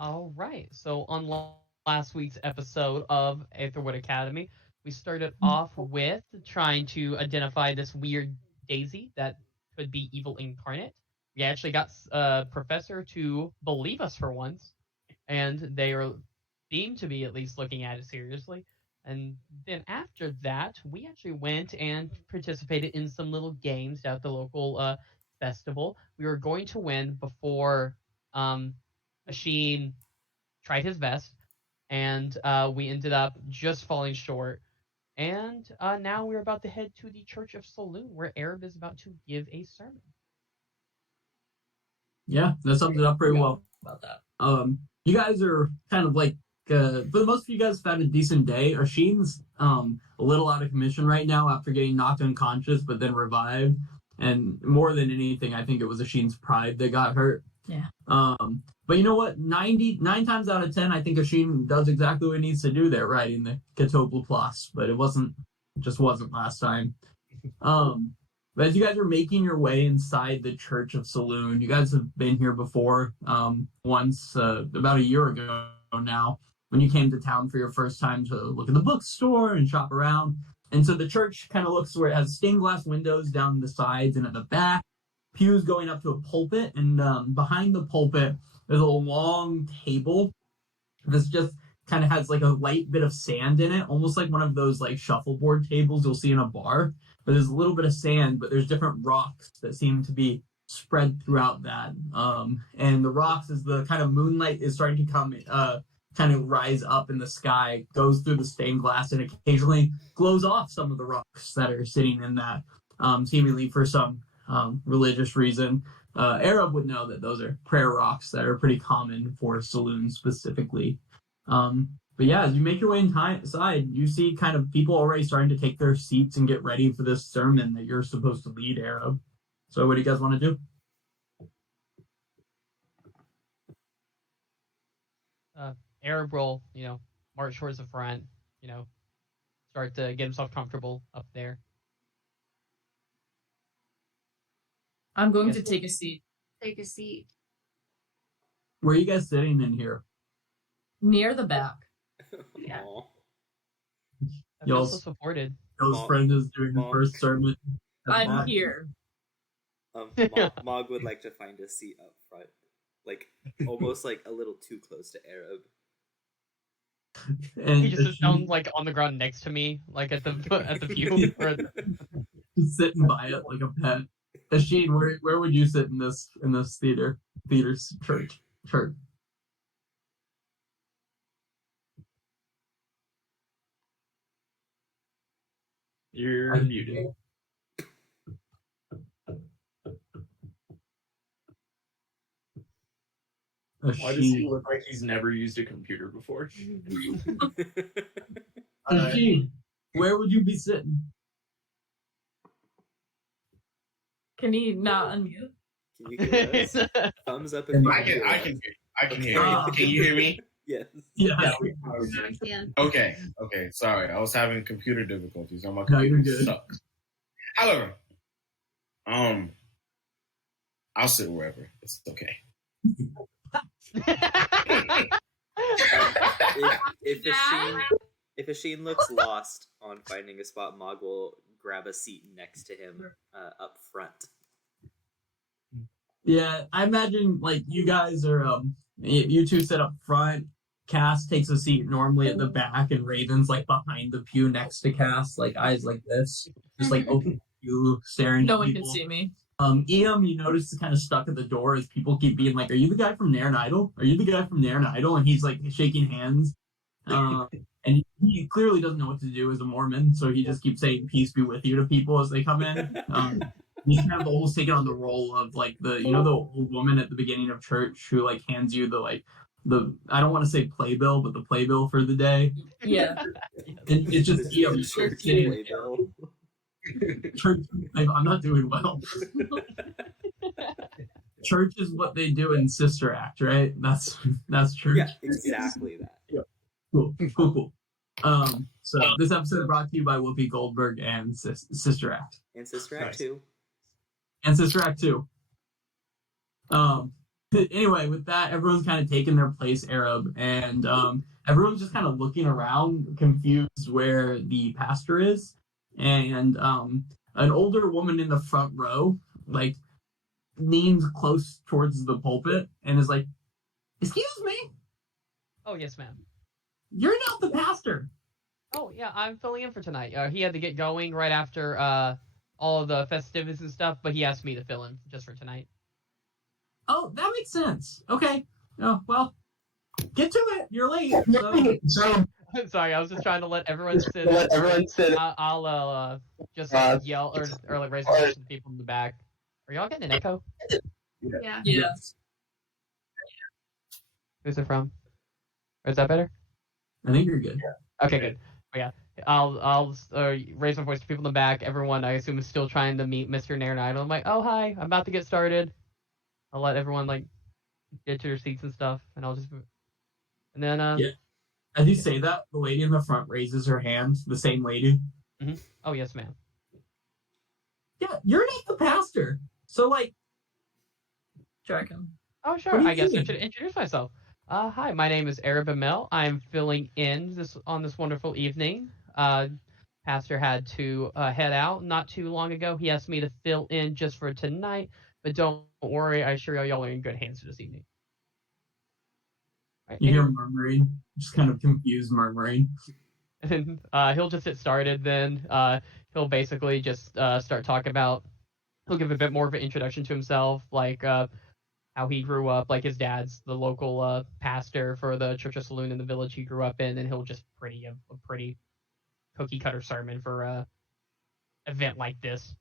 All right. So on last week's episode of Aetherwood Academy, we started off with trying to identify this weird daisy that could be evil incarnate. We actually got a professor to believe us for once, and they are deemed to be at least looking at it seriously. And then after that, we actually went and participated in some little games at the local festival. We were going to win before Machine tried his best, and we ended up just falling short. And now we're about to head to the Church of Saloon, where Arab is about to give a sermon. Yeah, that sums it up pretty well. About that. You guys are kind of like, for the most of you guys, have had a decent day. Asheen's a little out of commission right now after getting knocked unconscious, but then revived. And more than anything, I think it was Asheen's pride that got hurt. Yeah. But you know what? 99 times out of 10, I think Asheen does exactly what he needs to do there, right, in the Ketopla Plus. But it just wasn't last time. But as you guys are making your way inside the Church of Saloon, you guys have been here before, once, about a year ago now, when you came to town for your first time to look at the bookstore and shop around. And so the church kind of looks where it has stained glass windows down the sides and at the back, pews going up to a pulpit, and behind the pulpit, there's a long table. This just kind of has like a light bit of sand in it, almost like one of those like shuffleboard tables you'll see in a bar. But there's a little bit of sand, but there's different rocks that seem to be spread throughout that. And the rocks, as the kind of moonlight is starting to come, kind of rise up in the sky, goes through the stained glass, and occasionally glows off some of the rocks that are sitting in that, seemingly for some religious reason. Arab would know that those are prayer rocks that are pretty common for saloons specifically. But yeah, as you make your way inside, you see kind of people already starting to take their seats and get ready for this sermon that you're supposed to lead, Arab. So what do you guys want to do? Arab will, march towards the front, start to get himself comfortable up there. I'm going to take a seat. Take a seat. Where are you guys sitting in here? Near the back. Yeah. I feel so supported. Joe's friend is doing his first sermon. I'm here. Mog would like to find a seat up front. Like, almost like a little too close to Arab. And he just sits down like on the ground next to me, like at the pew. Sitting by it like a pet. Asheen, where would you sit in this theater's church? You're muted. Why does he look like he's never used a computer before? Asheen, where would you be sitting? Can he not unmute? Can you hear us? Thumbs up if you I can hear you. Can you hear me? Yes. Yeah. Yeah. Okay. Sorry, I was having computer difficulties on my No, you're computer. good. Sucks. However, I'll sit wherever. It's okay. If Asheen looks lost on finding a spot, Mog will grab a seat next to him up front. Yeah, I imagine like you guys are you two sit up front. Cass takes a seat normally at the back, and Raven's like behind the pew next to Cass, like eyes like this, just like open pew staring. No at one people. can see me. Em, you notice is kind of stuck at the door as people keep being like, "Are you the guy from Nairn Idol? Are you the guy from Nairn Idol?" And he's like shaking hands, and he clearly doesn't know what to do as a Mormon, so he just keeps saying "Peace be with you" to people as they come in. He's kind of almost taking on the role of like the old woman at the beginning of church who like hands you the I don't want to say playbill, but the playbill for the day. Yeah. And it's just Church playbill. Church. I'm not doing well. Church is what they do in Sister Act, right? That's church. Yeah, exactly that. Yeah. Cool. So this episode brought to you by Whoopi Goldberg and Sister Act. And Sister Act 2. And Sister Act 2. Anyway, with that, everyone's kind of taking their place, Arab, and everyone's just kind of looking around, confused where the pastor is, and an older woman in the front row, like, leans close towards the pulpit and is like, "Excuse me, Oh, yes, ma'am. you're not the pastor." Oh, yeah, I'm filling in for tonight. He had to get going right after all of the festivities and stuff, but he asked me to fill in just for tonight. Oh, that makes sense. Okay. Oh, well, get to it. You're late. So, Sorry, I was just trying to let everyone sit. I'll just yell or like raise my voice to the people in the back. Are y'all getting an echo? Yeah. Yeah. Who's it from? Is that better? I think you're good. Okay, good. Oh, yeah, I'll raise my voice to people in the back. Everyone, I assume, is still trying to meet Mr. Nairnidal. I'm like, oh hi, I'm about to get started. I'll let everyone like get to their seats and stuff, and I'll just and then Yeah. As you say that, the lady in the front raises her hand. The same lady. Oh yes, ma'am. Yeah, you're not the pastor. So, like, Track him. Oh What sure, are you I guess I doing? should introduce myself. Hi, my name is Arab Amel. I'm filling in on this wonderful evening. Pastor had to head out not too long ago. He asked me to fill in just for tonight, but don't worry, I assure y'all are in good hands this evening. Right, You hear murmuring, just kind of confused murmuring. and he'll just get started. Then he'll basically just start talking about. He'll give a bit more of an introduction to himself, like how he grew up, like his dad's the local pastor for the church or saloon in the village he grew up in, and he'll just a pretty cookie cutter sermon for a event like this.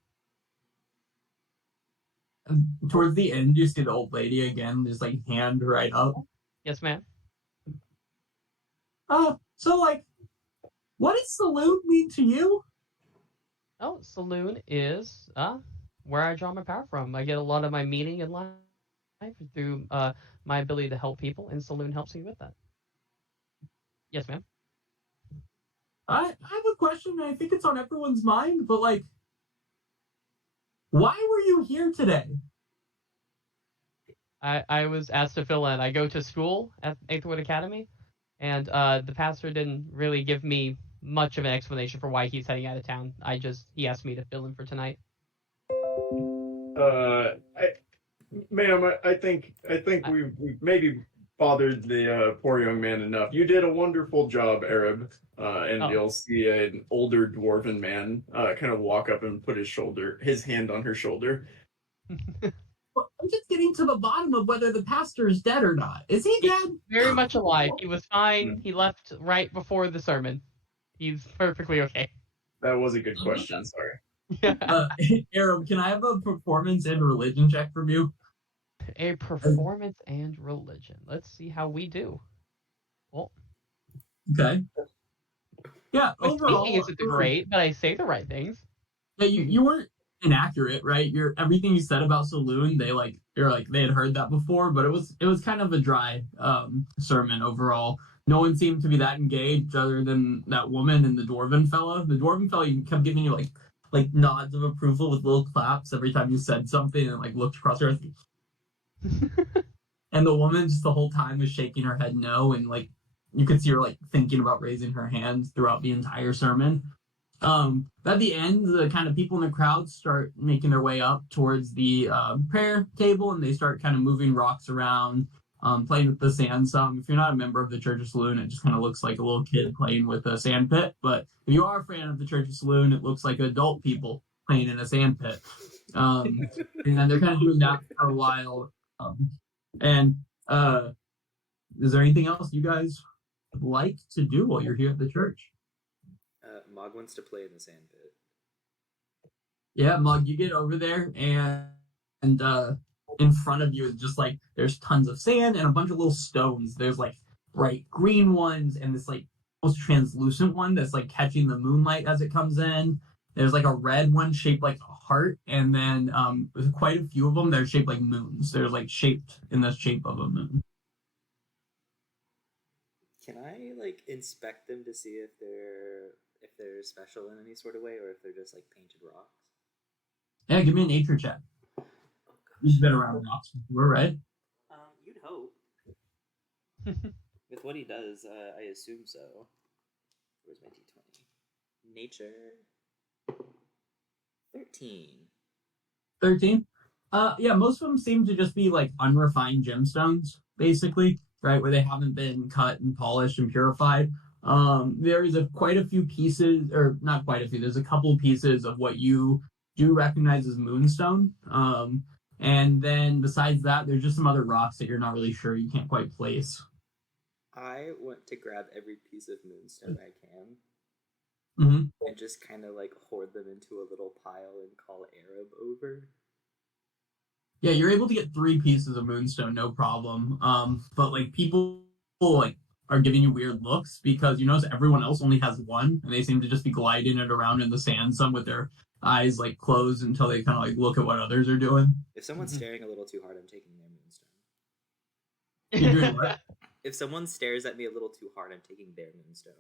And towards the end, you see the old lady again, just like hand right up. Yes, ma'am. So, like, what does saloon mean to you? Oh, saloon is where I draw my power from. I get a lot of my meaning in life through my ability to help people, and saloon helps me with that. Yes, ma'am. I have a question, and I think it's on everyone's mind, but, like, why were you here today? I was asked to fill in. I go to school at Aetherwood Academy, and the pastor didn't really give me much of an explanation for why he's heading out of town. He asked me to fill in for tonight. Ma'am, I think we've maybe bothered the poor young man enough. You did a wonderful job, Arab. And Oh. you'll see an older dwarven man kind of walk up and put his hand on her shoulder. Well, I'm just getting to the bottom of whether the pastor is dead or not. Is he dead? Very much alive. He was fine. He left right before the sermon. He's perfectly okay. That was a good question. Sorry. Arab, can I have a performance and religion check from you? A performance and religion. Let's see how we do. Well, Okay. Yeah, my overall, speaking isn't great, but I say the right things. Yeah, you weren't inaccurate, right? Everything you said about saloon, they had heard that before, but it was kind of a dry sermon overall. No one seemed to be that engaged other than that woman and the dwarven fella. The dwarven fella kept giving you like nods of approval with little claps every time you said something and like looked across her. And the woman just the whole time was shaking her head no, and like you could see her like thinking about raising her hands throughout the entire sermon. At the end, the kind of people in the crowd start making their way up towards the prayer table, and they start kind of moving rocks around, playing with the sand some. If you're not a member of the Church of Saloon, it just kind of looks like a little kid playing with a sand pit. But if you are a fan of the Church of Saloon, it looks like adult people playing in a sand pit. And they're kind of doing that for a while. And is there anything else you guys would like to do while you're here at the church? Mog wants to play in the sand pit. Yeah, Mug, you get over there and in front of you is just like there's tons of sand and a bunch of little stones. There's like bright green ones and this like almost translucent one that's like catching the moonlight as it comes in. There's like a red one shaped like a heart, and then there's quite a few of them that are shaped like moons. They're like shaped in the shape of a moon. Can I like inspect them to see if they're special in any sort of way, or if they're just like painted rocks? Yeah, give me a nature check. You've been around rocks before, right? hope. With what he does, I assume so. Where's my d20? Nature. 13. 13. Yeah, most of them seem to just be like unrefined gemstones, basically, right, where they haven't been cut and polished and purified. There's quite a few pieces, or not quite a few. There's a couple of pieces of what you do recognize as moonstone. And then besides that, there's just some other rocks that you're not really sure, you can't quite place. I want to grab every piece of moonstone I can Mm-hmm. and just kind of like hoard them into a little pile and call Arab over. Yeah, you're able to get 3 pieces of moonstone, no problem. But like people like are giving you weird looks because you notice everyone else only has 1, and they seem to just be gliding it around in the sand, some with their eyes like closed until they kind of like look at what others are doing. If someone's staring a little too hard, I'm taking their moonstone. You're doing what? If someone stares at me a little too hard, I'm taking their moonstone.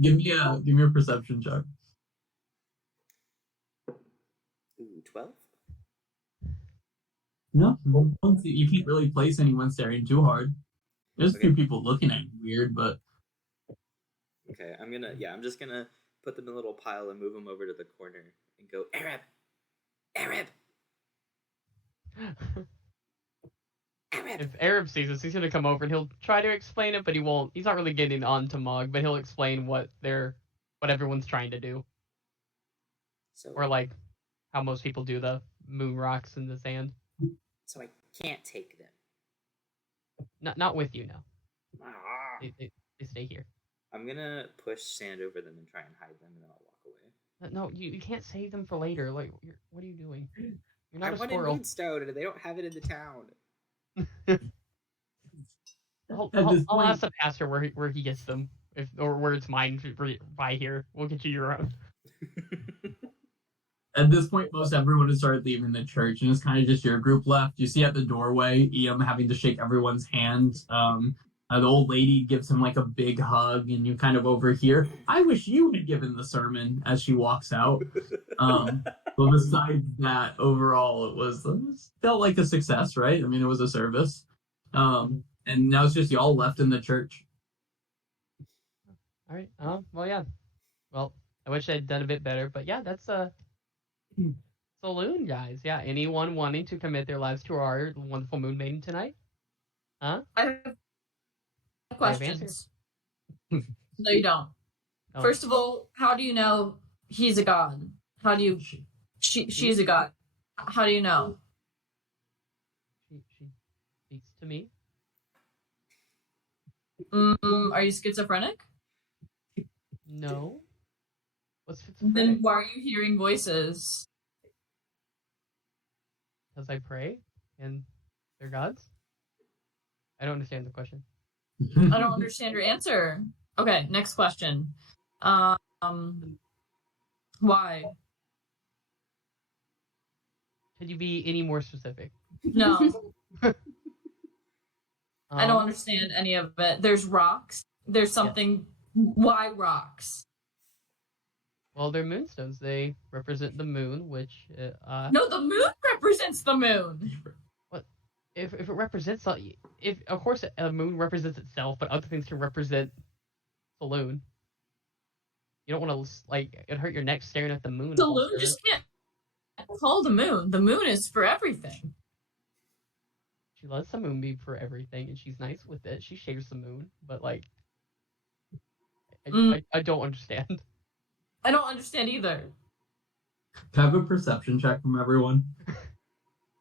Give me a perception check. Ooh, 12? No, you can't really place anyone staring too hard. There's a few people looking at you weird, but Okay, I'm just gonna put them in a little pile and move them over to the corner and go, Arab! Arab! Arab! If Arab sees this, he's gonna come over and he'll try to explain it, but he won't. He's not really getting on to Mog, but he'll explain what everyone's trying to do, So, or like how most people do the moon rocks in the sand. so I can't take them. Not with you, no. Ah. They stay here. I'm gonna push sand over them and try and hide them, and then I'll walk away. No, you can't save them for later. Like, what are you doing? You're not I a wanted squirrel. moonstone, and they don't have it in the town. I'll ask the pastor where he gets them, or where it's mine by here. We'll get you your own. at this point, most everyone has started leaving the church, and it's kind of just your group left. You see at the doorway, having to shake everyone's hands. The old lady gives him like a big hug, and you kind of overhear, "I wish you had given the sermon," as she walks out. But besides that, overall, it felt like a success, right? I mean, it was a service. And now it's just y'all left in the church. All right. Well, yeah. Well, I wish I'd done a bit better, but yeah, that's Saloon, guys. Yeah. Anyone wanting to commit their lives to our wonderful moon maiden tonight? Huh? I have questions. No, you don't. Oh. First of all, how do you know he's a god? How do you? She's a god. How do you know? She speaks to me. Are you schizophrenic? No. What's schizophrenic? Then why are you hearing voices? Because I pray and they're gods? I don't understand the question. I don't understand your answer. Okay, next question. Why? Could you be any more specific? No, I don't understand any of it. There's rocks. There's something. Why rocks? Well, they're moonstones. They represent the moon, which No, the moon represents the moon. if it represents if of course a moon represents itself, but other things can represent Saloon. You don't want to it hurt your neck staring at the moon. Saloon just can't call the moon. The moon is for everything. She lets the moon be for everything, and she's nice with it. She shares the moon, but I don't understand. I don't understand either. Can I have a perception check from everyone?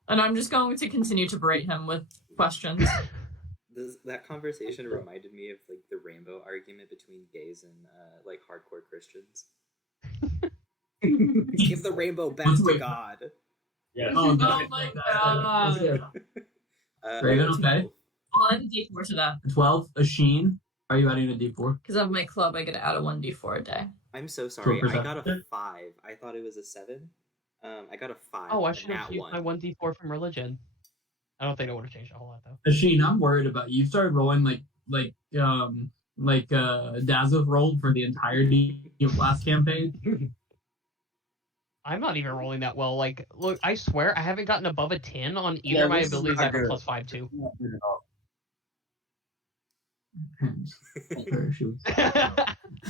And I'm just going to continue to berate him with questions. That conversation reminded me of the rainbow argument between gays and hardcore Christians. Give the rainbow back to God. Yes. Oh, Oh my god. Raven, okay. I'll add a d4 to that. 12, a sheen. Are you adding a d4? Because of my club, I get to add a 1d4 a day. I'm so sorry. I got a perception? 5. I thought it was a 7. I got a 5. Oh, I a should have nat used my 1d4 from religion. I don't think it would have changed a whole lot though. Sheen, I'm worried about you. You started rolling Dazov rolled for the entirety of last campaign. I'm not even rolling that well. Like, look, I swear I haven't gotten above a 10 on either Yeah, of my this is abilities. not I have a good. plus 5 too. Not good at all. Parachutes.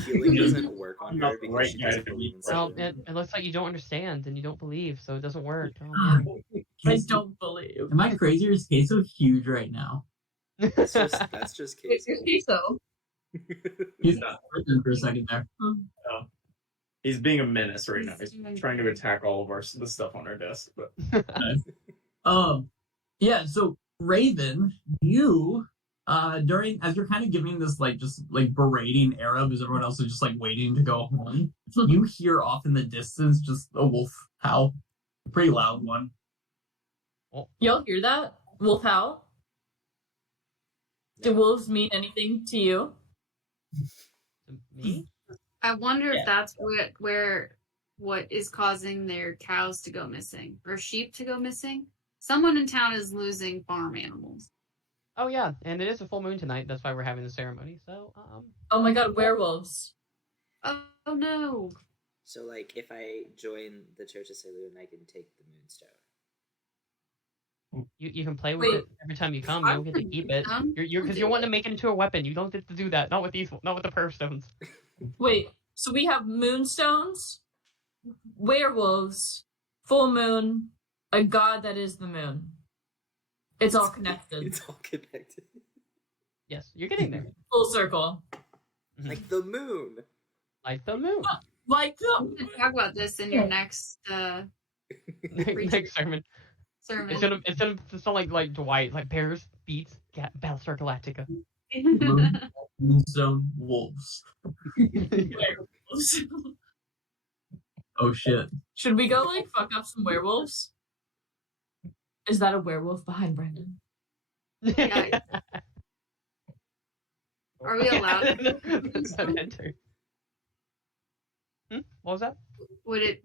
Healing doesn't work on I'm not her the because right she guy doesn't to believe be in Well, Slytherin. it looks like you don't understand and you don't believe, so it doesn't work. Oh, man. I don't believe. Am I crazy or is Queso huge right now? That's just It's Casey. your so. He's not for a second there. He's being a menace right now. He's trying to attack all of the stuff on our desk. But Yeah, so Raven, you during as you're kind of giving this like just like berating Arab as everyone else is just like waiting to go home, you hear off in the distance just a wolf howl. A pretty loud one. Y'all hear that? Wolf howl? Do wolves mean anything to you? Me? I wonder if that's what is causing their cows to go missing or sheep to go missing. Someone in town is losing farm animals. Oh, yeah, and it is a full moon tonight. That's why we're having the ceremony. So, Oh my god, werewolves. Oh no. So, like, if I join the Church of Saloon, I can take the Moonstone. you can play with Wait. it every time you come. You I don't get to keep it. I'll Because do you're wanting it. to make it into a weapon. You don't get to do that. Not with the Perf Stones. Wait, so we have moonstones, werewolves, full moon, a god that is the moon. It's all connected. It's all connected. Yes, you're getting there. Full circle. Like the moon. Like the moon. Like We're gonna talk about this in your next Next sermon. sermon. Instead of sound like Dwight, like Bears beats Battlestar Galactica. Moonstone wolves. Oh shit. Should we go like fuck up some werewolves? Is that a werewolf behind Brendan? Yeah. Are we allowed? Enter. What was that?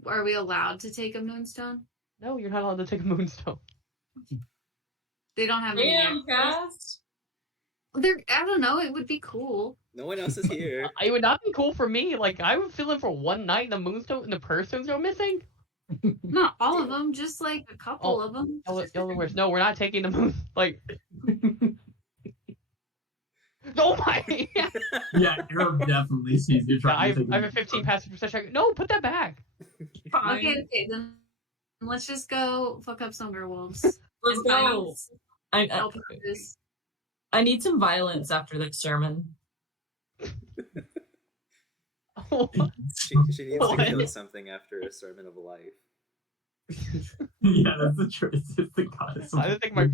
Are we allowed to take a moonstone? No, you're not allowed to take a moonstone. They don't have any. Damn, Cass. I don't know. It would be cool. No one else is here. It would not be cool for me. Like, I would fill in for one night and the moonstone and the person's go missing. Not all of them, just like a couple of them. Y'all the worst. No, we're not taking the moon. Like, oh my! Yeah, Arab definitely sees you I trying have, to take I have a 15 passive perception. No, put that back. Fine. Okay, then let's just go fuck up some werewolves. Let's go. Help us. I need some violence after this sermon. She needs to kill something after a sermon of life. Yeah, that's the truth. It's the goddess. I didn't think my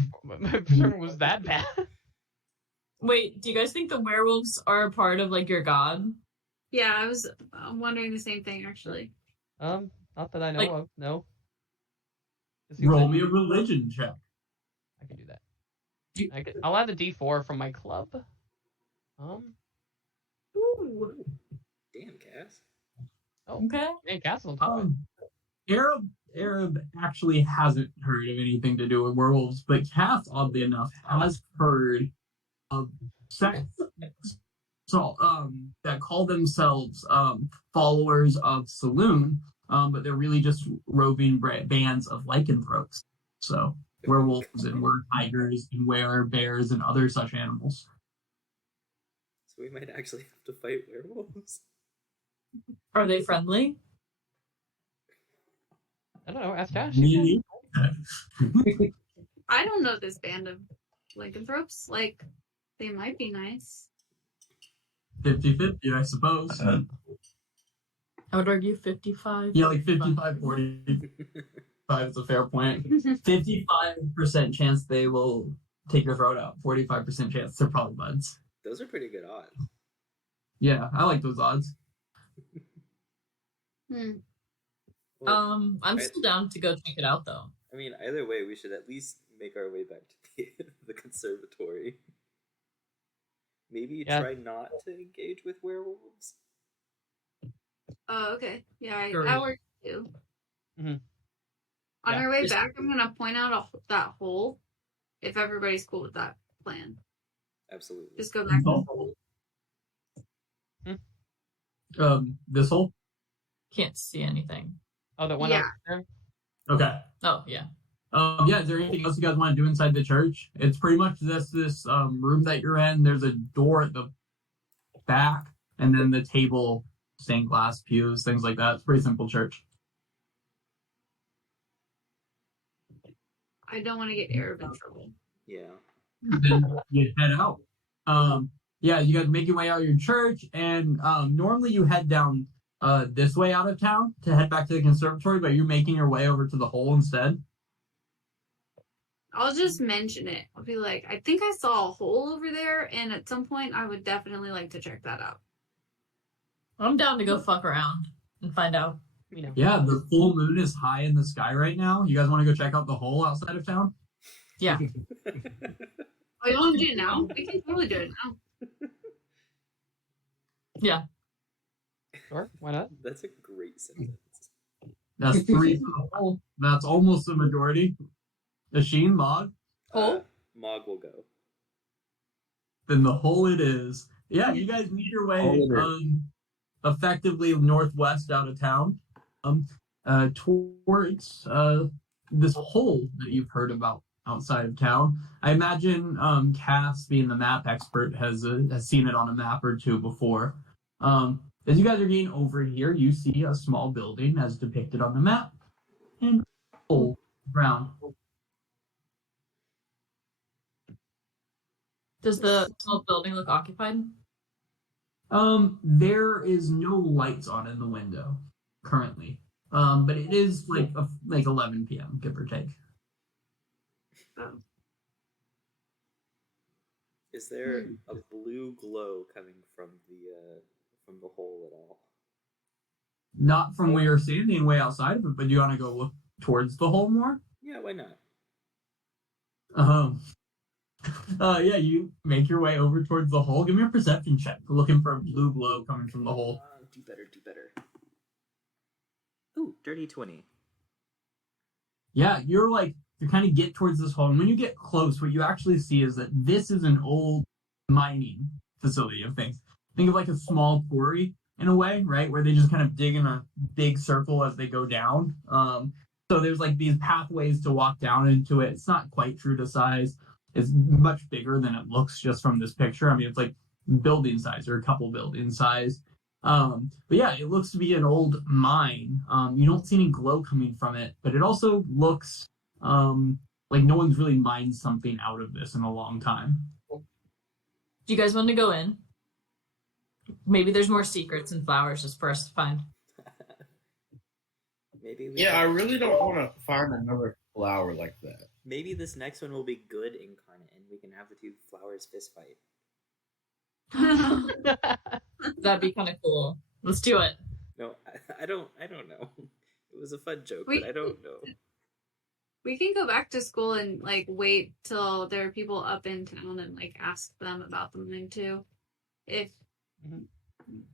sermon was that bad. Wait, do you guys think the werewolves are a part of like your god? Yeah, I was wondering the same thing actually. Not that I know Like- of. No. It seems Roll like- me a religion check. I can do that. I'll add a D4 from my club. Ooh. Damn, Cass. Okay. Man, Castle's on top. Arab actually hasn't heard of anything to do with werewolves, but Cass, oddly enough, has heard of sects that call themselves followers of Saloon, but they're really just roving bands of lycanthropes. So werewolves and were tigers and bears and other such animals. So we might actually have to fight werewolves. Are they friendly? I don't know. Ask Josh. Me I don't know this band of lycanthropes. Like, they might be nice. 50-50, I suppose. I would argue 55. Yeah, like 55-45 is a fair point. 55% chance they will take your throat out. 45% chance they're probably buds. Those are pretty good odds. Yeah, I like those odds. Well, I'm still down to go check it out though. I mean, either way, we should at least make our way back to the conservatory. Maybe Yeah. try not to engage with werewolves. Oh, okay. Yeah, Sure. that works too. Mhm. On Yeah. our way back, I'm gonna point out that hole. If everybody's cool with that plan, Absolutely. just go back to the Oh. hole. This whole Can't see anything. Oh, that one Yeah. up there? Okay. Oh, yeah. Yeah, is there anything else you guys want to do inside the church? It's pretty much this room that you're in. There's a door at the back, and then the table, stained glass pews, things like that. It's a pretty simple church. I don't want to get Arab in trouble. Yeah. Then you head out. Yeah, you guys make your way out of your church, and normally you head down this way out of town to head back to the conservatory, but you're making your way over to the hole instead. I'll just mention it. I'll be like, I think I saw a hole over there, and at some point, I would definitely like to check that out. I'm down to go fuck around and find out. You know. Yeah, the full moon is high in the sky right now. You guys want to go check out the hole outside of town? Yeah. Oh, you want to do it now? We can totally do it now. Yeah. Sure, why not? That's a great sentence. That's 3 for the hole. That's almost the majority. Asheen, Mog, Mog will go. then the hole it is. Yeah, you guys make your way effectively northwest out of town, towards this hole that you've heard about outside of town. I imagine Cass, being the map expert, has seen it on a map or two before. As you guys are getting over here, you see a small building as depicted on the map, and hole ground. Does the small building look occupied? There is no lights on in the window currently. But it is like 11 p.m. give or take. Oh. Is there a blue glow coming from the hole at all? Not from where you're standing, way outside of it. But do you want to go look towards the hole more? Yeah, why not? Yeah, you make your way over towards the hole. Give me a perception check, looking for a blue glow coming from the hole. Do better. Ooh, dirty 20. Yeah, you're kind of get towards this hole, and when you get close, what you actually see is that this is an old mining facility of things. Think of like a small quarry in a way, right? Where they just kind of dig in a big circle as they go down. So there's like these pathways to walk down into it. It's not quite true to size. It's much bigger than it looks just from this picture. I mean, it's like building size or a couple building size. But yeah, it looks to be an old mine. You don't see any glow coming from it, but it also looks like no one's really mined something out of this in a long time. Do you guys want to go in? Maybe there's more secrets and flowers just for us to find. Maybe. Yeah, I really don't want to find another flower like that. Maybe this next one will be good incarnate, and we can have the two flowers fist fight. That'd be kind of cool. Let's do it. No, I don't know. It was a fun joke, Wait. but I don't know. We can go back to school and wait till there are people up in town and ask them about the moon too, if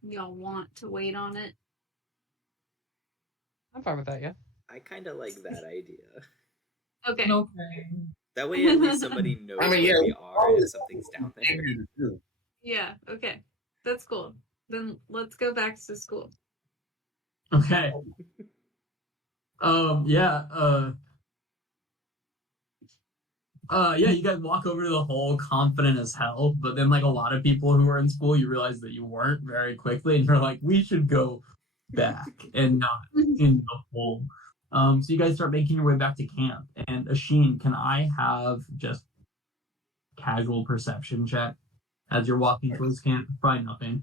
y'all want to wait on it. I'm fine with that, yeah. I kind of like that idea. Okay. Okay. That way, at least somebody knows where we are if something's down there. Yeah. Okay. That's cool. Then let's go back to school. Okay. Yeah. Yeah, you guys walk over to the hole confident as hell, but then a lot of people who were in school, you realize that you weren't very quickly, and you're like, we should go back and not in the hole. So you guys start making your way back to camp. And Asheen, can I have just casual perception check as you're walking towards camp? Probably nothing.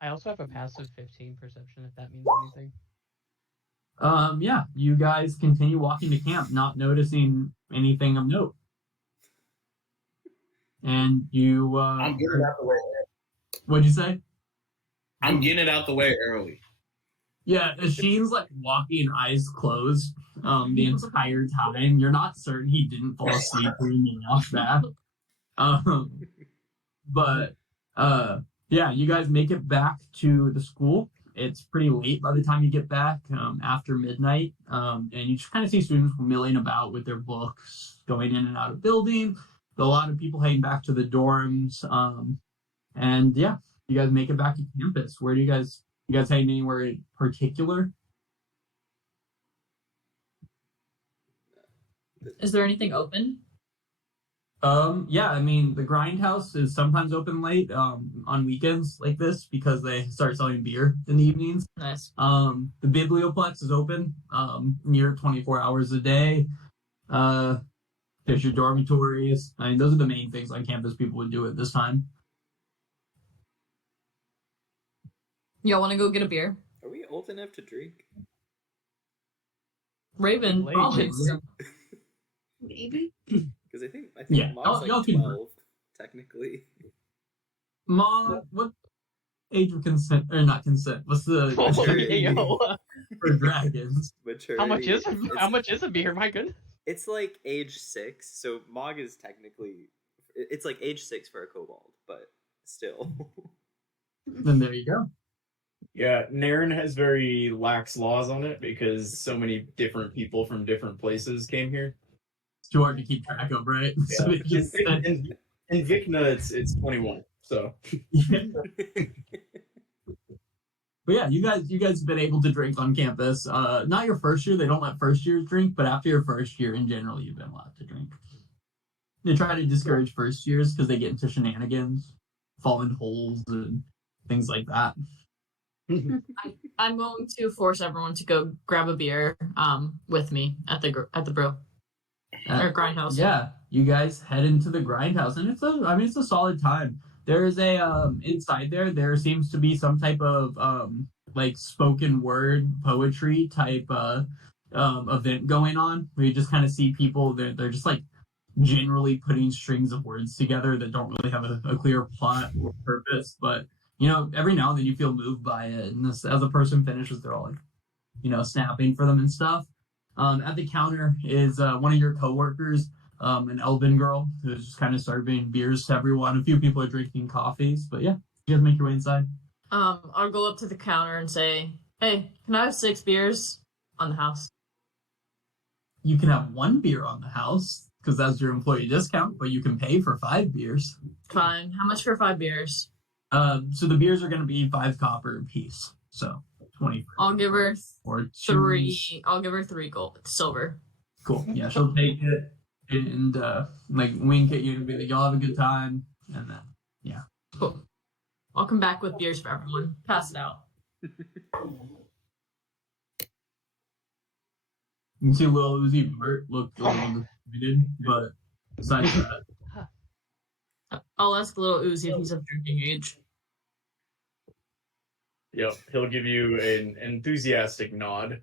I also have a passive 15 perception, if that means anything. Yeah, you guys continue walking to camp, not noticing anything of note. And you, I'm getting it out the way. What'd you say? I'm getting it out the way early. Yeah, Asheen's walking eyes closed the entire time. You're not certain he didn't fall asleep reading off that. But yeah, you guys make it back to the school. It's pretty late by the time you get back, after midnight, and you just kind of see students milling about with their books, going in and out of building. A lot of people heading back to the dorms, and yeah, you guys make it back to campus. Where do you guys You guys heading anywhere in particular? Is there anything open? Yeah, I mean the Grindhouse is sometimes open late on weekends like this because they start selling beer in the evenings. Nice. The Biblioplex is open near 24 hours a day. There's your dormitories. I mean, those are the main things on campus people would do at this time. Y'all want to go get a beer? Are we old enough to drink? Raven, Late. probably. Maybe. Because I think Yeah, Mom's y'all like can- 12, technically. Mom, what age of consent or not consent? What's the Maturity. Yo, for dragons? Maturity. how much is it's- how much is a beer? My goodness. It's like age 6, so Mog is technically it's like age 6 for a kobold, but still. Then there you go. Yeah, Nairn has very lax laws on it because so many different people from different places came here. It's too hard to keep track of, right? So Yeah. it just In Vicna, it's 21. So But yeah, you guys have been able to drink on campus. Not your first year; they don't let first years drink, but after your first year, in general, you've been allowed to drink. They try to discourage first years because they get into shenanigans, fall in holes, and things like that. I'm going to force everyone to go grab a beer with me at the brew or grindhouse. Yeah, you guys head into the grindhouse, and it's a solid time. There is a inside there seems to be some type of like spoken word poetry type event going on where you just kind of see people they're just like generally putting strings of words together that don't really have a clear plot or purpose, but every now and then you feel moved by it, and as a person finishes, they're all like snapping for them and stuff. At the counter is one of your coworkers, an elven girl who's just kind of serving beers to everyone. A few people are drinking coffees, but yeah, you guys make your way inside. I'll go up to the counter and say, "Hey, can I have 6 beers on the house?" You can have 1 beer on the house because that's your employee discount, but you can pay for 5 beers. Fine. How much for 5 beers? So the beers are going to be 5 copper a piece, so 20. I'll give her or 2. 3. I'll give her 3 gold silver. Cool. Yeah, she'll take it and like wink at you and be like, "Y'all have a good time," and then yeah. Cool. I'll come back with beers for everyone. Pass it out. You can see little Uzi Vert looked a little disappointed, but besides that, I'll ask little Uzi if he's of drinking age. yep, he'll give you an enthusiastic nod.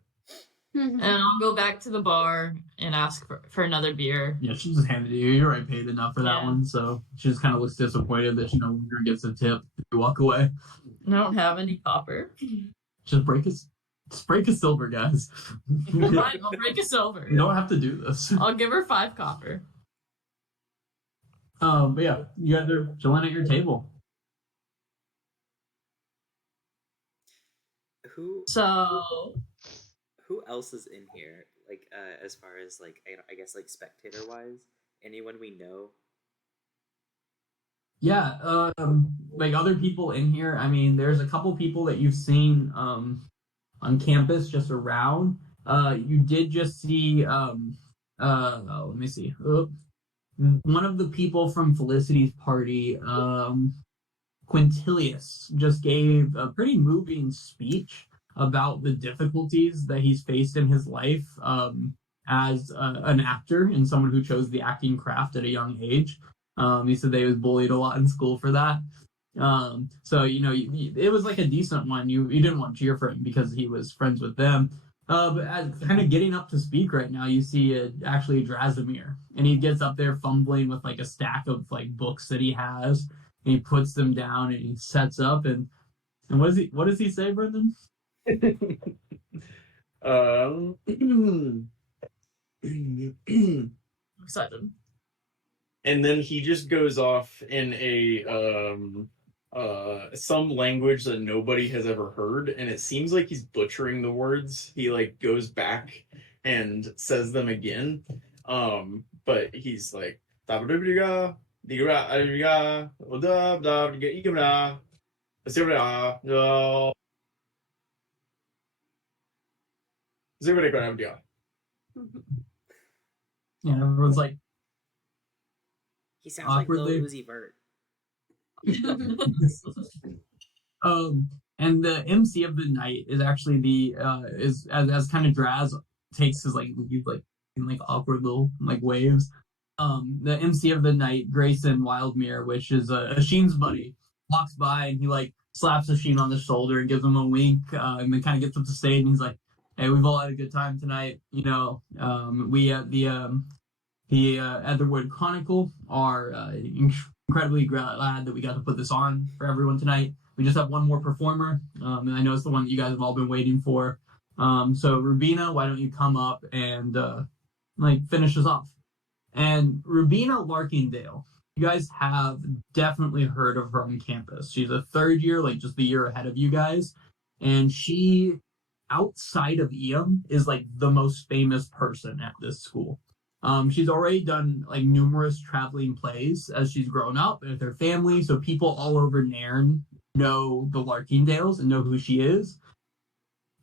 And I'll go back to the bar and ask for another beer. yeah, she just handed it to you. You already paid enough for that Yeah. one, so she just kind of looks disappointed that she no longer gets a tip if you walk away. I don't have any copper. Just break a silver, guys. You Fine, I'll break a silver. don't have to do this. I'll give her 5 copper. But yeah, you guys are chilling at your table. So Who else is in here? Like, as far as like, I guess like spectator wise, anyone we know? Yeah, like other people in here. I mean, there's a couple people that you've seen on campus just around. You did just see let me see. One of the people from Felicity's party, Quintilius, just gave a pretty moving speech about the difficulties that he's faced in his life as an actor and someone who chose the acting craft at a young age. He said that he was bullied a lot in school for that. So it was like a decent one. You didn't want to cheer for him because he was friends with them. But as kind of getting up to speak right now, you see actually Drazimir, and he gets up there fumbling with like a stack of like books that he has, and he puts them down and he sets up and what does he say, Brendan? Um, I'm excited. and then he just goes off in some language that nobody has ever heard, and it seems like he's butchering the words. He like goes back and says them again. But he's like Zubida go have deal. Yeah, everyone's like, He sounds like Lil Awkwardly. Uzi Vert. and the MC of the night is actually the is as kind of Draz takes his like in like awkward little like waves. The MC of the night, Grayson Wildmere, which is Asheen's buddy, walks by and he like slaps Asheen on the shoulder and gives him a wink, and then kind of gets up to stage and he's like, "Hey, we've all had a good time tonight. You know, we at the Aetherwood Chronicle are incredibly glad that we got to put this on for everyone tonight. We just have one more performer, and I know it's the one that you guys have all been waiting for. So Rubina, why don't you come up and like finish us off?" And Rubina Larkindale, you guys have definitely heard of her on campus. She's a third year, like just the year ahead of you guys, and she, outside of EM, is like the most famous person at this school. She's already done like numerous traveling plays as she's grown up with her family, so people all over Nairn know the Larkindales and know who she is.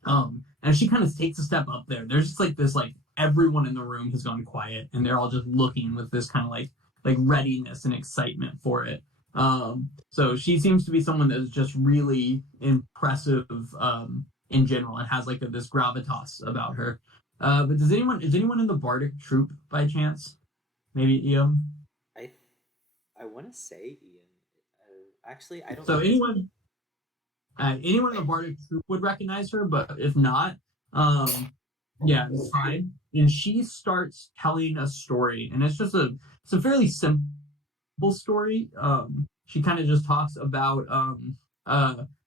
And she kind of takes a step up there. There's just like this, like everyone in the room has gone quiet, and they're all just looking with this kind of like readiness and excitement for it. So she seems to be someone that is just really impressive in general and has like this gravitas about her. But is anyone in the Bardic troupe by chance? Maybe Ian? I want to say Ian. Actually, I don't So know. anyone in the Bardic troupe would recognize her, but if not, yeah, it's fine. And she starts telling a story, and it's a fairly simple story. She kind of just talks about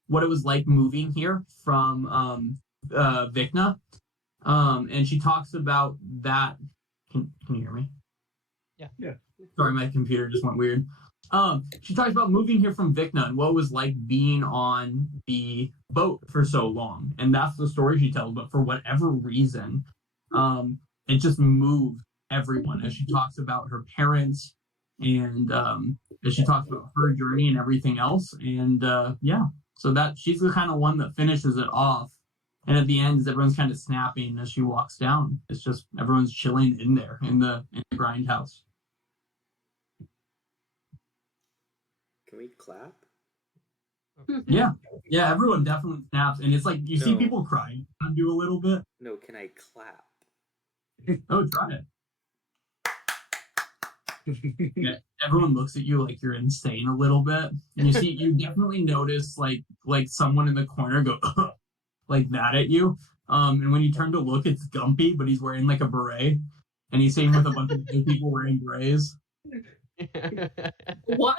what it was like moving here from Vikna. And she talks about that. Can you hear me? Yeah. Sorry, my computer just went weird. She talks about moving here from Vikna and what it was like being on the boat for so long. And that's the story she tells. But for whatever reason, it just moved everyone as she talks about her parents and as she talks about her journey and everything else. And yeah, so that she's the kind of one that finishes it off. And at the end, as everyone's kind of snapping as she walks down, it's just everyone's chilling in there in the grindhouse. Can we clap? Yeah, everyone definitely snaps, and it's like you see No. people crying. Do a little bit. No, can I clap? Oh, try it. Yeah, everyone looks at you like you're insane a little bit, and you definitely notice like someone in the corner go like that at you. And when you turn to look, it's Gumpy, but he's wearing like a beret, and he's sitting with a bunch of other people wearing berets. What?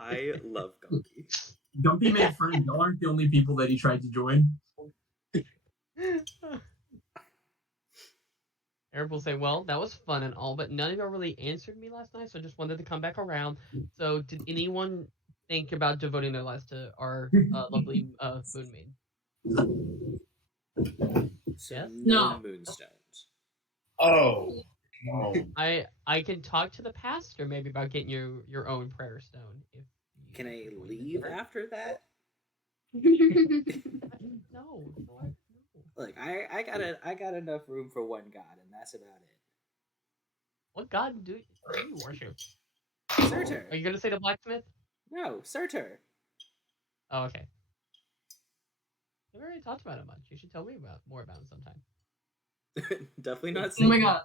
I love Gunky. Gumpy made friends. Y'all aren't the only people that he tried to join. Eric will say, "Well, that was fun and all, but none of y'all really answered me last night, so I just wanted to come back around. So, did anyone think about devoting their lives to our lovely moon maid?" So Yes? No. Moonstones. Oh. No. I can talk to the pastor maybe about getting you your own prayer stone. If you Can I want to leave do it. after that? No. Like I got enough room for one god, and that's about it. What god do you worship? Surtur. Are you gonna say the blacksmith? No, Surtur. Oh, okay. We've already talked about it much. You should tell me more about it sometime. Definitely not. Oh my god.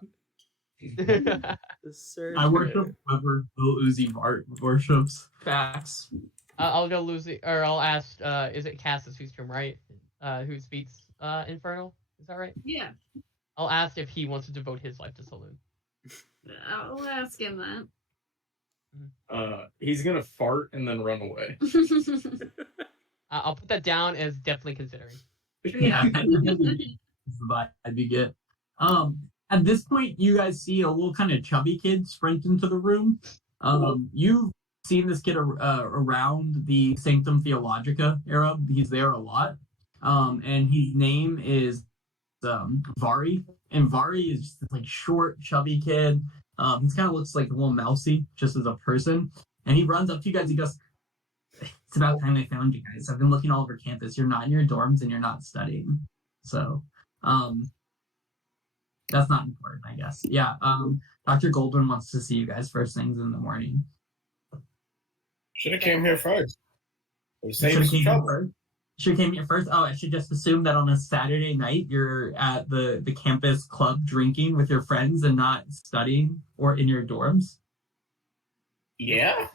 The Surtur. I worship whoever Lil Uzi Vart worships. Facts. I'll go Lucy, or I'll ask. Is it Cassis who's from right? Who speaks Infernal? Is that right? Yeah, I'll ask if he wants to devote his life to Saloon. I'll ask him that. He's gonna fart and then run away. I'll put that down as definitely considering. Yeah, that's the vibe you get. At this point, you guys see a little kind of chubby kid sprint into the room. You've seen this kid around the Sanctum Theologica era. He's there a lot. And his name is Vari. And Vari is just this, like, short, chubby kid. He kind of looks like a little mousy, just as a person. And he runs up to you guys. He goes, "It's about time I found you guys. I've been looking all over campus. You're not in your dorms and you're not studying. So That's not important, I guess. Yeah. Dr. Goldwyn wants to see you guys first things in the morning. Should have came here first. It Should saved have some came here trouble. first. Should have came here first. Oh, I should just assume that on a Saturday night you're at the campus club drinking with your friends and not studying or in your dorms. Yeah,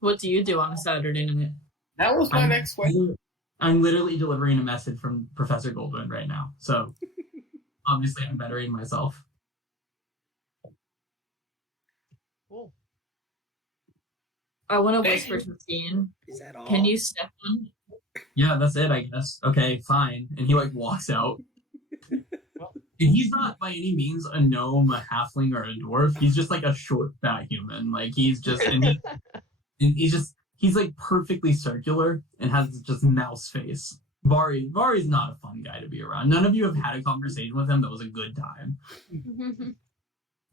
What do you do on a Saturday night? that was my next question. I'm literally delivering a message from Professor Goldwyn right now. So obviously I'm bettering myself. Cool. I want to Dang. whisper to Dean. Is that all? Can you step in? Yeah, that's it, I guess. Okay, fine. And he like walks out. Well, And he's not by any means a gnome, a halfling, or a dwarf. He's just like a short, fat human. Like he's just he's like perfectly circular and has just mouse face. Vari's not a fun guy to be around. None of you have had a conversation with him that was a good time.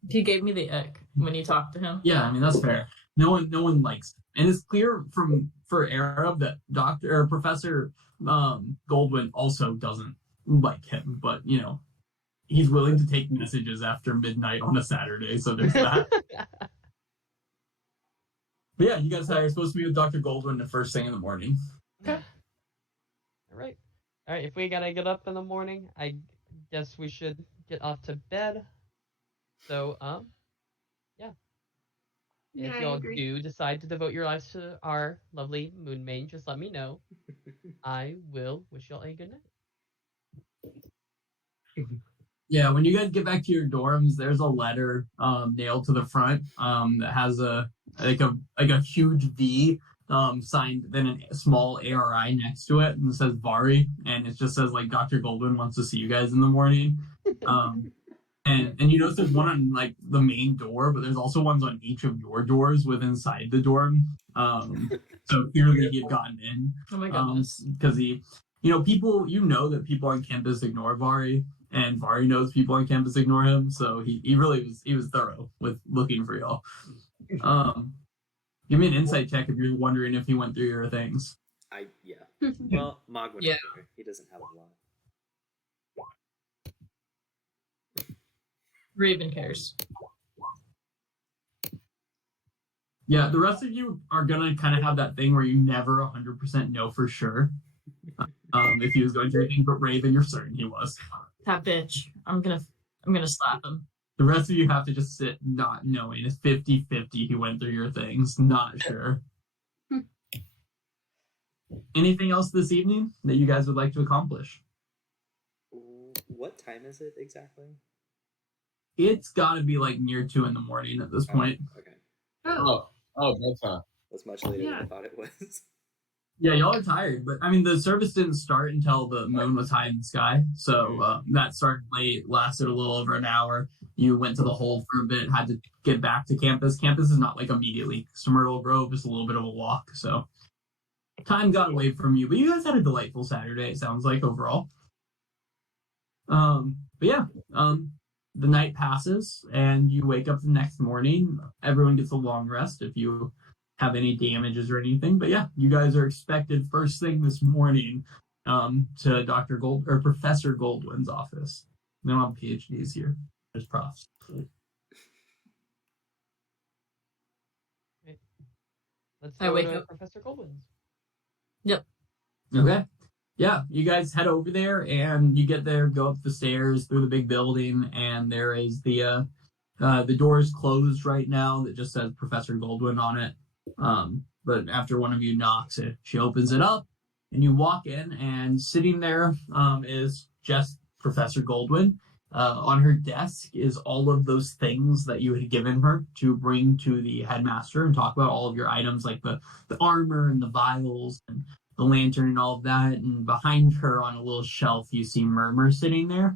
He gave me the ick when you talked to him. Yeah, I mean that's fair. No one likes him. And it's clear for Arab that Professor Goldwyn also doesn't like him, but you know, he's willing to take messages after midnight on a Saturday, so there's that. But yeah, you guys are supposed to be with Dr. Goldwyn the first thing in the morning. all right. If we gotta get up in the morning, I guess we should get off to bed. So, yeah. Yeah, If I y'all agree. do decide to devote your lives to our lovely moon main, just let me know. I will wish y'all a good night. Yeah, when you guys get back to your dorms, there's a letter nailed to the front that has a huge V signed, then a small ARI next to it, and it says Vari, and it just says like Dr. Goldwyn wants to see you guys in the morning. And you notice there's one on like the main door, but there's also ones on each of your doors within inside the dorm. So clearly he had gotten in. Oh my goodness. Because people that people on campus ignore Vari, and Vari knows people on campus ignore him, so he really was thorough with looking for y'all. Give me an insight check if you're wondering if he went through your things. Yeah. Well, Mog would Yeah. know. He doesn't have a lot. Raven cares. Yeah, the rest of you are gonna kind of have that thing where you never 100% know for sure if he was going to anything, but Raven, you're certain he was. That bitch. I'm gonna slap him. The rest of you have to just sit not knowing. It's 50-50 he went through your things, not sure. Anything else this evening that you guys would like to accomplish? What time is it exactly? It's gotta be like near 2 in the morning at this point. Okay. Oh, That's not. That's much later than I Yeah. thought it was. Yeah, y'all are tired, but I mean, the service didn't start until the moon was high in the sky, so that started late, lasted a little over an hour. You went to the hole for a bit, had to get back to campus. Campus is not like immediately to Myrtle Grove, it's a little bit of a walk, so time got away from you, but you guys had a delightful Saturday, it sounds like, overall. But yeah, the night passes, and you wake up the next morning. Everyone gets a long rest if you have any damages or anything. But yeah, you guys are expected first thing this morning to Professor Goldwyn's office. They don't have PhDs here. There's profs. Let's I go wake to up. Professor Goldwyn's. Okay. Yeah, you guys head over there, and you get there, go up the stairs through the big building, and there is the door is closed right now that just says Professor Goldwyn on it. But after one of you knocks it, she opens it up, and you walk in, and sitting there is just Professor Goldwyn. On her desk is all of those things that you had given her to bring to the headmaster and talk about all of your items, like the armor and the vials and the lantern and all of that. And behind her on a little shelf, you see Murmur sitting there.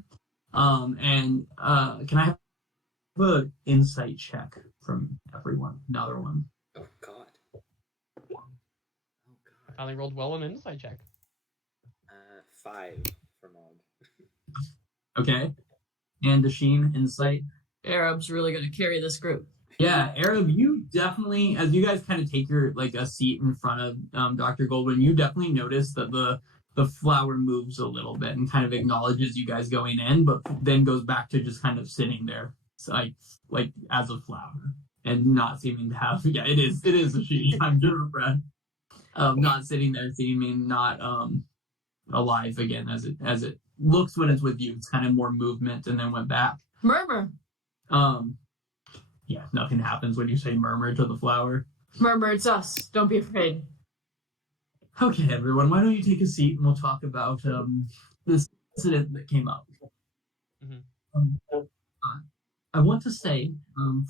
Can I have an insight check from everyone? Another one. Oh God. Oh I God. finally rolled well on an insight check. 5 for Mog. Okay. And Dasheen, insight. Arab's really gonna carry this group. Yeah, Arab, you definitely, as you guys kind of take your a seat in front of Dr. Goldwyn, you definitely notice that the flower moves a little bit and kind of acknowledges you guys going in, but then goes back to just kind of sitting there, so like as a flower, and not seeming to have. Yeah, it is a she. I'm Gingerbread. Not sitting there, seeming not alive again as it looks when it's with you. It's kind of more movement, and then went back. Murmur. Yeah, nothing happens when you say murmur to the flower. Murmur, it's us. Don't be afraid. Okay, everyone, why don't you take a seat and we'll talk about this incident that came up. I want to say,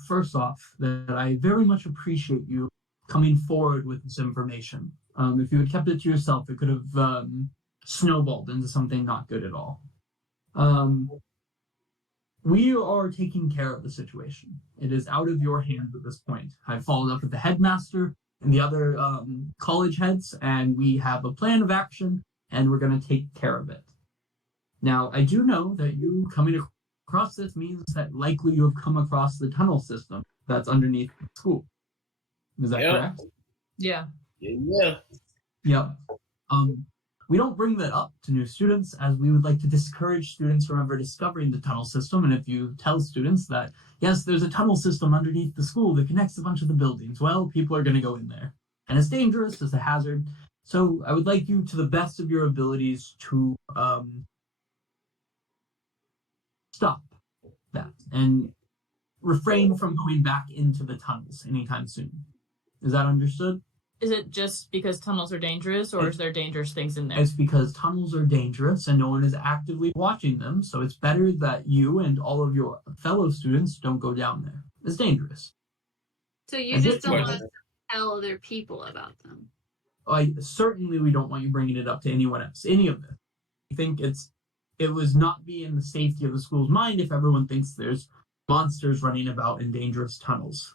first off, that I very much appreciate you coming forward with this information. If you had kept it to yourself, it could have snowballed into something not good at all. We are taking care of the situation. It is out of your hands at this point. I've followed up with the headmaster and the other college heads, and we have a plan of action, and we're going to take care of it. Now, I do know that you coming across this means that likely you have come across the tunnel system that's underneath the school. Is that correct? Yeah. Yeah. Yep. We don't bring that up to new students, as we would like to discourage students from ever discovering the tunnel system. And if you tell students that, yes, there's a tunnel system underneath the school that connects a bunch of the buildings, well, people are going to go in there. And it's dangerous, it's a hazard. So I would like you, to the best of your abilities, to stop that and refrain from going back into the tunnels anytime soon. Is that understood? Is it just because tunnels are dangerous, or is there dangerous things in there? It's because tunnels are dangerous and no one is actively watching them, so it's better that you and all of your fellow students don't go down there. It's dangerous. So you just don't want us to tell other people about them. Certainly we don't want you bringing it up to anyone else, any of this. I think it was not be in the safety of the school's mind if everyone thinks there's monsters running about in dangerous tunnels.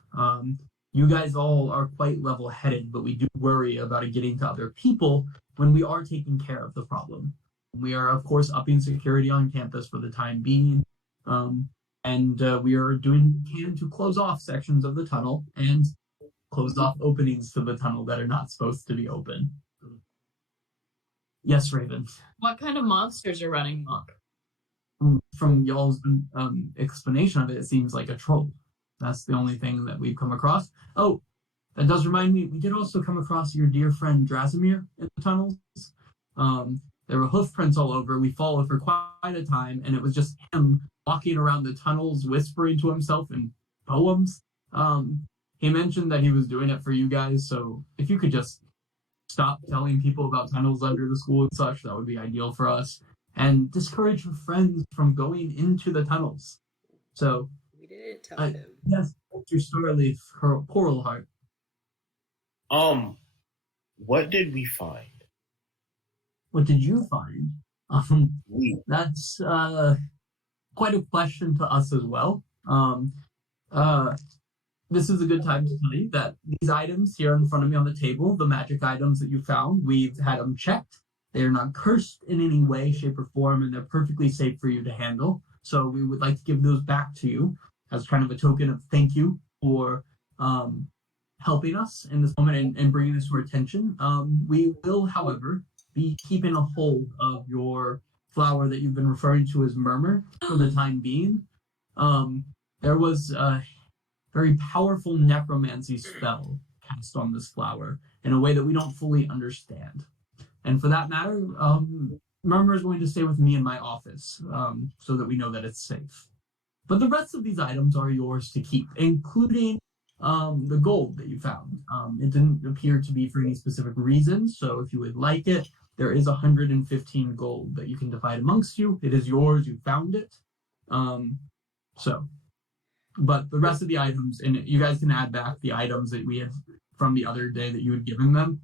You guys all are quite level-headed, but we do worry about it getting to other people when we are taking care of the problem. We are, of course, upping security on campus for the time being, and we are doing what we can to close off sections of the tunnel and close off openings to the tunnel that are not supposed to be open. Yes, Raven. What kind of monsters are running amok? From y'all's explanation of it, it seems like a troll. That's the only thing that we've come across. Oh, that does remind me, we did also come across your dear friend Drasimir in the tunnels. There were hoof prints all over. We followed for quite a time, and it was just him walking around the tunnels, whispering to himself in poems. He mentioned that he was doing it for you guys, so if you could just stop telling people about tunnels under the school and such, that would be ideal for us. And discourage your friends from going into the tunnels. So, We didn't tell him. yes, Mr. Starleaf, her coral heart. What did we find? What did you find? That's quite a question to us as well. This is a good time to tell you that these items here in front of me on the table, the magic items that you found, we've had them checked. They are not cursed in any way, shape, or form, and they're perfectly safe for you to handle. So we would like to give those back to you as kind of a token of thank you for helping us in this moment and bringing this to our attention. We will, however, be keeping a hold of your flower that you've been referring to as Murmur for the time being. There was a very powerful necromancy spell cast on this flower in a way that we don't fully understand. And for that matter, Murmur is going to stay with me in my office so that we know that it's safe. But the rest of these items are yours to keep, including the gold that you found. It didn't appear to be for any specific reason, so if you would like it, there is 115 gold that you can divide amongst you. It is yours, you found it. But the rest of the items, and you guys can add back the items that we had from the other day that you had given them.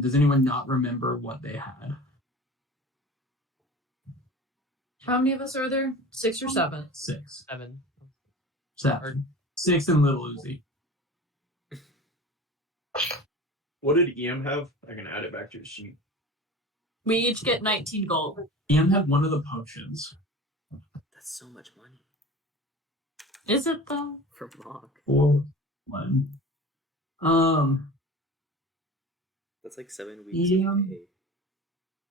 Does anyone not remember what they had? How many of us are there? 6 or 7? 6. 7. 7. 6 and Little Uzi. What did EM have? I can add it back to the sheet. We each get 19 gold. Ian had one of the potions. That's so much money Is it though? for Mock. 4, 1. That's like 7 weeks EM? of pay.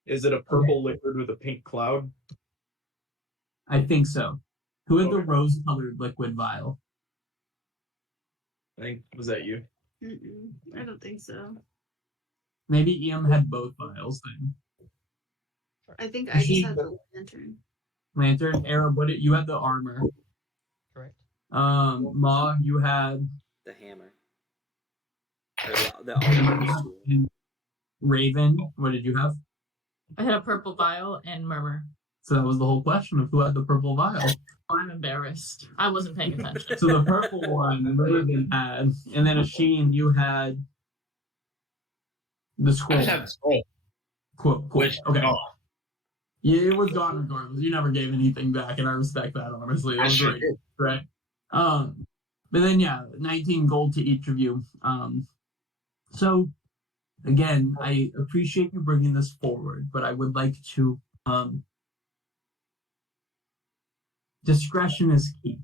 Is it a purple liquid with a pink cloud? I think so. Who had the Okay. rose-colored liquid vial? I think was that you? I don't think so. Maybe EM had both vials then. I think I just She- had the lantern. Lantern, Arab, what did you had the armor? Correct. Ma, you had The hammer. Or the all-weapons tool. Raven. What did you have? I had a purple vial and murmur. So that was the whole question of who had the purple vial. I'm embarrassed. I wasn't paying attention. So the purple one Raven had, and then Asheen, you had the I scroll. just have the scroll, Cool. which Okay. no, Yeah, it was gone regardless. You never gave anything back, and I respect that, honestly. It I was sure great. did. Right. But then, yeah, 19 gold to each of you. So, again, I appreciate you bringing this forward, but I would like to, discretion is key.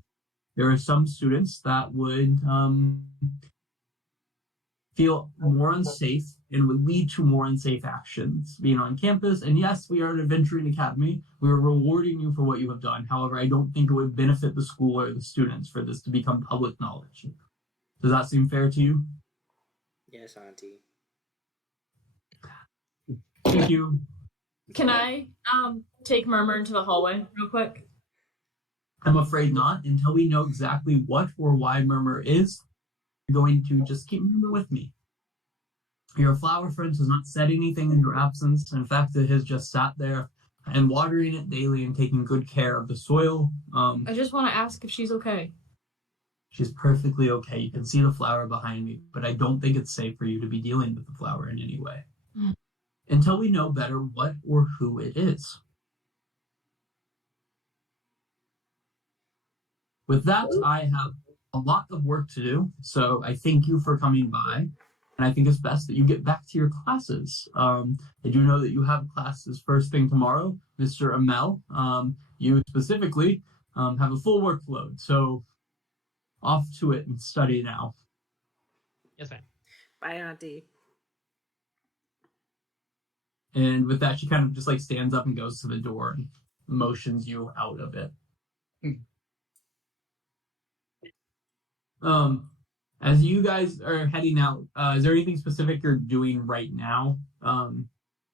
There are some students that would, feel more unsafe and would lead to more unsafe actions being on campus. And yes, we are an adventuring academy. We are rewarding you for what you have done. However, I don't think it would benefit the school or the students for this to become public knowledge. Does that seem fair to you? Yes, Auntie. Thank you. Can I take Murmur into the hallway real quick? I'm afraid not. Until we know exactly what or why Murmur is, you're going to just keep Murmur with me. Your flower friend has not said anything in your absence. In fact, it has just sat there and watering it daily and taking good care of the soil. I just want to ask if she's okay. She's perfectly okay. You can see the flower behind me, but I don't think it's safe for you to be dealing with the flower in any way. Until we know better what or who it is. With that, I have a lot of work to do, so I thank you for coming by, and I think it's best that you get back to your classes. I do know that you have classes first thing tomorrow, Mr. Amel. You specifically have a full workload, so off to it and study now. Yes, ma'am. Bye, Auntie. And with that, she kind of just like stands up and goes to the door and motions you out of it. As you guys are heading out, is there anything specific you're doing right now?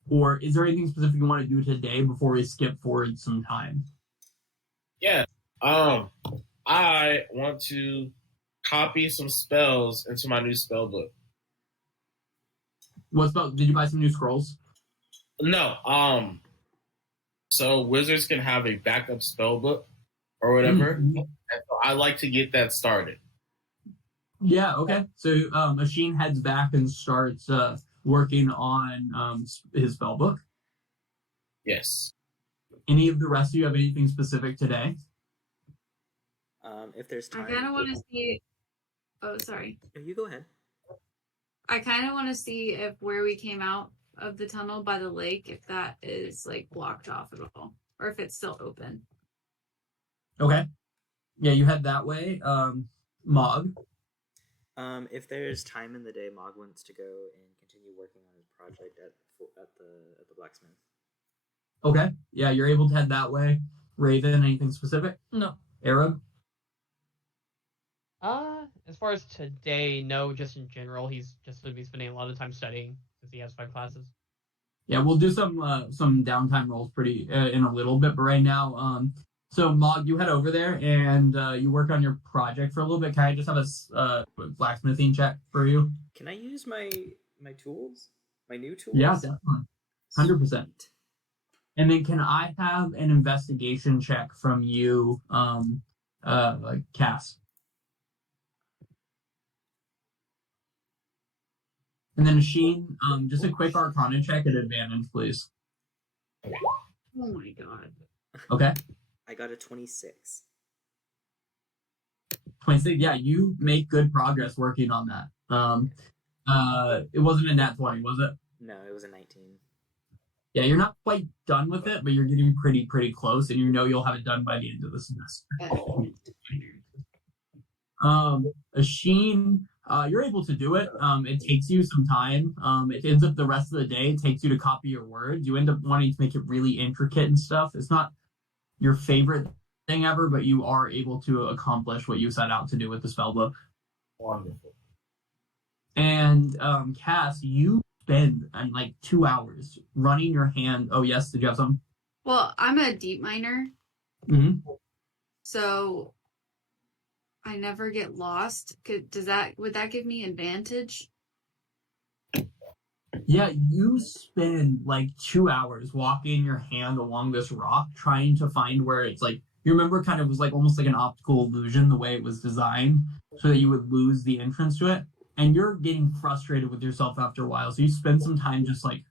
Or is there anything specific you want to do today before we skip forward some time? Yeah. I want to copy some spells into my new spell book. What spell? Did you buy some new scrolls? No. So wizards can have a backup spell book or whatever. Mhm. And so I like to get that started. Yeah, okay. So Asheen heads back and starts working on his spell book. Yes. Any of the rest of you have anything specific today? If there's I time. kind of want to see. Oh, sorry. No, you go ahead. I kind of want to see if where we came out of the tunnel by the lake, if that is like blocked off at all, or if it's still open. Okay. Yeah, you head that way. Mog. If there's time in the day, Mog wants to go and continue working on his project at the blacksmith. Okay. Yeah, you're able to head that way. Raven, anything specific? No. Arab? As far as today, no, just in general, he's just going to be spending a lot of time studying since he has 5 classes. Yeah, we'll do some downtime rolls pretty in a little bit, but right now, so Mog, you head over there and you work on your project for a little bit. Can I just have a blacksmithing check for you? Can I use my tools? My new tools? Yeah, definitely. 100%. Sweet. And then can I have an investigation check from you, Cass? And then Asheen, just a quick Arcana check at advantage, please. Oh my god. Okay. I got a 26. 26. Yeah, you make good progress working on that. It wasn't a nat 20, was it? No, it was a 19. Yeah, you're not quite done with it, but you're getting pretty close, and you know you'll have it done by the end of the semester. Asheen, you're able to do it. It takes you some time. It ends up the rest of the day. It takes you to copy your words. You end up wanting to make it really intricate and stuff. It's not your favorite thing ever, but you are able to accomplish what you set out to do with the spell book. Wonderful. And Cass, you spend like 2 hours running your hand. Oh yes, did you have something? Well, I'm a deep miner, Mm-hmm. so I never get lost. Would that give me advantage? Yeah, you spend like 2 hours walking your hand along this rock, trying to find where it's like, you remember kind of was like almost like an optical illusion the way it was designed so that you would lose the entrance to it. And you're getting frustrated with yourself after a while. So you spend some time just like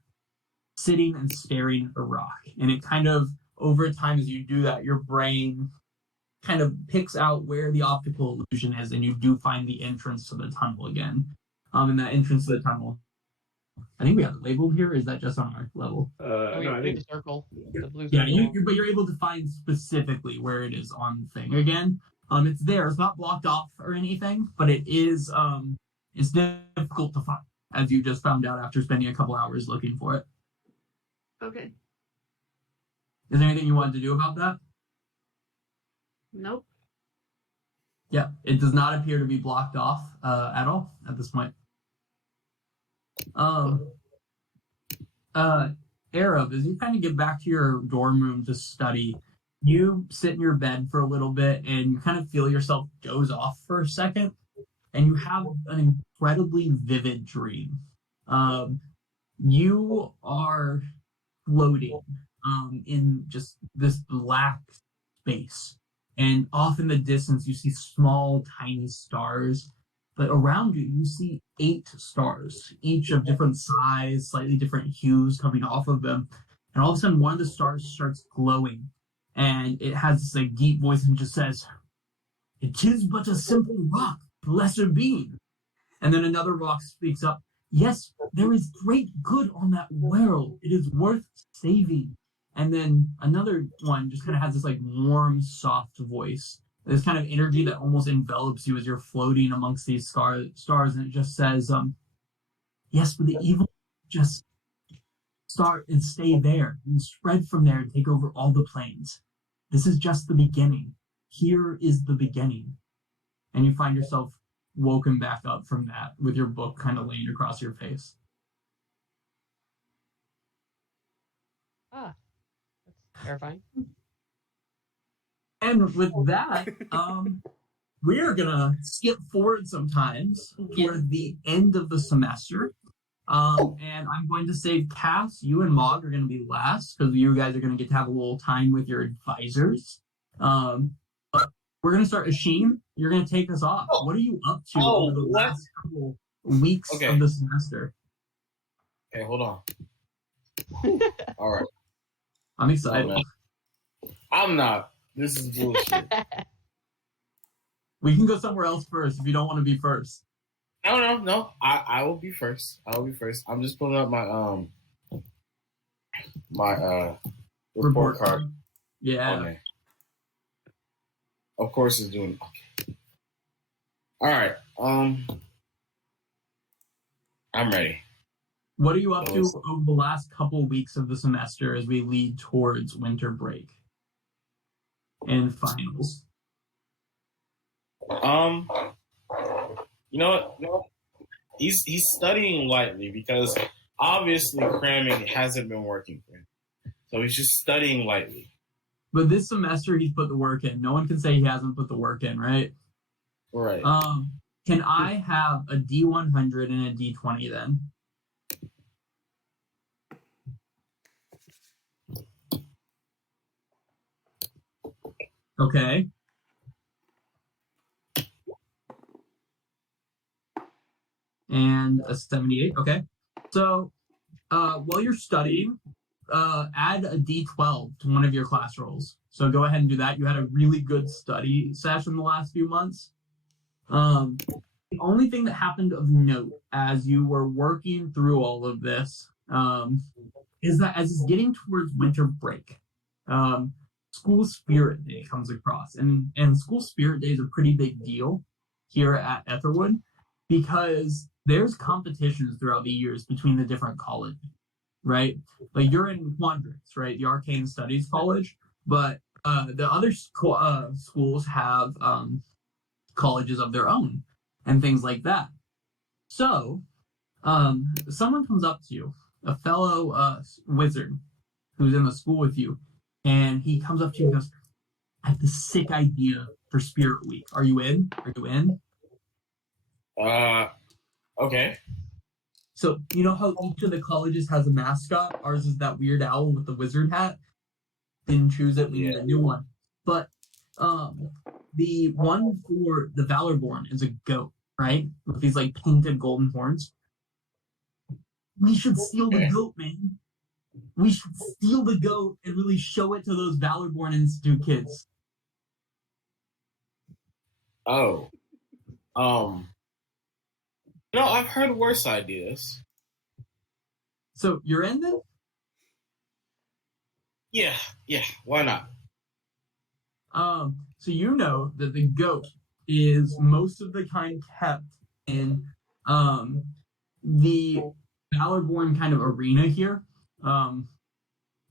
sitting and staring at a rock. And it kind of, over time, as you do that, your brain kind of picks out where the optical illusion is, and you do find the entrance to the tunnel again. And that entrance to the tunnel, I think we have it labeled here. Is that just on our level? Oh, No, I the think circle. The blue Yeah, circle. but you're able to find specifically where it is on the thing. Again, it's there. It's not blocked off or anything, but it is it's difficult to find, as you just found out after spending a couple hours looking for it. Okay. Is there anything you wanted to do about that? Nope. Yeah, it does not appear to be blocked off at all at this point. Arab, as you kind of get back to your dorm room to study, you sit in your bed for a little bit and you kind of feel yourself doze off for a second, and you have an incredibly vivid dream. You are floating in just this black space, and off in the distance you see small, tiny stars. But around you, you see 8 stars, each of different size, slightly different hues coming off of them. And all of a sudden, one of the stars starts glowing, and it has this like deep voice and just says, "It is but a simple rock, lesser being." And then another rock speaks up, "Yes, there is great good on that world. It is worth saving." And then another one just kind of has this like warm, soft voice, this kind of energy that almost envelops you as you're floating amongst these stars, and it just says, "Yes, but the evil just start and stay there and spread from there and take over all the planes. This is just the beginning. Here is the beginning." And you find yourself woken back up from that with your book kind of laying across your face. Ah, that's terrifying. And with that, we are gonna skip forward sometimes toward the end of the semester. And I'm going to say, Cass, you and Mog are going to be last because you guys are going to get to have a little time with your advisors. But we're going to start. Asheen, you're going to take us off. What are you up to over the last couple weeks of the semester? Okay, hold on. All right. I'm excited. I'm not. This is bullshit. We can go somewhere else first if you don't want to be first. No. I will be first. I'm just pulling up my report card. Yeah. Of course it's doing okay. All right. I'm ready. What are you up to over the last couple weeks of the semester as we lead towards winter break and finals? You know what? He's studying lightly because obviously cramming hasn't been working for him. So he's just studying lightly. But this semester he's put the work in. No one can say he hasn't put the work in, right? Right. Can I have a D100 and a D20 then? Okay. And a 78. Okay. So while you're studying, add a D12 to one of your class rolls. So go ahead and do that. You had a really good study session the last few months. The only thing that happened of note as you were working through all of this is that as it's getting towards winter break, School Spirit Day comes across. And School Spirit Day is a pretty big deal here at Aetherwood because there's competitions throughout the years between the different colleges, right? Like you're in Quandrix, right? The Arcane Studies College, but the other schools have colleges of their own and things like that. So, someone comes up to you, a fellow wizard who's in the school with you, and he comes up to you and goes, I have this sick idea for Spirit Week. Are you in? Are you in? Okay. So, you know how each of the colleges has a mascot? Ours is that weird owl with the wizard hat. Didn't choose it, we need a new one. But the one for the Valorborn is a goat, right? With these like painted golden horns. We should steal the goat, man. We should steal the goat and really show it to those Valorborn Institute kids. Oh. No, I've heard worse ideas. So you're in then? Yeah, why not? So you know that the goat is most of the kind kept in the Valorborn kind of arena here.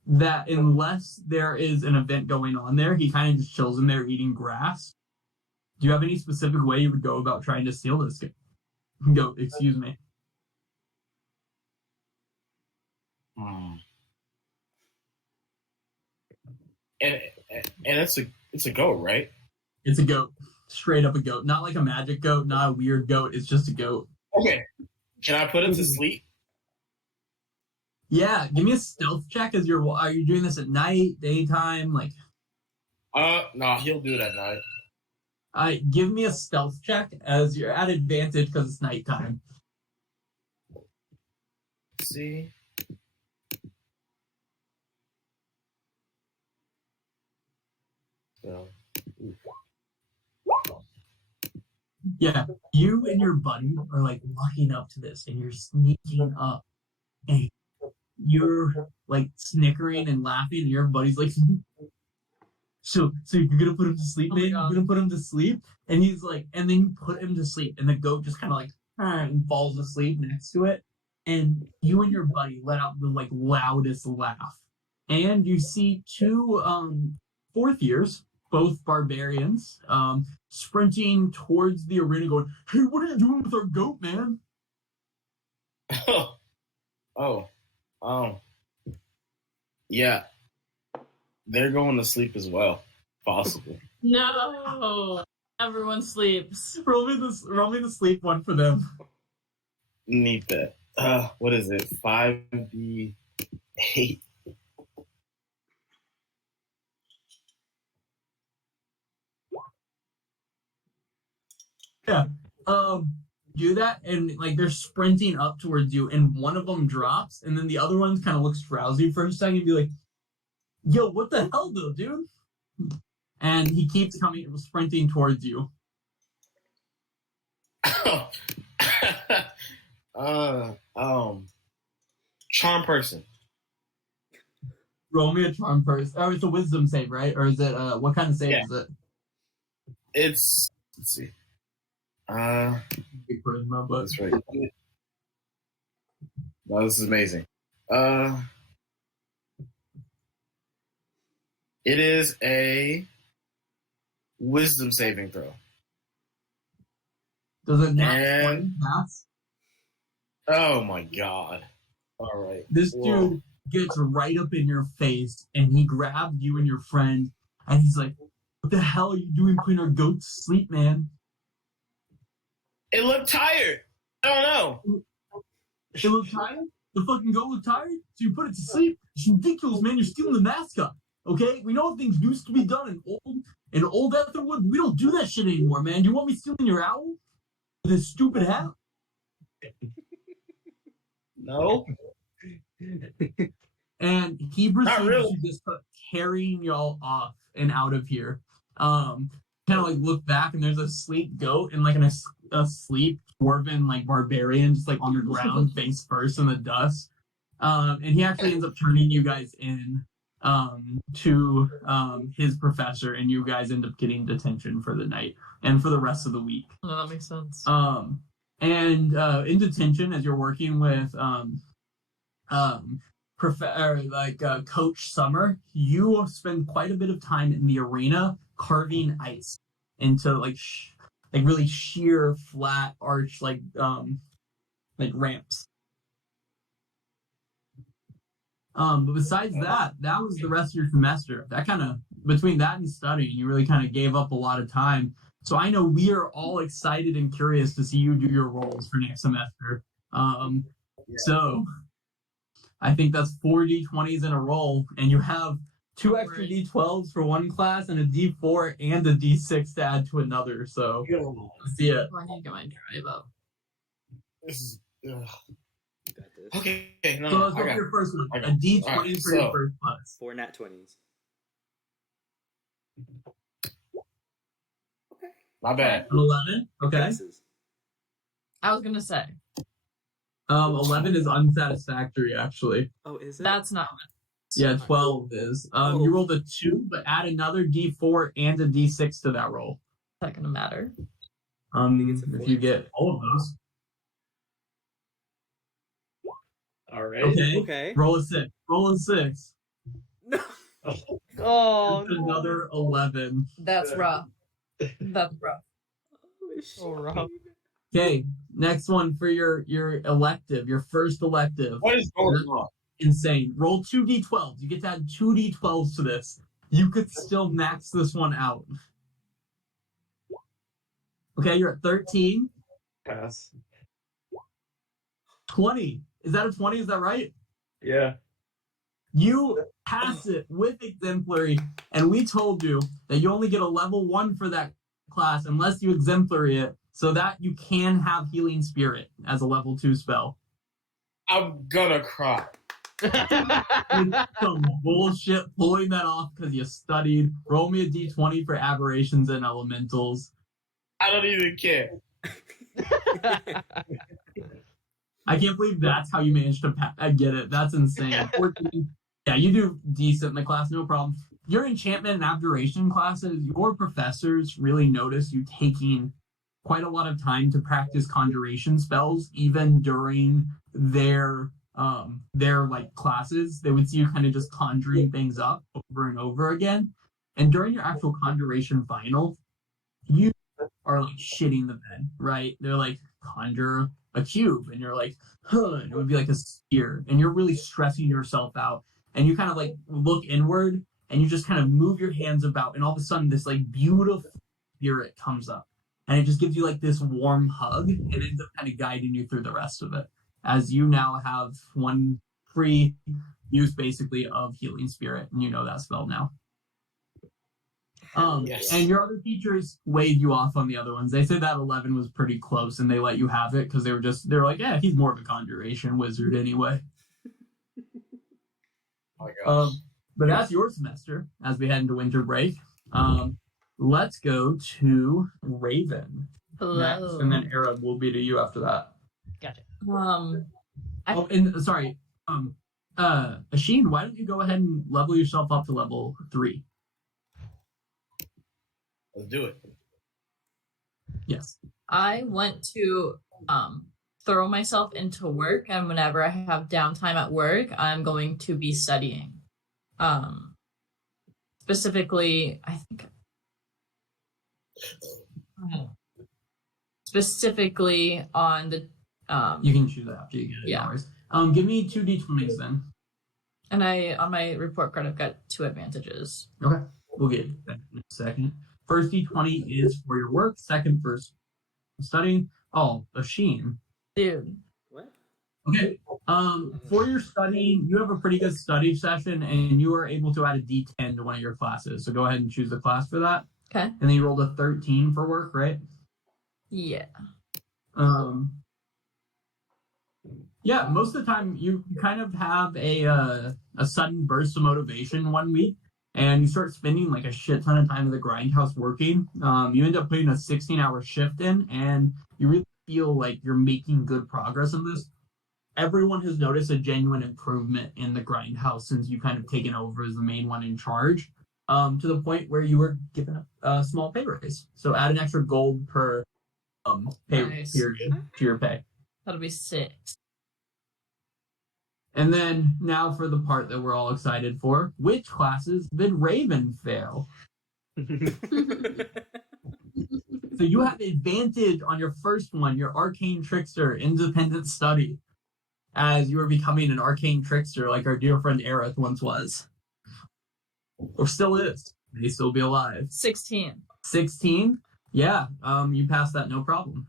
That unless there is an event going on there, he kind of just chills in there eating grass. Do you have any specific way you would go about trying to steal this goat? Excuse me. And it's a goat, right? It's a goat. Straight up a goat. Not like a magic goat, not a weird goat. It's just a goat. Okay. Can I put it to sleep? Yeah, give me a stealth check as are you doing this at night, daytime, like no, he'll do it at night. Give me a stealth check as you're at advantage because it's nighttime. Let's see. So, yeah, you and your buddy are like walking up to this and you're sneaking up and you're like snickering and laughing and your buddy's like, so you're gonna put him to sleep, man? You're gonna put him to sleep? And he's like, and then you put him to sleep and the goat just kind of like and falls asleep next to it. And you and your buddy let out the like loudest laugh. And you see two fourth years, both barbarians, sprinting towards the arena going, hey, what are you doing with our goat, man? Yeah. They're going to sleep as well, possibly. No, everyone sleeps. Roll me the sleep one for them. Need that. What is it? 5d8. Yeah. Do that, and like they're sprinting up towards you, and one of them drops, and then the other one kind of looks drowsy for a second and be like, yo, what the hell though, dude? And he keeps sprinting towards you. Charm person. Roll me a charm person. Oh, it's a wisdom save, right? Or is it what kind of save is it? Let's see. Big charisma, but That's right. Wow, this is amazing. It is a wisdom saving throw. does it not And- pass? Oh my god. All right. This Whoa. dude gets right up in your face and he grabbed you and your friend and he's like, what the hell are you doing putting our goat to sleep, man? It looked tired. I don't know. It looked tired? The fucking goat looked tired? So you put it to sleep? It's ridiculous, man. You're stealing the mascot. Okay? We know things used to be done in old Aetherwood. We don't do that shit anymore, man. Do you want me stealing your owl? With this stupid hat? No. And he proceeds really. to just start carrying y'all off and out of here. Kind of like look back and there's a sleek goat and like a sleek dwarven like barbarian just like on the ground face first in the dust. And he actually ends up turning you guys in to his professor, and you guys end up getting detention for the night and for the rest of the week. No, that makes sense. And in detention, as you're working with Coach Summer, you spend quite a bit of time in the arena carving ice into like really sheer, flat, arch like ramps. But besides that, that was the rest of your semester. That kind of between that and studying, you really kind of gave up a lot of time. So I know we are all excited and curious to see you do your roles for next semester. So I think that's 4 D20s in a roll, and you have 2 extra D12s for one class and a D4 and a D6 to add to another. So let's see it. I need to get my drive up. This is. Ugh. You got this. Okay, no, So let's go I for got your first one. I got A D20 All right, for your so- first class. 4 nat 20s. my bad. An 11. Okay. Passes. I was gonna say 11 is unsatisfactory, actually. Oh, is it? that's not. Yeah, 12 is. You rolled a 2, but add another D4 and a D6 to that roll. Not gonna matter. it's a If 4. you get all of those. All right. Okay. Okay. Roll a 6. Roll a 6. No. Oh, That's another 11. That's rough. That's rough. so rough. Okay, next one for your elective, your first elective. What is going on? Insane. Roll 2 D12s. You get to add 2 D12s to this. You could still max this one out. Okay, you're at 13. Pass. 20. Is that a 20? Is that right? Yeah. You pass it with exemplary, and we told you that you only get a level 1 for that class unless you exemplary it, so that you can have Healing Spirit as a level 2 spell. I'm gonna cry. It's some bullshit pulling that off because you studied. Roll me a D20 for aberrations and elementals. I don't even care. I can't believe that's how you managed to I get it. That's insane. 14. Yeah, you do decent in the class, no problem. Your enchantment and abjuration classes, your professors really notice you taking quite a lot of time to practice conjuration spells, even during their like classes. They would see you kind of just conjuring things up over and over again. And during your actual conjuration final, you are like shitting the bed, right? They're like, conjure a cube, and you're like, huh, and it would be like a sphere, and you're really stressing yourself out, and you kind of like look inward, and you just kind of move your hands about, and all of a sudden this like beautiful spirit comes up, and it just gives you like this warm hug, and it ends up kind of guiding you through the rest of it, as you now have one free use basically of Healing Spirit, and you know that spell now. Yes. And your other teachers weighed you off on the other ones. They said that 11 was pretty close, and they let you have it because they're like, yeah, he's more of a conjuration wizard anyway. Oh my gosh. But that's your semester as we head into winter break. Let's go to Raven next, Hello. and then Arab will be to you after that. Gotcha. And sorry, Asheen, why don't you go ahead and level yourself up to level 3? Let's do it. Yes. I want to throw myself into work, and whenever I have downtime at work, I'm going to be studying. Specifically, I think specifically on the You can choose that after you get it. Yeah. No worries. Give me 2 D20s then. and I on my report card I've got 2 advantages. Okay. We'll get that in a second. First D20 is for your work. Second for studying. Oh, Asheen. Dude. What? Okay. For your studying, you have a pretty good study session, and you are able to add a D10 to one of your classes. So go ahead and choose the class for that. Okay. And then you rolled a 13 for work, right? Yeah. Yeah, most of the time you kind of have a sudden burst of motivation one week, and you start spending like a shit ton of time in the grindhouse working. You end up putting a 16-hour shift in, and you really feel like you're making good progress in this. Everyone has noticed a genuine improvement in the grindhouse since you kind of taken over as the main one in charge, to the point where you were given a small pay raise. So add an extra gold per pay Nice. period to your pay. That'll be 6. And then now for the part that we're all excited for. Which classes did Raven fail? So you have advantage on your first one, your Arcane Trickster Independent Study, as you are becoming an Arcane Trickster like our dear friend Aerith once was. Or still is. May still be alive. 16. 16? Yeah, you passed that no problem.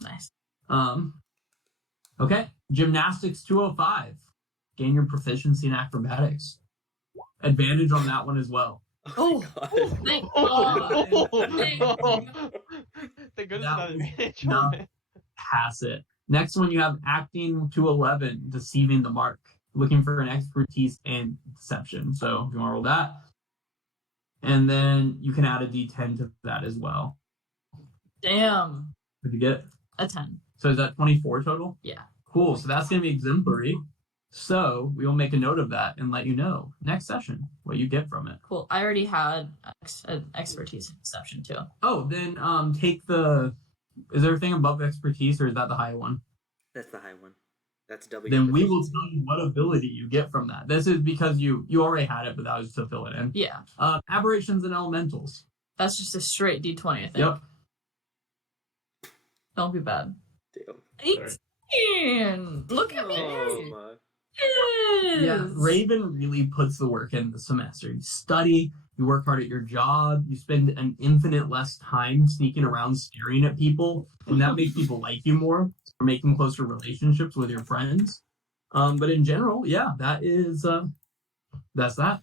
Nice. Okay. Gymnastics 205. Gain your proficiency in acrobatics. Advantage on that one as well. Oh, God. thank God. Thank goodness That not was advantage not- on it. Pass it. Next one, you have acting 211, deceiving the mark. Looking for an expertise in deception. So if you want to roll that. And then you can add a d10 to that as well. Damn. What did you get? A 10. So is that 24 total? Yeah. Cool. So that's going to be exemplary. So we will make a note of that and let you know next session what you get from it. Cool. I already had an expertise in deception too. Oh, then take the. Is there a thing above expertise or is that the high one? That's the high one. That's W. Then we will tell you what ability you get from that. This is because you already had it, but that was to fill it in. Yeah. Aberrations and elementals. That's just a straight D20, I think. Yep. Don't be bad. Damn. 18! Look at me. Oh, my. Yes. Yeah, Raven really puts the work in the semester. You study, you work hard at your job, you spend an infinite less time sneaking around staring at people, and that makes people like you more. Or making closer relationships with your friends. But in general, yeah, that is that's that.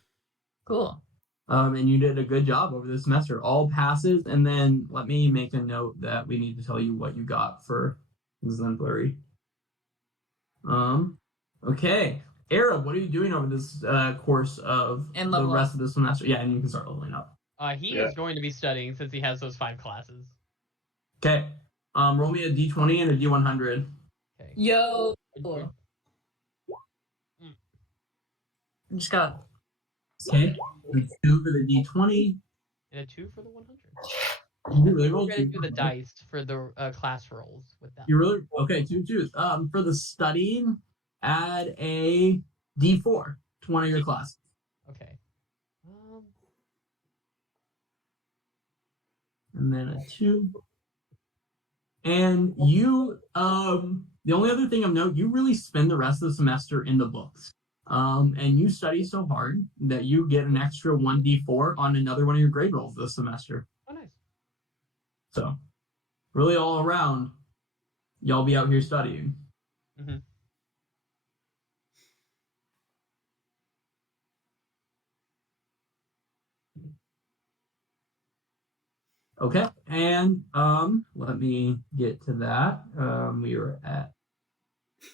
Cool. And you did a good job over the semester. All passes, and then let me make a note that we need to tell you what you got for exemplary. Okay. Era, what are you doing over this course of And the level rest up. of the semester? Yeah, and you can start leveling up. He Yeah. is going to be studying since he has those 5 classes. Okay. Roll me a d20 and a d100. Okay. Yo. Good. I just got. Okay. 2 for the d20. And a 2 for the 100. You really We're rolled going to 2. do the dice for the class rolls with that. You really okay? 2 twos. For the studying, add a d4 to one of your classes. Okay. And then a 2. And you, the only other thing of note, you really spend the rest of the semester in the books. And you study so hard that you get an extra 1d4 on another one of your grade rolls this semester. Oh, nice. So, really all around, y'all be out here studying. Mm-hmm. Okay, and let me get to that. We were at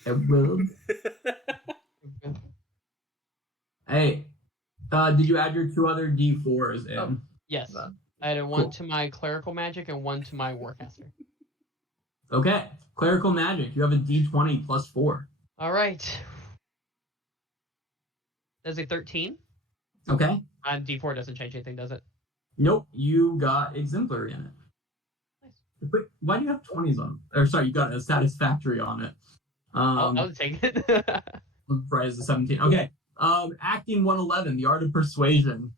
Aetherwood. Hey, did you add your 2 other d4s in? Oh. Yes. Bad. I added 1 Cool. to my clerical magic and 1 to my warcaster. Okay, clerical magic. You have a d20 plus 4. All right. That's a 13. Okay. D4 doesn't change anything, does it? Nope, you got exemplary in it. Nice. Wait, why do you have 20s on? Or sorry, you got a satisfactory on it. I'll take it. Prize the 17. Okay. Acting 111, the art of persuasion.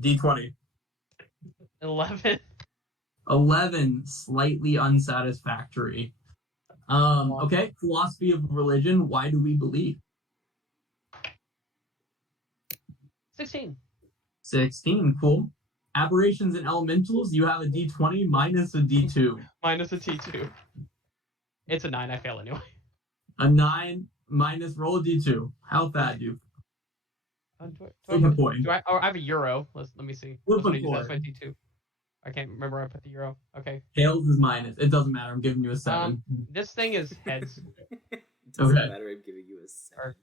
D20. 11. 11, slightly unsatisfactory. Okay, philosophy of religion. Why do we believe? 16. 16, cool. Aberrations and elementals, you have a d20 minus a d2. Minus a T2. It's a 9. I fail anyway. A 9 minus roll a d2. How bad do you? Do Flip a coin. I have a euro. Let me see. Flip a That's what I use. That's my coin. D2. I can't remember where I put the euro. Okay. Tails is minus. It doesn't matter. I'm giving you a 7. This thing is heads. Doesn't Okay. matter. I'm giving you a 7. Or-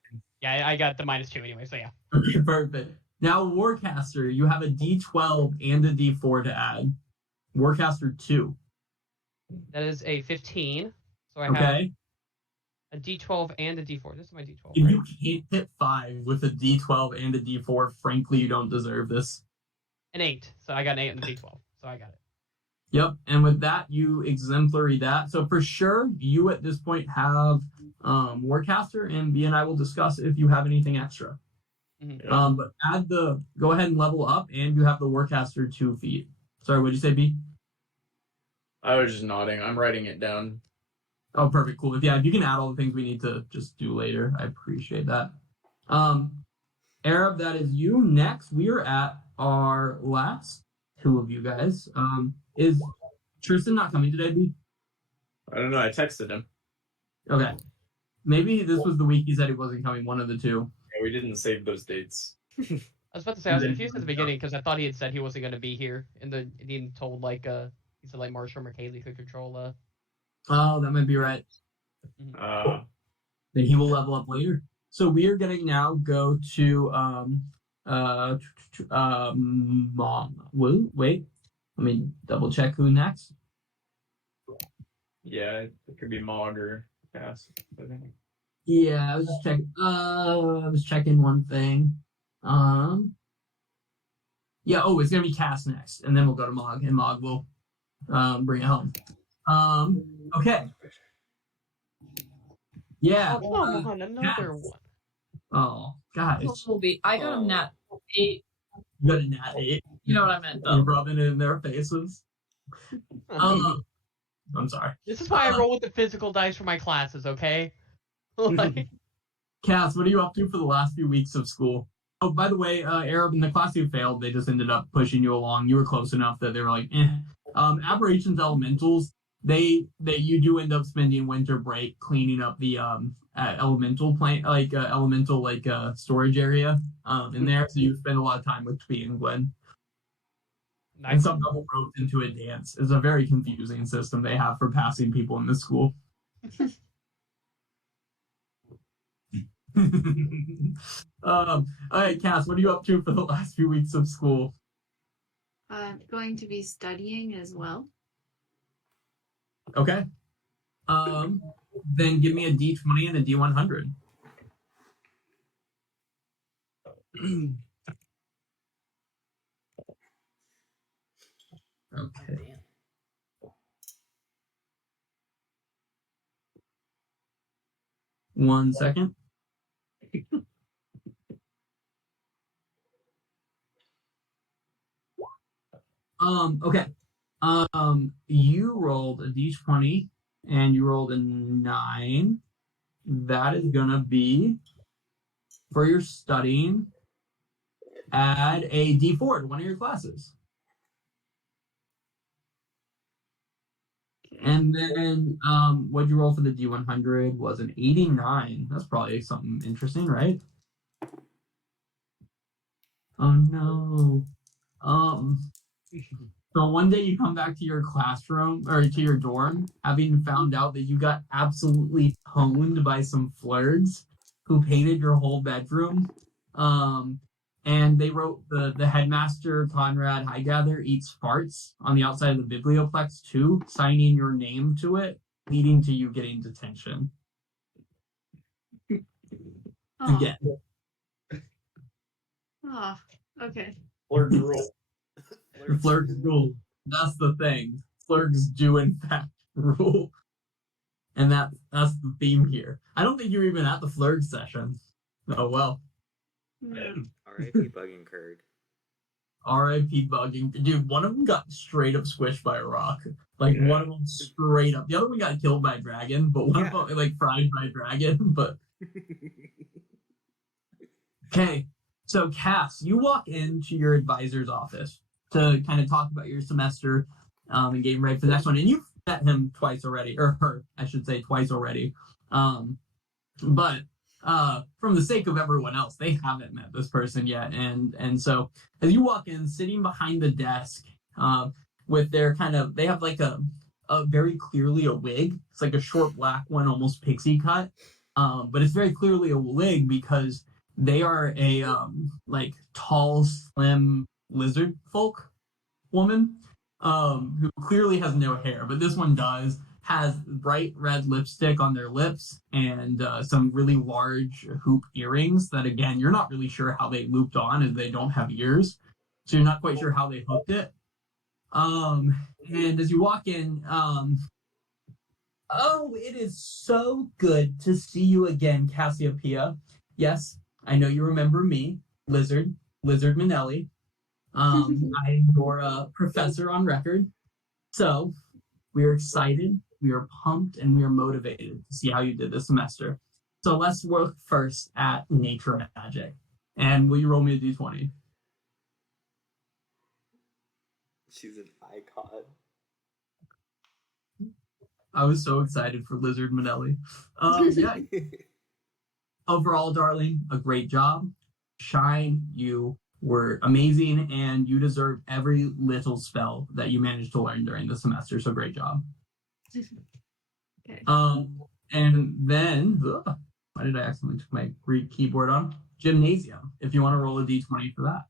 Yeah, I got the -2 anyway, so yeah. Okay, perfect. Now, Warcaster, you have a d12 and a d4 to add. Warcaster 2. That is a 15. So I have Okay. a D12 and a D4. This is my D12. If Right? you can't hit 5 with a d12 and a d4, frankly, you don't deserve this. An 8. So I got an 8 and a D12. So I got it. Yep. And with that, you exemplary that. So for sure, you at this point have Warcaster, and B and I will discuss if you have anything extra. Mhm. But go ahead and level up, and you have the Warcaster 2 feet. Sorry, what'd you say, B? I was just nodding. I'm writing it down. Oh, perfect, cool. If you can add all the things we need to just do later, I appreciate that. Arab, that is you. Next, we are at our last two of you guys. Is Tristan not coming today, B? I don't know. I texted him. Okay. Maybe this was the week he said he wasn't coming, one of the two. Yeah, we didn't save those dates. I was about to say I was confused at the beginning because I thought he had said he wasn't going to be here, and he told he said like Marshall McKaylee could control. Oh, that might be right. Then he will level up later. So we are gonna now go to mom. Wait, let me double check who next. Yeah, it could be Mog or Cass. Yeah, I was just checking. I was checking one thing. Yeah. Oh, it's gonna be Cass next, and then we'll go to Mog, and Mog will bring it home. Okay. Yeah. Oh, come on, another one. Oh, guys. I got a nat 8. You got a nat 8. You know what I meant, You're though. rubbing it in their faces. I'm sorry. This is why I roll with the physical dice for my classes, okay? Like, Cass, what are you up to for the last few weeks of school? Oh, by the way, Arab, in the class you failed, they just ended up pushing you along. You were close enough that they were like, eh. Aberrations Elementals, you do end up spending winter break cleaning up the elemental plant, storage area in there. So you spend a lot of time with Twee and Gwen. nice. And some double roped into a dance. It's a very confusing system they have for passing people in this school. All right, Cass, what are you up to for the last few weeks of school? I'm going to be studying as well. Okay. Then give me a D20 and a D100. Okay. One second. Okay. You rolled a D20 and you rolled a 9. That is gonna be for your studying. Add a D4 to one of your classes. And then what'd you roll for the D100 was an 89. That's probably something interesting, right? Oh no. So one day you come back to your classroom or to your dorm, having found out that you got absolutely pwned by some flirgs who painted your whole bedroom. And they wrote the headmaster, Conrad Highgather, eats farts on the outside of the biblioplex too, signing your name to it, leading to you getting detention. Oh, Again. oh, okay. Flirgs rule. Flirgs rule. That's the thing. Flirgs do in fact rule. And that's the theme here. I don't think you're even at the Flirg session. Oh well. No. R.I.P. Bugging Kurg. R.I.P. Bugging. Dude, one of them got straight up squished by a rock. Like, one of them straight up. The other one got killed by a dragon, but one of them, like, fried by a dragon. But, okay. So, Cass, you walk into your advisor's office to kind of talk about your semester and getting ready for the next one. And you've met him twice already, or her, I should say, twice already. But from the sake of everyone else, they haven't met this person yet. And so as you walk in, sitting behind the desk with their they have like a very clearly a wig. It's like a short black one, almost pixie cut. But it's very clearly a wig because they are a like tall, slim lizard folk woman who clearly has no hair, but this one does. Has bright red lipstick on their lips and some really large hoop earrings that, again, you're not really sure how they looped on as they don't have ears. So you're not quite sure how they hooked it. And as you walk in, oh, it is so good to see you again, Cassiopeia. Yes, I know you remember me, Lizard Manelli. I'm your professor on record. So we are excited, we are pumped, and we are motivated to see how you did this semester. So let's work first at nature magic. And will you roll me a d20? She's an icon. I was so excited for Lizard Manelli. Yeah. Overall, darling, a great job. Shine, you were amazing, and you deserve every little spell that you managed to learn during the semester. So great job. Okay. And then, why did I accidentally took my Greek keyboard on? Gymnasium. If you want to roll a d20 for that.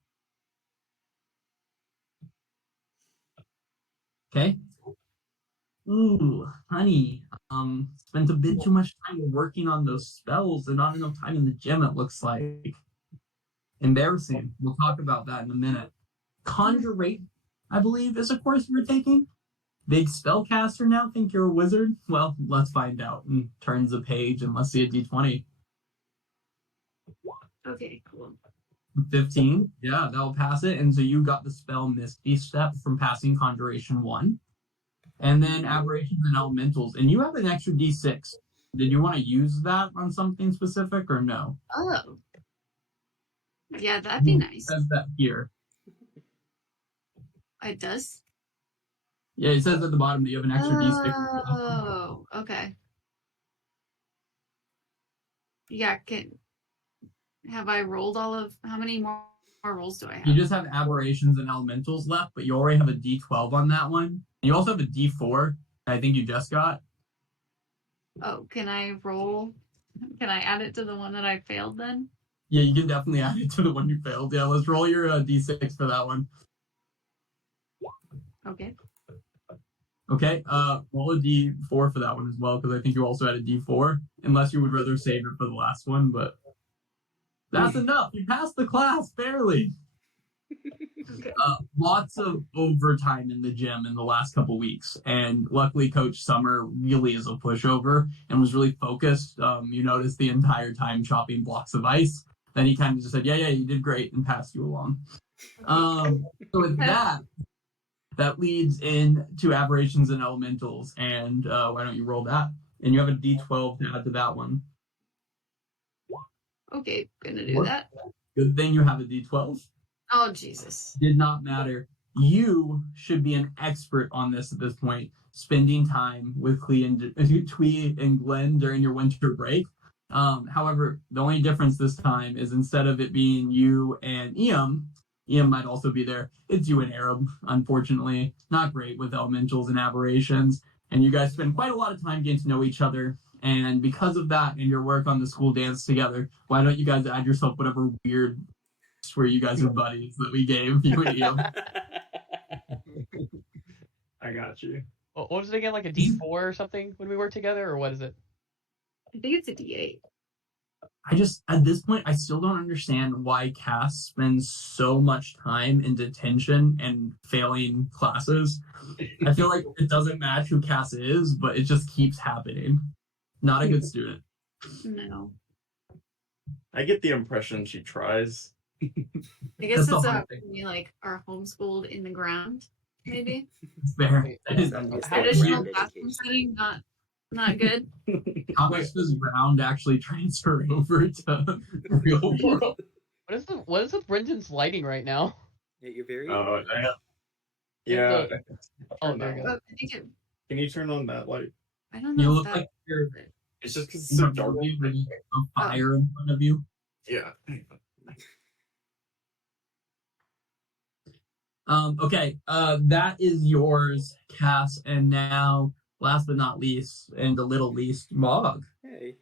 Okay. Ooh, honey. Spent a bit too much time working on those spells and not enough time in the gym, it looks like. Embarrassing. We'll talk about that in a minute. Conjuration, I believe, is a course we're taking. Big spellcaster now think you're a wizard? Well, let's find out. And turns the page and let's see a d20. Okay, cool. 15. Yeah, that'll pass it. And so you got the spell Misty Step from passing Conjuration 1. And then Aberrations and Elementals. And you have an extra d6. Did you want to use that on something specific or no? Oh. Yeah, that'd be nice. It says that here. It does? Yeah, it says at the bottom that you have an extra d6. Oh, okay. Yeah, have I rolled all of how many more rolls do I have? You just have Aberrations and Elementals left, but you already have a d12 on that one. And you also have a d4 I think you just got. Oh, can I add it to the one that I failed then? Yeah, you can definitely add it to the one you failed. Yeah, let's roll your d6 for that one. Okay. Okay, roll a d4 for that one as well, because I think you also had a d4, unless you would rather save it for the last one, but that's enough. You passed the class, barely. Okay. Lots of overtime in the gym in the last couple weeks, and luckily Coach Summer really is a pushover and was really focused. You noticed the entire time chopping blocks of ice. Then he kind of just said, yeah, you did great, and passed you along. So with that leads into Aberrations and Elementals, and why don't you roll that? And you have a d12 to add to that one. Okay, gonna do that. Good thing you have a d12. Oh, Jesus. Did not matter. You should be an expert on this at this point, spending time with Twee and Glenn during your winter break. However, the only difference this time is instead of it being you and Ian might also be there. It's you and Arab, unfortunately. Not great with Elementals and Aberrations. And you guys spend quite a lot of time getting to know each other. And because of that and your work on the school dance together, why don't you guys add yourself whatever weird where you guys are buddies that we gave you and Ian? I got you. What was it again? Like a D4 or something when we work together, or what is it? I think it's a D8. At this point, I still don't understand why Cass spends so much time in detention and failing classes. I feel like it doesn't match who Cass is, but it just keeps happening. Not a good student. No. I get the impression she tries. I guess That's it's the hard thing. we like are homeschooled in the ground, maybe. It's fair. Traditional classroom setting, not good. How much does round actually transfer over to real world? What is with Brendan's lighting right now? Yeah, you're very. Yeah. Oh, there you go. I think Can you turn on that light? I don't know. You if look that- like you're It's just because it's so dark. with a fire in front of you. Yeah. Okay, that is yours, Cass, and now, last but not least, and the little least, Mog. Hey.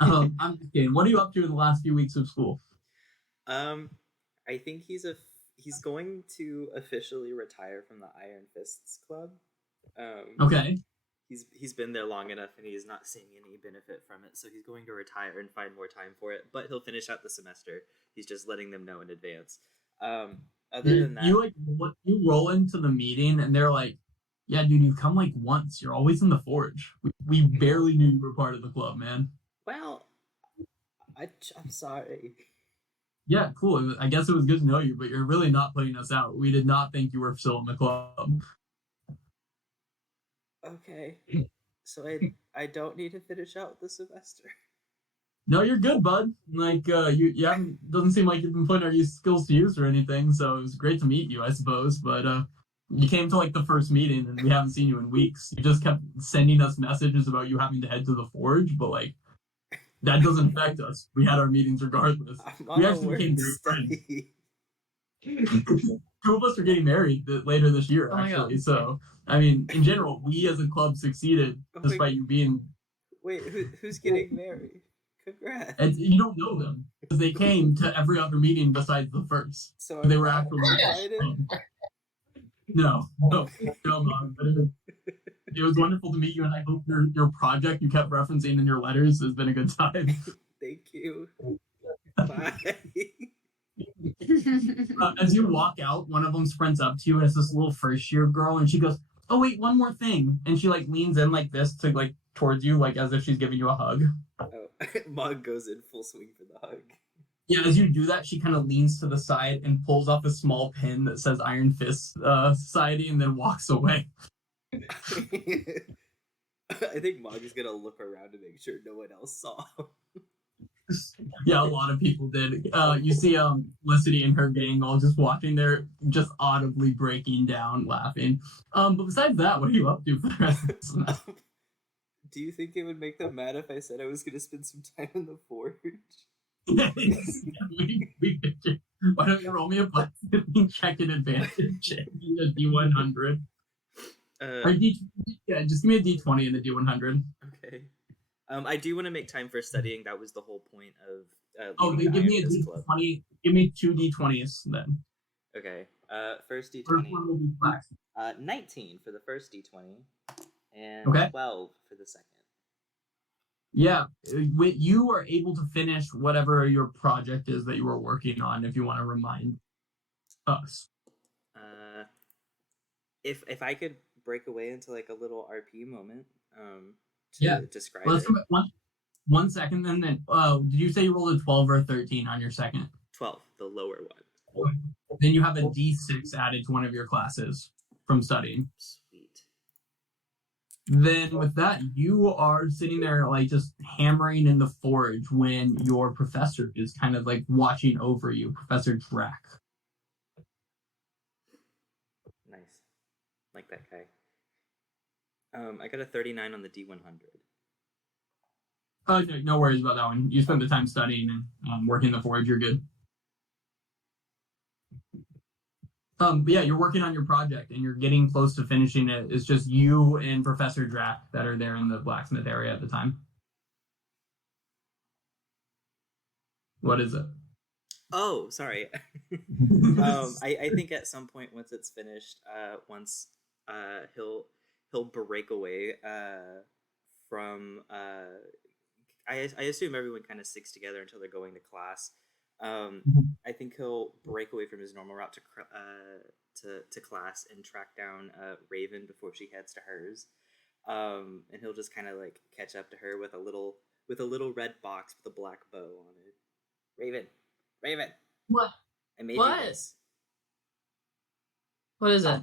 I'm just kidding. What are you up to in the last few weeks of school? I think he's going to officially retire from the Iron Fists Club. Okay. He's been there long enough and he's not seeing any benefit from it, so he's going to retire and find more time for it. But he'll finish out the semester. He's just letting them know in advance. Other than that, you roll into the meeting and they're like, yeah, dude, you've come like once. You're always in the forge. We barely knew you were part of the club, man. well, I'm sorry. Yeah, cool. I guess it was good to know you, but you're really not putting us out. We did not think you were still in the club. Okay, so I don't need to finish out the semester. No, you're good, bud. Like, you haven't, doesn't seem like you've been putting our skills to use or anything, so it was great to meet you, I suppose, but, you came to, like, the first meeting, and we haven't seen you in weeks. You just kept sending us messages about you having to head to the forge, but, like, that doesn't affect us. We had our meetings regardless. I'm on We a actually work became very friends. study. Two of us are getting married later this year, Oh my actually, God. so, I mean, in general, we as a club succeeded, Oh my despite you being, Wait, who's getting married? Congrats. and you don't know them, because they came to every other meeting besides the first. So They I'm were not actually invited? no, Mom, but it was wonderful to meet you, and I hope your project you kept referencing in your letters has been a good time. Thank you. Bye. As you walk out, one of them sprints up to you, and it's this little first year girl, and she goes, "Oh wait, one more thing," and she like leans in like this to like towards you, like as if she's giving you a hug. Oh, Mog goes in full swing for the hug. Yeah, as you do that, she kind of leans to the side and pulls off a small pin that says Iron Fist Society, and then walks away. I think Mog is gonna look around to make sure no one else saw. Yeah, a lot of people did. You see Felicity and her gang all just watching there, just audibly breaking down, laughing. But besides that, what are you up to for the rest of the semester? Do you think it would make them mad if I said I was gonna spend some time in the forge? we picture. Why don't you roll me a button check in advantage? A D100. Or yeah, just give me a D20 and a D100. Okay. I do want to make time for studying. That was the whole point of. Oh, leaving then the give me a Iron Fist Club. D20. Give me two D20s then. Okay. First First D20. one will be flax. 19 for the first D20, and Okay. 12 for the second. Yeah, you are able to finish whatever your project is that you were working on. If you want to remind us. If I could break away into like a little RP moment, to Yeah. describe Let's it. come one second. Then did you say you rolled a 12 or a 13 on your second? 12, the lower one. Then you have a D6 added to one of your classes from studying. Sweet. Then with that, you are sitting there like just hammering in the forge when your professor is kind of like watching over you, Professor Drac. Nice. Like that guy. I got a 39 on the D100. No worries about that one. You spend the time studying and working the forge, you're good. But yeah, you're working on your project and you're getting close to finishing it. It's just you and Professor Drac that are there in the blacksmith area at the time. What is it? Oh, sorry. I think at some point once it's finished, once he'll break away from I assume everyone kind of sticks together until they're going to class. I think he'll break away from his normal route to class and track down Raven before she heads to hers. And he'll just kind of like catch up to her with a little red box with a black bow on it. Raven. What? I made What? you this. What is it?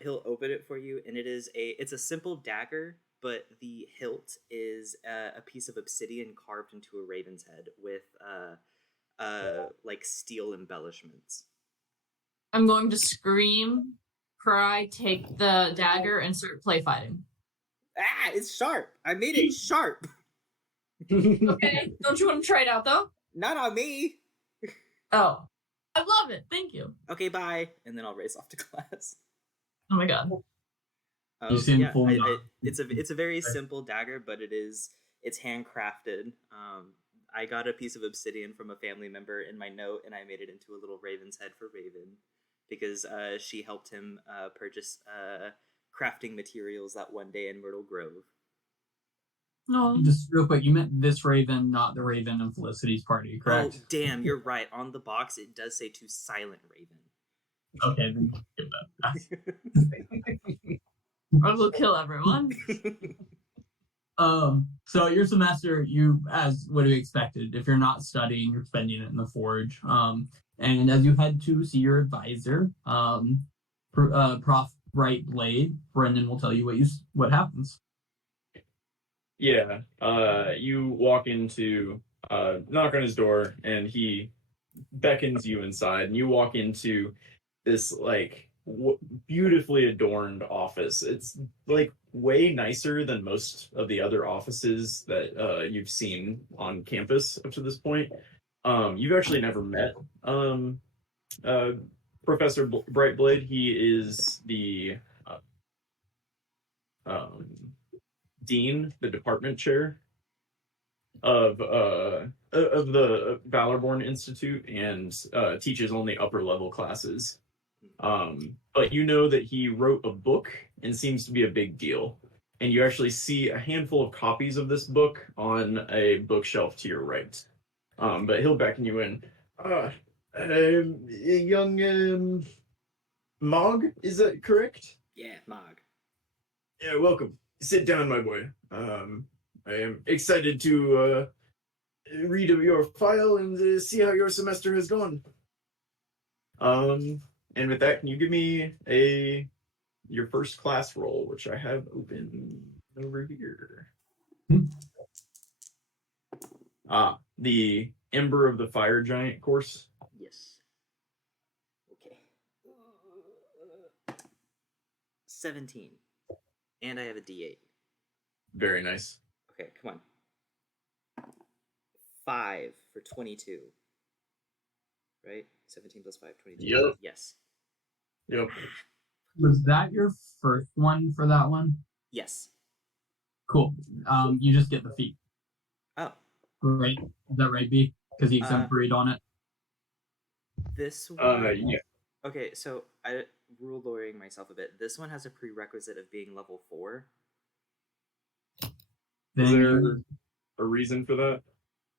He'll open it for you, and it's a simple dagger, but the hilt is a piece of obsidian carved into a raven's head with like steel embellishments. I'm going to scream, cry, take the dagger, and start play fighting. Ah, it's sharp. I made it sharp. Okay, don't you want to try it out though? Not on me. Oh, I love it. Thank you. Okay, bye. And then I'll race off to class. Oh my god. You seem Yeah, full it's a very simple dagger, but it's handcrafted. I got a piece of obsidian from a family member in my note, and I made it into a little raven's head for Raven because she helped him purchase crafting materials that one day in Myrtle Grove. No. Just real quick, you meant this Raven, not the Raven in Felicity's party, correct? Oh, damn, you're right. On the box, it does say to Silent Raven. Okay, then give that. Or we'll kill everyone. So your semester, you as would have expected, if you're not studying, you're spending it in the forge. And as you head to see your advisor, Prof. Bright Blade, Brendan will tell you what happens. Yeah. You walk into, knock on his door, and he beckons you inside, and you walk into this like beautifully adorned office. It's like way nicer than most of the other offices that you've seen on campus up to this point. You've actually never met Professor Brightblade. He is the dean, the department chair of the Valorborn Institute, and teaches only upper level classes. But you know that he wrote a book and seems to be a big deal. And you actually see a handful of copies of this book on a bookshelf to your right. But he'll beckon you in. Young Mog, is that correct? Yeah, Mog. Yeah, welcome. Sit down, my boy. I am excited to read of your file and see how your semester has gone. And with that, can you give me your first class roll, which I have open over here? The Ember of the Fire Giant course. Yes. Okay. 17. And I have a D8. Very nice. Okay, come on. 5 for 22. Right? 17 plus 5, 22. Yep. Yes. Yep. Was that your first one for that one? Yes. Cool. You just get the feat. Oh. Right? Is that right, B? Because he exemplaried on it. This one. Yeah. Okay, so I rule lawyering myself a bit. This one has a prerequisite of being level 4. Is there a reason for that?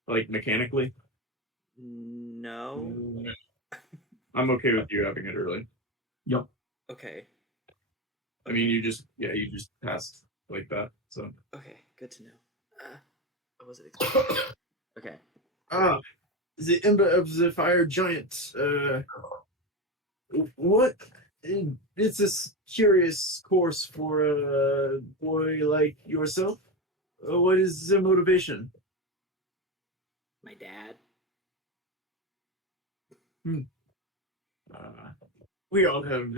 Like mechanically? No. I'm okay with you having it early. Yep. Okay. I mean, you just passed like that. So. Okay, good to know. I wasn't expecting. Okay. The Ember of the Fire Giant. What? It's a curious course for a boy like yourself. What is the motivation? My dad. We all have,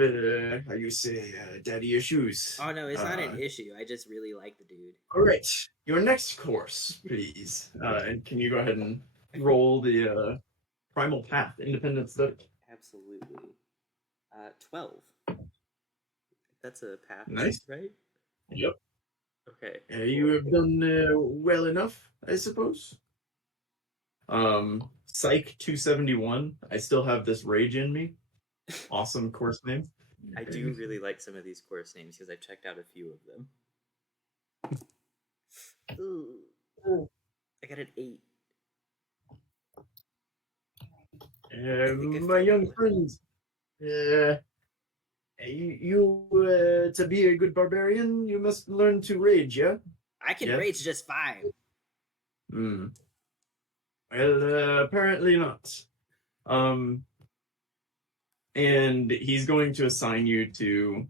how you say, daddy issues. Oh no, it's not an issue. I just really like the dude. All right, your next course, please. And can you go ahead and roll the Primal Path Independent Study? Absolutely. 12. That's a path. Nice. Right? Yep. Okay. You have done well enough, I suppose. Psych 271. I still have this rage in me. Awesome course name. I do really like some of these course names because I've checked out a few of them. Ooh. I got an 8. My young friends, you to be a good barbarian, you must learn to rage, yeah? I can rage just fine. Well, apparently not. And he's going to assign you to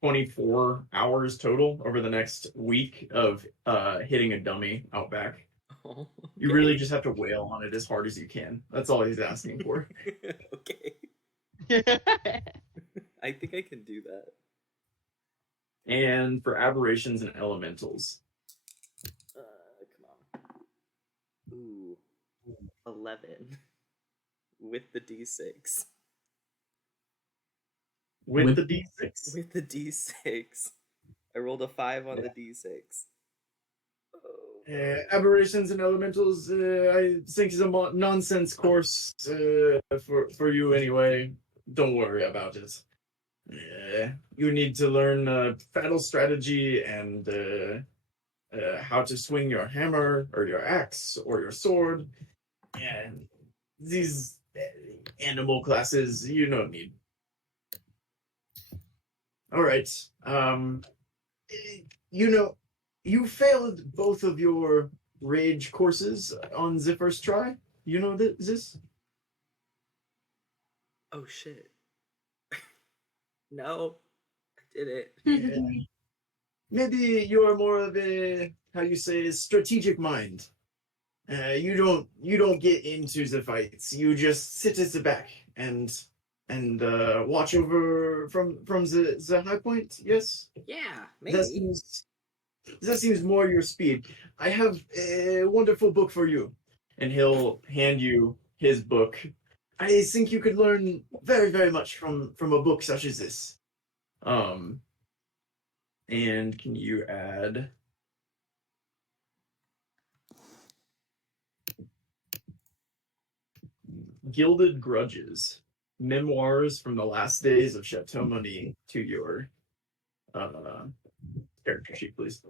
24 hours total over the next week of hitting a dummy out back. Oh, okay. You really just have to wail on it as hard as you can. That's all he's asking for. Okay. I think I can do that. And for aberrations and elementals. Come on. Ooh. 11. With the D6. With the D6. With the D6. I rolled a 5 on the D6. Aberrations and elementals, I think is a nonsense course for you anyway. Don't worry about it. You need to learn battle strategy and how to swing your hammer or your axe or your sword. And these animal classes, you don't need. All right. You failed both of your rage courses on the first try. You know this? Oh shit. No, I did it. Yeah. Maybe you're more of a, how you say, strategic mind. You don't get into the fights. You just sit at the back and watch over from the high point. Yes, Yeah, that maybe. seems more your speed. I have a wonderful book for you, and he'll hand you his book. I think you could learn very, very much from a book such as this. And can you add Gilded Grudges, Memoirs from the Last Days of Chateau Money to your character sheet, please?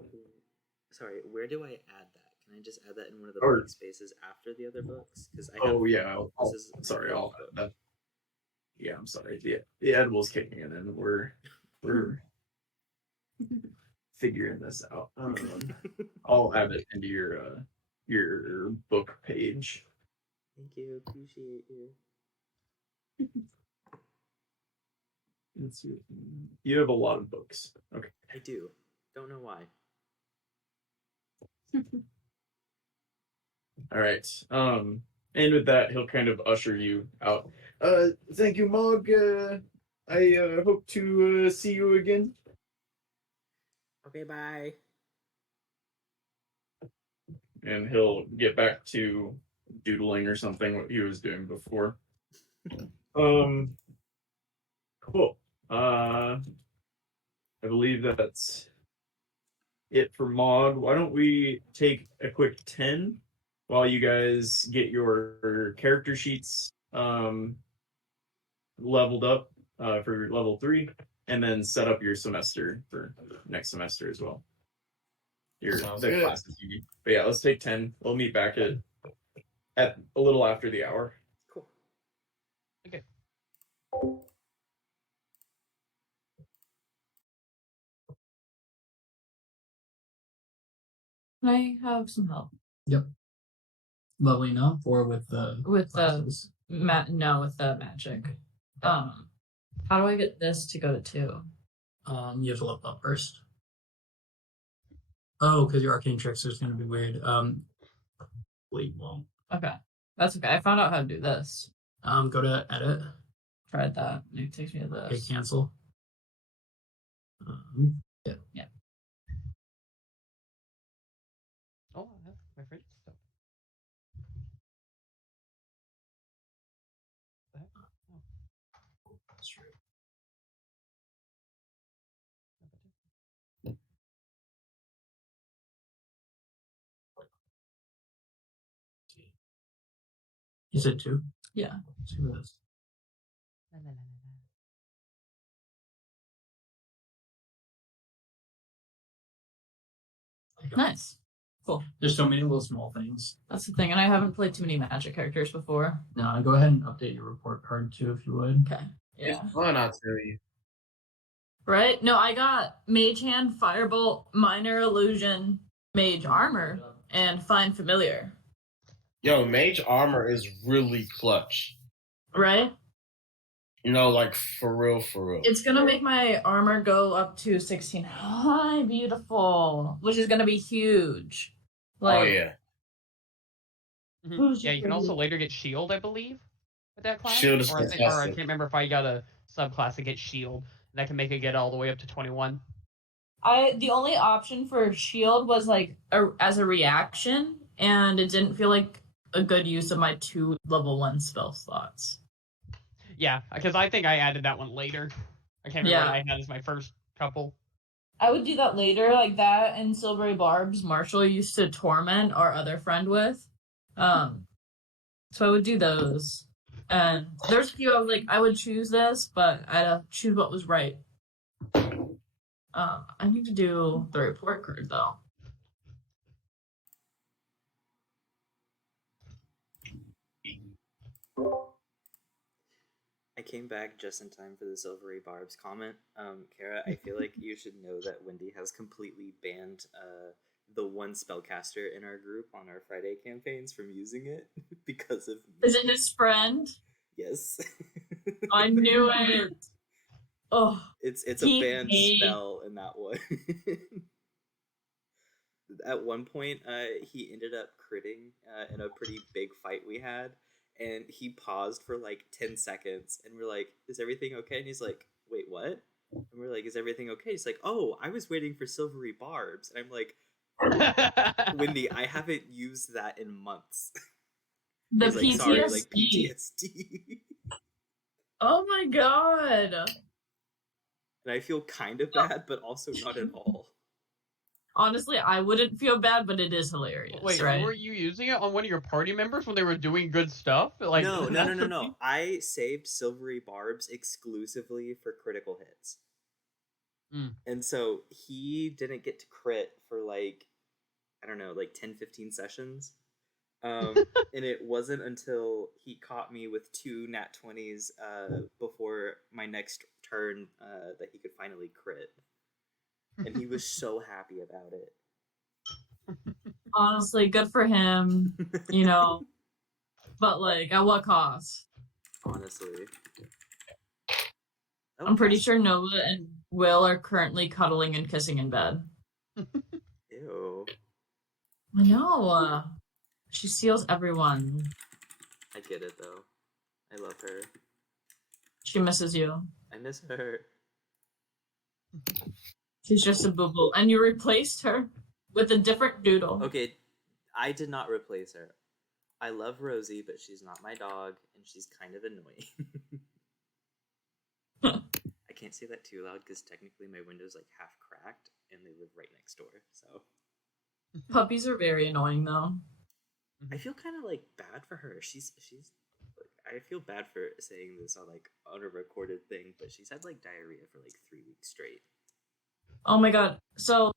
Sorry, where do I add that? Can I just add that in one of the Or- blank spaces after the other books? Because I have. Oh yeah, This is sorry, my I'll book. that. Yeah, I'm sorry. The edibles kicking in, and we're figuring this out. I'll add it into your book page. Thank you, appreciate you. Let's see. You have a lot of books. Okay. I do. Don't know why. All right. And with that, he'll kind of usher you out. Thank you, Mog. I hope to see you again. Okay, bye. And he'll get back to doodling or something what he was doing before. Cool. I believe that's it for Mog. Why don't we take a quick 10 while you guys get your character sheets leveled up for level 3, and then set up your semester for next semester as well. Sounds The good. classes you need. But yeah, let's take 10. We'll meet back at a little after the hour. Cool. Okay. Can I have some help Lovely enough, or with the with the classes? no, with the magic? How do I get this to go to 2? You have to level up first. Oh, because your arcane tricks is going to be weird. Wait, well, Okay, that's okay. I found out how to do this. go to edit. Tried that. And it takes me to Okay, this. cancel. Yeah. Oh, I have my fridge stuff. What the heck? Oh. That's true. You said 2? Yeah. Let's see what this. La, la, la, la, Nice. Cool. There's so many little small things. That's the thing, and I haven't played too many magic characters before. No, go ahead and update your report card too, if you would. Okay. Yeah. It's fun, I'll tell you. Right? No, I got Mage Hand, Firebolt, Minor Illusion, Mage Armor, and Find Familiar. Yo, mage armor is really clutch. Right? You know, like for real, for real. It's gonna make my armor go up to 16. Hi, beautiful. Which is gonna be huge. Oh yeah. Mhm. Who's Yeah, you can your- also later get shield, I believe, with that class. Shield is or I fantastic. can't remember if I got a subclass that gets shield. And that can make it get all the way up to 21. The only option for shield was like as a reaction, and it didn't feel like a good use of my 2 level 1 spell slots. Yeah, because I think I added that one later. I can't remember what I had as my first couple. I would do that later, like that and Silvery Barbs Marshall used to torment our other friend with. So I would do those. And there's a few I was like, I would choose this, but I'd choose what was right. I need to do the report card though. came back just in time for the Silvery Barbs comment. Kara, I feel like you should know that Wendy has completely banned the one spellcaster in our group on our Friday campaigns from using it because of me. Is it his friend? Yes. I knew it. Oh, It's a he banned made- spell in that one. At one point, he ended up critting in a pretty big fight we had, and he paused for like 10 seconds, and we're like, "Is everything okay?" And he's like, "Wait, what?" And we're like, "Is everything okay?" He's like, "Oh, I was waiting for Silvery Barbs," and I'm like, "Wendy, I haven't used that in months." the He's like, PTSD. "Sorry, like PTSD." Oh my god. And I feel kind of bad, but also not at all. Honestly, I wouldn't feel bad, but it is hilarious, Wait, right? were you using it on one of your party members when they were doing good stuff? Like No. that could be- I saved Silvery Barbs exclusively for critical hits. Mm. And so he didn't get to crit for like, I don't know, like 10, 15 sessions. And it wasn't until he caught me with 2 nat 20s before my next turn that he could finally crit. And he was so happy about it. Honestly, good for him, you know. But like, at what cost? Honestly. I'm pretty sure Nova and Will are currently cuddling and kissing in bed. Ew. I know. She steals everyone. I get it though. I love her. She misses you. I miss her. She's just a boo-boo. And you replaced her with a different doodle. Okay, I did not replace her. I love Rosie, but she's not my dog, and she's kind of annoying. I can't say that too loud because technically my window's like half cracked, and they live right next door. So Puppies are very annoying, though. I feel kind of like bad for her. She's. I feel bad for saying this on a recorded thing, but she's had like diarrhea for like 3 weeks straight. Oh my god. So,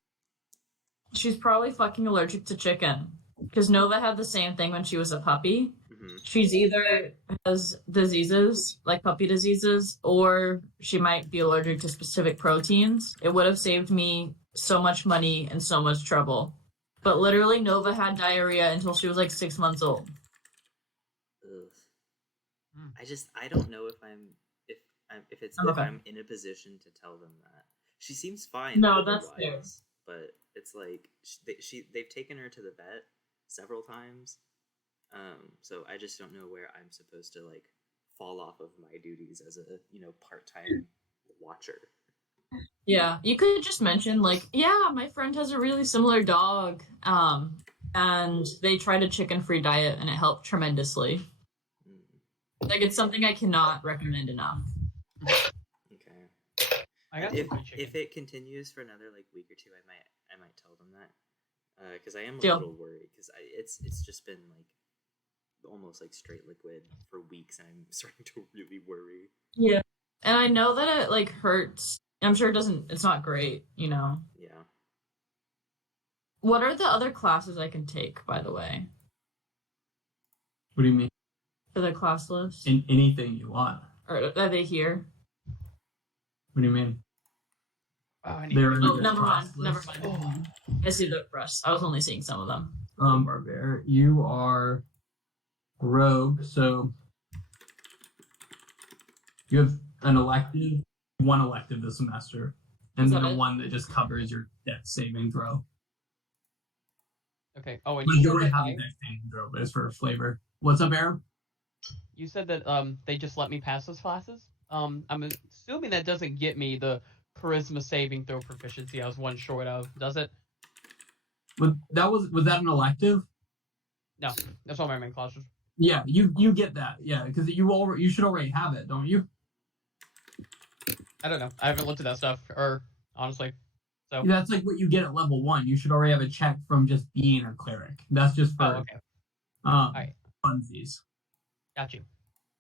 she's probably fucking allergic to chicken. Because Nova had the same thing when she was a puppy. Mm-hmm. She's either has diseases, like puppy diseases, or she might be allergic to specific proteins. It would have saved me so much money and so much trouble. But literally, Nova had diarrhea until she was like 6 months old. Ugh. I don't know if I'm in a position to tell them that. She seems fine. No, that's fair. otherwise, but it's like they've taken her to the vet several times. So I just don't know where I'm supposed to like fall off of my duties as a part-time watcher. Yeah, you could just mention like, yeah, my friend has a really similar dog, and they tried a chicken-free diet and it helped tremendously. Like, it's something I cannot recommend enough. Okay. I got If some good chicken. if it continues for another like week or two, I might tell them that because I am a Deal. little worried because it's just been like almost like straight liquid for weeks, and I'm starting to really worry. Yeah, and I know that it like hurts. I'm sure it's not great, you know. Yeah. What are the other classes I can take, by the way, What do you mean? for the class list? In anything you want. Or are they here? What do you mean? Oh, I need They're to- in Oh, the never mind. class Never list. mind. I see the rest. I was only seeing some of them. Barbarian, you are rogue, so you have one elective this semester, and Is then that the it? one that just covers your death saving throw. Okay. Oh, and You you don't said, have that a death saving throw, but it's for flavor. What's up, Aaron? you said that they just let me pass those classes. I'm assuming that doesn't get me the charisma saving throw proficiency I was one short of, does it? Was that an elective? No, that's all my main classes. Yeah, you get that. Yeah, because you should already have it, don't you? I don't know. I haven't looked at that stuff, or honestly. So. That's like what you get at level 1. You should already have a check from just being a cleric. That's just for Oh, okay. right. Funsies. Got you.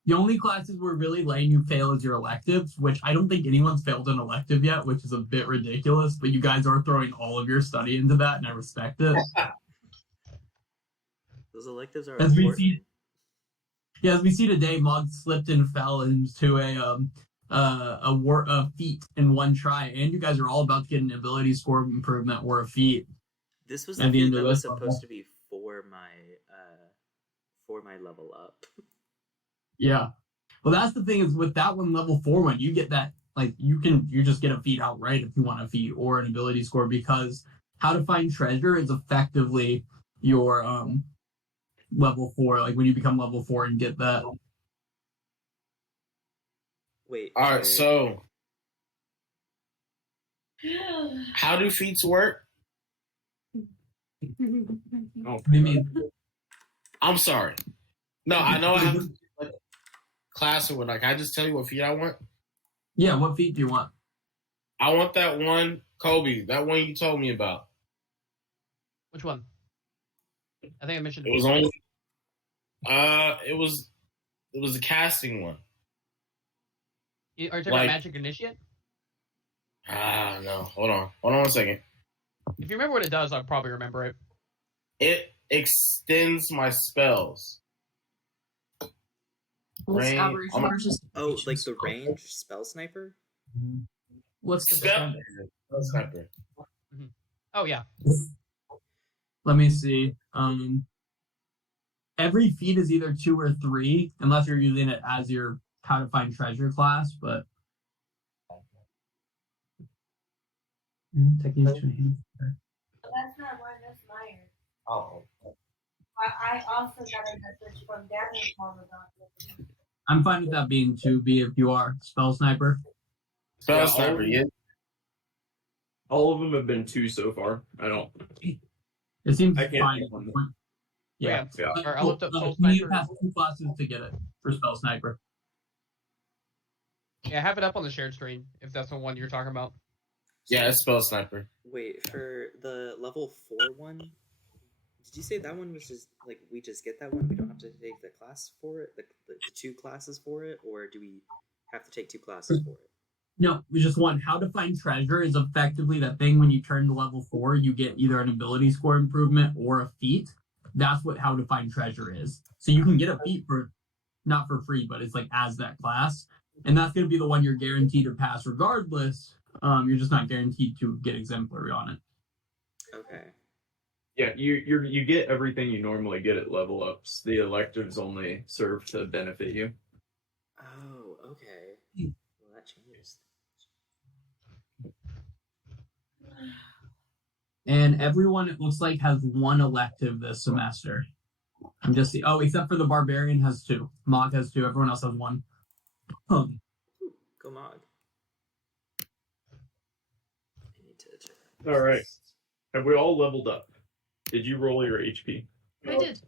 The only classes we're really letting you fail is your electives, which I don't think anyone's failed an elective yet, which is a bit ridiculous, but you guys are throwing all of your study into that, and I respect it. Those electives are As we important. see, Yeah, as we see today, Mog slipped and fell into a feat in one try, and you guys are all about to get an ability score improvement or a feat. This was At a the feat end that of was this level. supposed to be for my level up. Yeah. Well, that's the thing is with that one level 4 one, you get that like you just get a feat outright if you want a feat or an ability score because how to find treasure is effectively your level 4. Like when you become level 4 and get that. Wait. All right, so how do feats work? Oh, I mean, I'm sorry. No, I know I have to like class or what. Like, I just tell you what feat I want. yeah, what feat do you want? I want that one, Kobe. That one you told me about. Which one? I think I mentioned It was only. It was the casting one. Are you talking like- about Magic Initiate? No. Hold on one second. If you remember what it does, I'll probably remember it. It extends my spells. What's Range- average I'm- versus Oh, like the range spell sniper? what's the Spell defender? sniper. Oh yeah. Let me see. Every feat is either 2 or 3, unless you're using it as your how to find treasure class, but That's not mine, that's mine. Oh. I also got a message from Danny's mom about it. I'm fine with that being 2B if you are spell sniper. Spell Yeah, sniper. Yeah. all of them have been 2 so far. I don't. It seems I can't fine. pick one. Yeah. Yeah. Or I looked up Soul You need to Sniper. pass 2 classes to get it for spell sniper. Yeah, I have it up on the shared screen if that's the one you're talking about. Yeah, it's spell sniper. Wait, for the level 4 one, did you say that one was just like we just get that one? We don't have to take the class for it, the 2 classes for it, or do we have to take 2 classes for it? No, we just want how to find treasure is effectively that thing when you turn to level 4, you get either an ability score improvement or a feat. That's what how to find treasure is. So you can get a feat for not for free, but it's like as that class. And that's going to be the one you're guaranteed to pass regardless. You're just not guaranteed to get exemplary on it. Okay. Yeah, you get everything you normally get at level ups. The electives only serve to benefit you. Oh, okay. Well, that changes. And everyone, it looks like, has 1 elective this semester. I'm just except for the barbarian has 2. Mog has 2. Everyone else has 1. Go Mog. I need to check. All right. Have we all leveled up? Did you roll your HP? I did.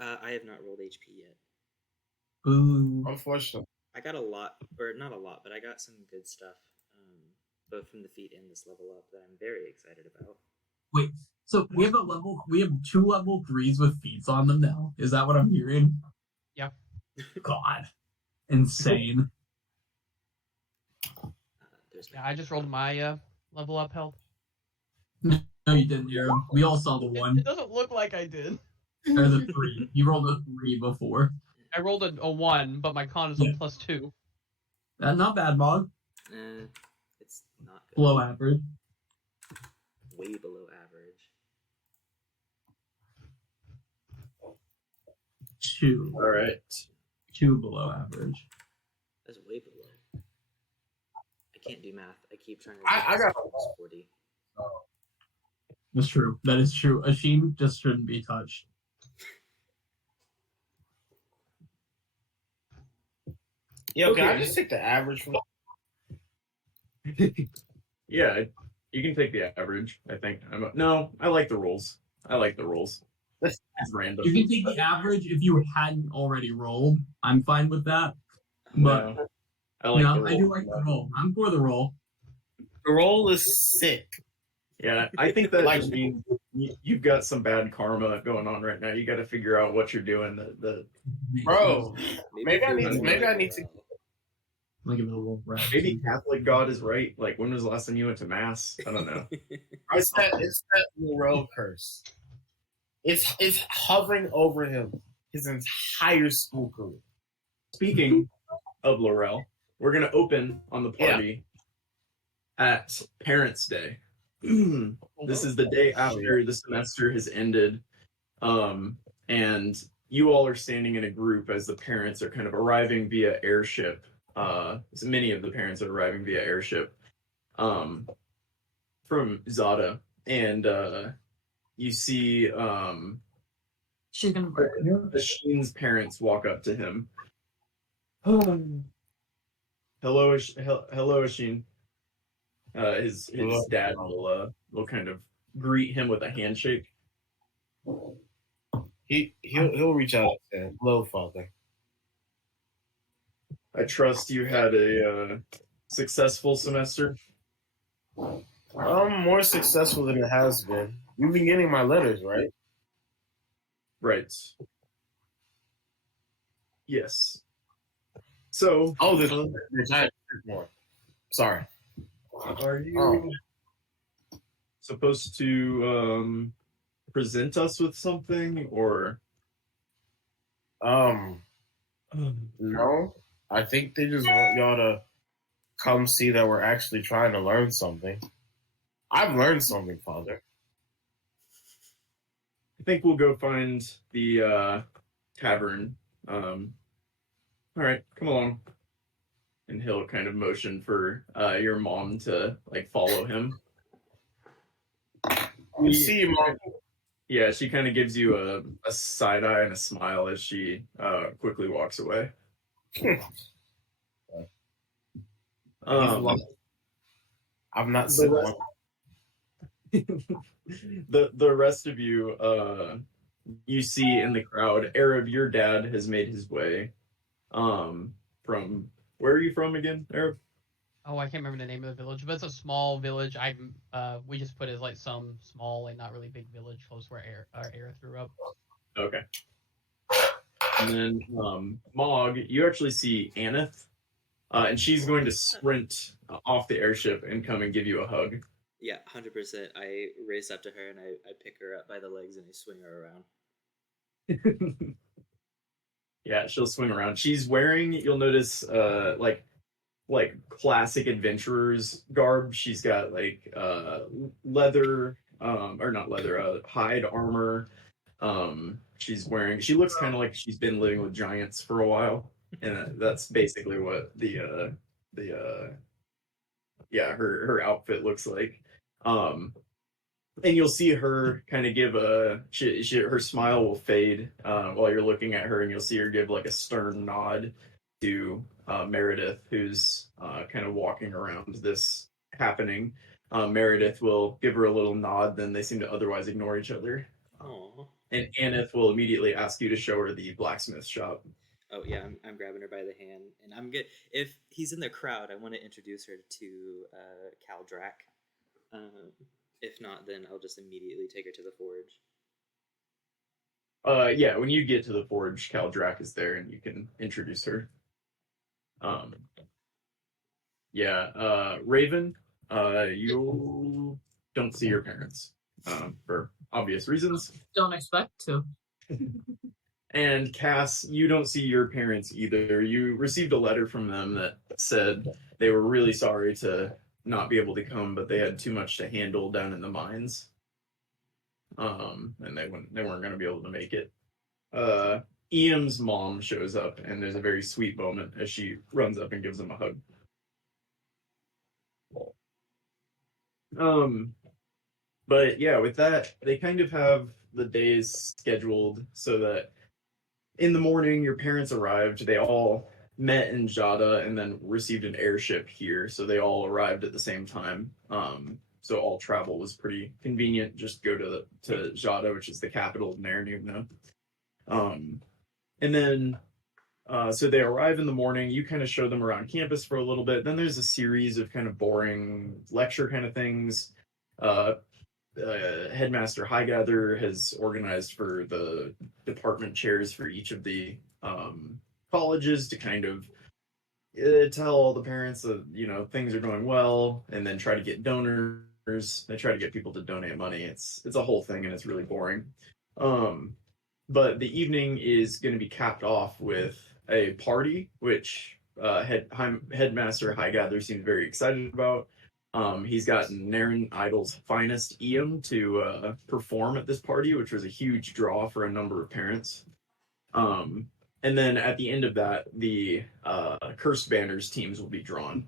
I have not rolled HP yet. Boo. Unfortunately. I got a lot, or not a lot, but I got some good stuff, both from the feat and this level up that I'm very excited about. Wait, so we have 2 level 3s with feats on them now. Is that what I'm hearing? Yeah. God. Insane. Yeah, I just rolled my level up health. No, you didn't, Aaron. We all saw the It 1 doesn't look like I did. or the 3. You rolled a 3 before. I rolled a 1, but my con is a +2. That's not bad, Mog. It's not good. Below average. Way below average. 2. All right. 2 below average. That's way below. I can't do math. I keep trying to. I got 40. That's true. That is true. Asheen just shouldn't be touched. Yeah, can I Okay. just take the average from Yeah, you can take the average. I think. No, I like the rolls. It's random. You can take the average if you hadn't already rolled. I'm fine with that. But No, I like the roll. I do like the roll. I'm for the roll. the roll is sick. Yeah, I think that Like- just means you've got some bad karma going on right now. You got to figure out what you're doing. Bro, maybe I if need to I'll give it a little rest. Maybe Catholic God is right. Like, when was the last time you went to mass? I don't know. It's that Morel curse. It's hovering over him. his entire school career. Speaking of Laurel, we're gonna open on the party at Parents' Day. This is the day after the semester has ended, and you all are standing in a group as the parents are kind of arriving via airship. Many of the parents are arriving via airship from Zada, and you see She's gonna break it. Asheen's parents walk up to him. Hello, hello, Asheen. His dad will kind of greet him with a handshake. He'll reach out and say, "Hello, father." I trust you had a successful semester. More successful than it has been. You've been getting my letters, right? Right. Yes. So. Oh, there's more. Sorry. Are you supposed to present us with something, or? No. I think they just want y'all to come see that we're actually trying to learn something. I've learned something, Father. I think we'll go find the tavern. All right, come along. And he'll kind of motion for your mom to like follow him. We see you, Mom. Yeah, she kind of gives you a side eye and a smile as she quickly walks away. I'm not sitting on. The rest of you you see in the crowd, Arab, your dad has made his way from, where are you from again, Arab? Oh, I can't remember the name of the village, but it's a small village. We just put it as like some small, like not really big village close where Air grew up. Okay. And then Mog, you actually see Aneth, and she's going to sprint off the airship and come and give you a hug. Yeah, 100%. I race up to her and I pick her up by the legs and I swing her around. Yeah, she'll swing around. She's wearing, you'll notice, like classic adventurer's garb. She's got like leather, or not leather, hide armor. She looks kind of like she's been living with giants for a while, and that's basically what her outfit looks like. And you'll see her kind of give her smile will fade while you're looking at her, and you'll see her give like a stern nod to Meredith, who's kind of walking around this happening. Meredith will give her a little nod, then they seem to otherwise ignore each other. Aww. And Aneth will immediately ask you to show her the blacksmith shop. Oh yeah, I'm grabbing her by the hand, and I'm good. If he's in the crowd, I want to introduce her to Kaldrak. If not, then I'll just immediately take her to the forge. Yeah, when you get to the forge, Kaldrak is there, and you can introduce her. Raven, you don't see your parents for obvious reasons. Don't expect to. And Cass, you don't see your parents either. You received a letter from them that said they were really sorry to not be able to come, but they had too much to handle down in the mines. And they weren't going to be able to make it. Iam's mom shows up, and there's a very sweet moment as she runs up and gives him a hug. But yeah, with that, they kind of have the days scheduled so that in the morning your parents arrived. They all met in Jada and then received an airship here, so they all arrived at the same time. So all travel was pretty convenient. Just go to Jada, which is the capital of Narnivna. And then so they arrive in the morning. You kind of show them around campus for a little bit. Then there's a series of kind of boring lecture kind of things. Headmaster Highgather has organized for the department chairs for each of the colleges to kind of tell all the parents that things are going well, and then try to get donors. They try to get people to donate money. It's a whole thing, and it's really boring. But the evening is going to be capped off with a party, which Headmaster Highgather seems very excited about. He's got Naren Idol's finest Eam to perform at this party, which was a huge draw for a number of parents. And then at the end of that, the Cursed Banners teams will be drawn.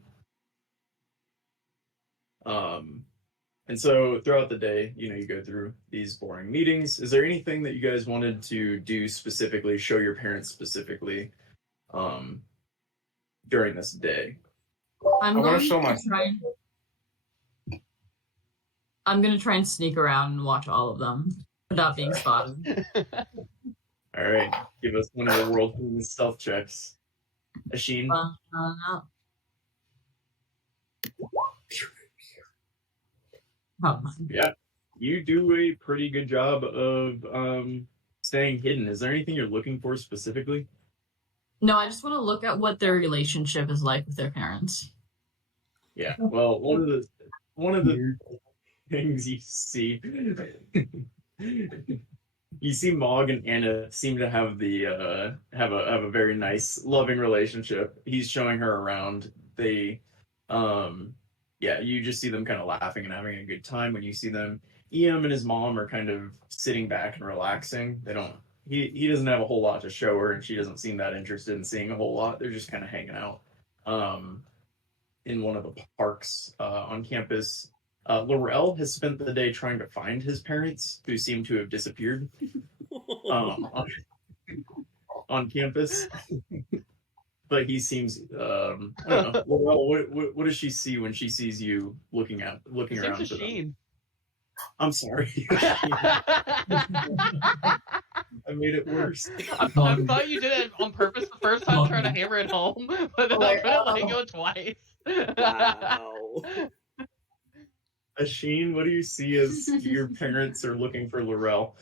And so throughout the day, you go through these boring meetings. Is there anything that you guys wanted to do specifically, show your parents specifically, during this day? I'm going to try and sneak around and watch all of them without being spotted. All right, give us one of your world famous stealth checks. Ashin? Yeah, you do a pretty good job of staying hidden. Is there anything you're looking for specifically? No, I just want to look at what their relationship is like with their parents. Yeah, well, one of the things you see, you see Mog and Anna seem to have the have a very nice, loving relationship. He's showing her around. They, yeah, you just see them kind of laughing and having a good time when you see them. Eam and his mom are kind of sitting back and relaxing. They don't. He doesn't have a whole lot to show her, and she doesn't seem that interested in seeing a whole lot. They're just kind of hanging out in one of the parks on campus. Laurel has spent the day trying to find his parents, who seem to have disappeared on campus. But he seems, I don't know. Laurel, what does she see when she sees you looking around to them? I'm sorry. I made it worse. I thought you did it on purpose the first time, trying to hammer it home, but then I couldn't let it go twice. Wow. Ashin, what do you see as your parents are looking for Laurel?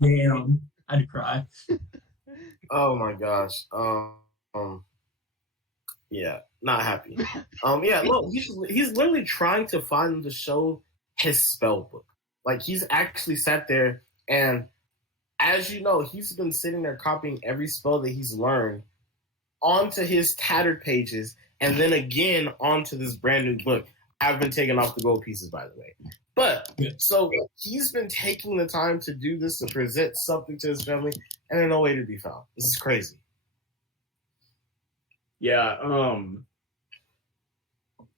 Damn, I'd cry. Oh my gosh. Yeah, not happy. Yeah, look, he's literally trying to find to show his spell book. Like, he's actually sat there, and as you know, he's been sitting there copying every spell that he's learned onto his tattered pages, and then again onto this brand new book. I've been taking off the gold pieces, by the way. But so he's been taking the time to do this, to present something to his family, and there's no way to be found. This is crazy. Yeah,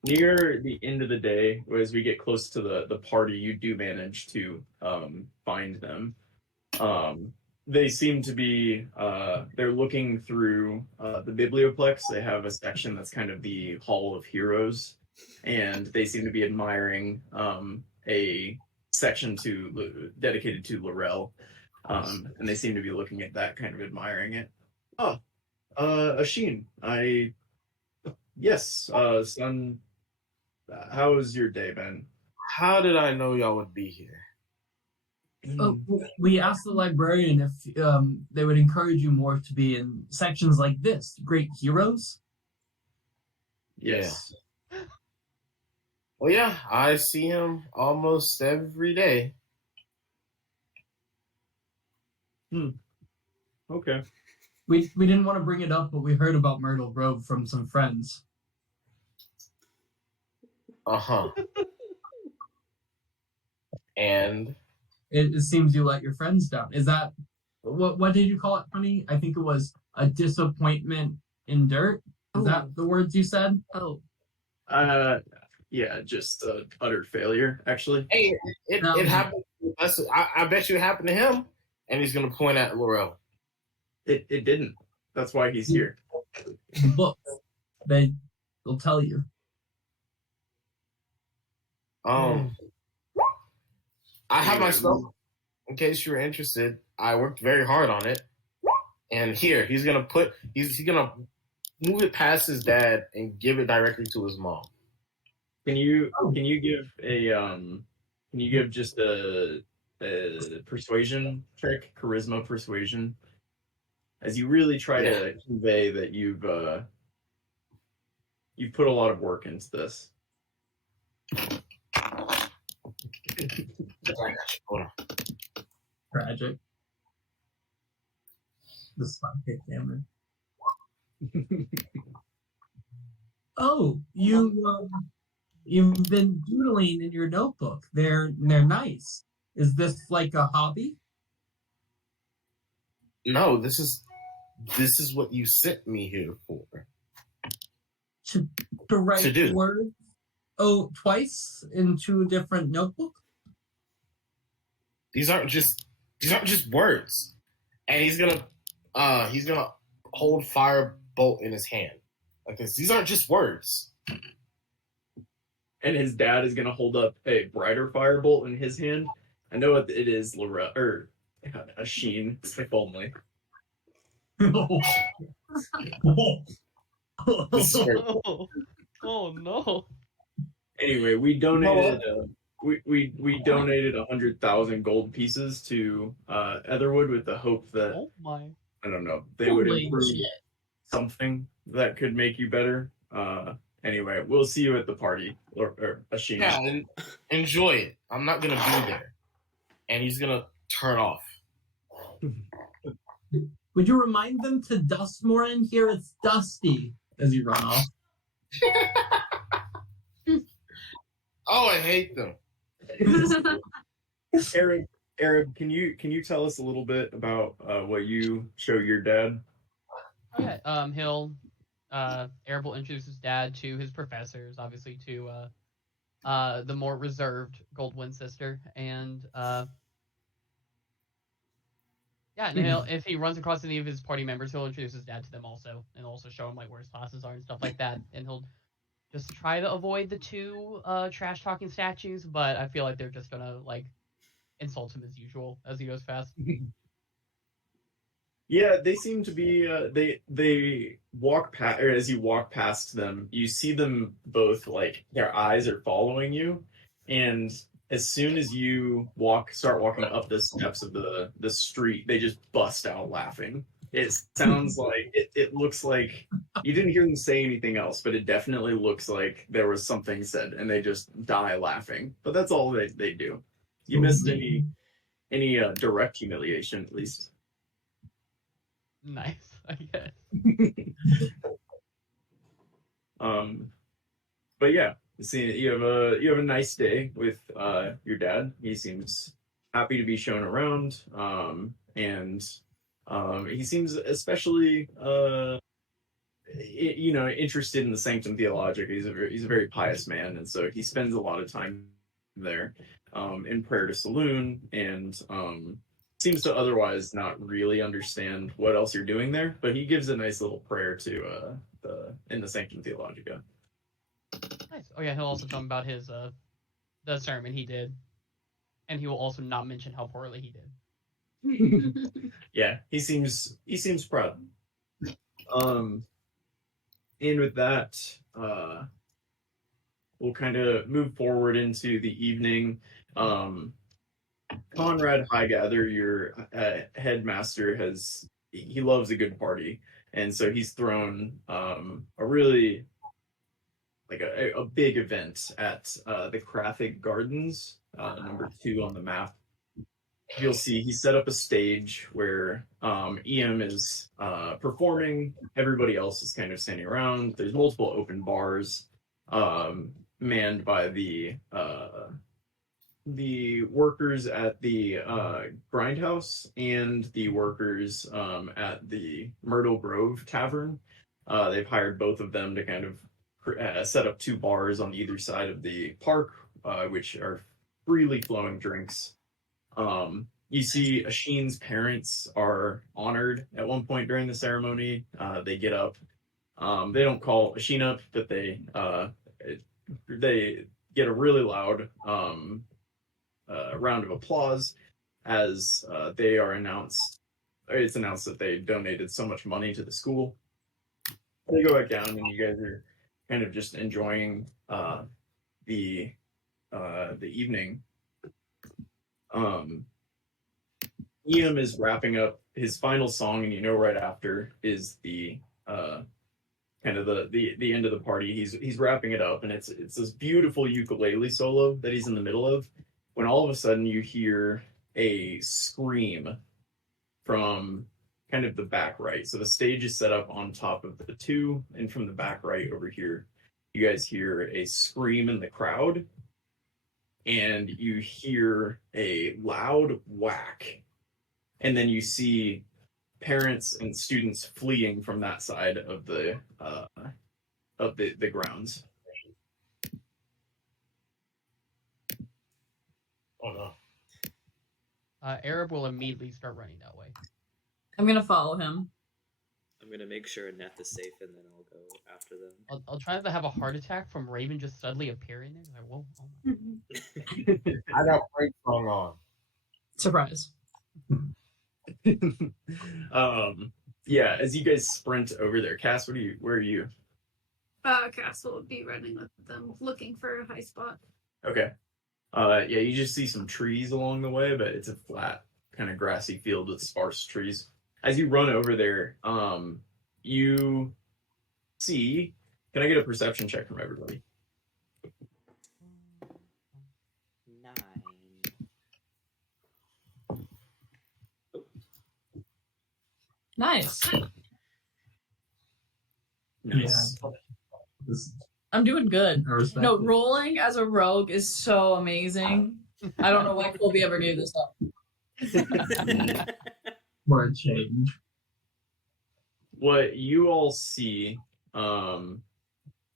near the end of the day, as we get close to the party, you do manage to find them. They seem to be, they're looking through the Biblioplex. They have a section that's kind of the Hall of Heroes, and they seem to be admiring a section dedicated to Laurel, and they seem to be looking at that, kind of admiring it. Oh, Ashin, yes, son, how's your day been? How did I know y'all would be here? We asked the librarian if they would encourage you more to be in sections like this, Great Heroes. Yes. Yeah. Well, yeah, I see him almost every day. Okay. We didn't want to bring it up, but we heard about Myrtle Grove from some friends. Uh-huh. And it seems you let your friends down. Is that what did you call it, honey? I think it was a disappointment in dirt. Is that the words you said? Oh. Yeah, just utter failure, actually. Hey, it happened. I bet you it happened to him, and he's gonna point at Laurel. It didn't. That's why he's here. Book. They'll tell you. I have my stuff. In case you were interested, I worked very hard on it. And here, he's gonna move it past his dad and give it directly to his mom. Can you give just a persuasion check, charisma persuasion, as you really try to convey that you've put a lot of work into this. I got you. Hold on. Tragic. The sidekick camera. Oh, you've been doodling in your notebook. They're nice. Is this like a hobby? No, this is what you sent me here for. To write To do. words? Oh, twice in two different notebooks? These aren't just words. And he's gonna hold firebolt in his hand like this. These aren't just words. And his dad is gonna hold up a brighter firebolt in his hand. I know what it is, Loretta, or a Sheen, if only. This is great. Oh no. Anyway, we donated we donated 100,000 gold pieces to Aetherwood with the hope that Oh my. I don't know they would Holy improve shit. something that could make you better. Anyway, we'll see you at the party, or Ashina. Yeah, and enjoy it. I'm not gonna be there. And he's gonna turn off. Would you remind them to dust more in here? It's dusty as you run off. Oh, I hate them. Arab, can you tell us a little bit about what you show your dad? Okay. Arab will introduce his dad to his professors, obviously to the more reserved Goldwyn sister, and yeah, and if he runs across any of his party members, he'll introduce his dad to them also, and also show him like where his classes are and stuff like that, and he'll just try to avoid the two trash talking statues, but I feel like they're just gonna like insult him as usual as he goes past. Yeah, they seem to be. They walk past, or as you walk past them, you see them both like their eyes are following you, and as soon as you start walking up the steps of the street, they just bust out laughing. It sounds like it looks like you didn't hear them say anything else, but it definitely looks like there was something said, and they just die laughing. But that's all they do. You missed any direct humiliation, at least. Nice, I guess. But yeah, you have a nice day with your dad. He seems happy to be shown around, and he seems especially interested in the Sanctum Theologica. He's a very pious man, and so he spends a lot of time there in prayer to Saloon, and seems to otherwise not really understand what else you're doing there, but he gives a nice little prayer to in the Sanctum Theologica. Nice. Oh yeah, he'll also tell him about his the sermon he did, and he will also not mention how poorly he did. Yeah, he seems proud. And with that, we'll kind of move forward into the evening. Conrad Highgather, your headmaster, he loves a good party, and so he's thrown a really like a big event at the Krathig Gardens, number 2 on the map. You'll see he set up a stage where EM is performing. Everybody else is kind of standing around. There's multiple open bars manned by the workers at the Grindhouse and the workers at the Myrtle Grove Tavern. They've hired both of them to kind of set up 2 bars on either side of the park, which are freely flowing drinks. You see Asheen's parents are honored at one point during the ceremony. They get up. They don't call Asheen up, but they get a really loud round of applause as they are announced. It's announced that they donated so much money to the school. They go back down, and you guys are kind of just enjoying the evening. Ian is wrapping up his final song, and right after is the kind of the end of the party. He's wrapping it up, and it's this beautiful ukulele solo that he's in the middle of. when all of a sudden you hear a scream from kind of the back right. So the stage is set up on top of the two, and from the back right over here, you guys hear a scream in the crowd, and you hear a loud whack, and then you see parents and students fleeing from that side of the grounds. Oh no. Arab will immediately start running that way. I'm gonna follow him. I'm gonna make sure Neth is safe, and then I'll go after them. I'll try not to have a heart attack from Raven just suddenly appearing there. I won't. I got brakes going on. Surprise. Yeah, as you guys sprint over there, Cass, where are you? Castle would be running with them, looking for a high spot. Okay. Yeah, you just see some trees along the way, but it's a flat, kind of grassy field with sparse trees. As you run over there, you see. Can I get a perception check from everybody? 9. Nice. Nice. Yeah. This, I'm doing good. I respect No, it. rolling as a rogue is so amazing. I don't know why Colby ever gave this up. For a change. What you all see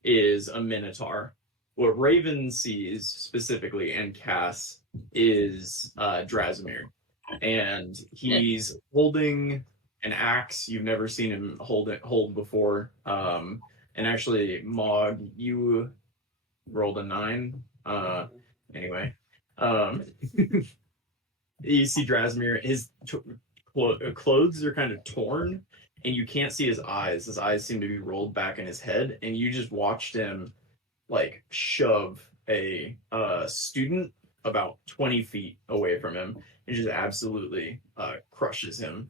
is a minotaur. What Raven sees specifically, and Cass, is Drasimir. And he's holding an axe. You've never seen him hold before. And actually, Mog, you rolled a 9. Anyway. You see Drasimir, his clothes are kind of torn, and you can't see his eyes. His eyes seem to be rolled back in his head, and you just watched him like shove a student about 20 feet away from him, and just absolutely crushes him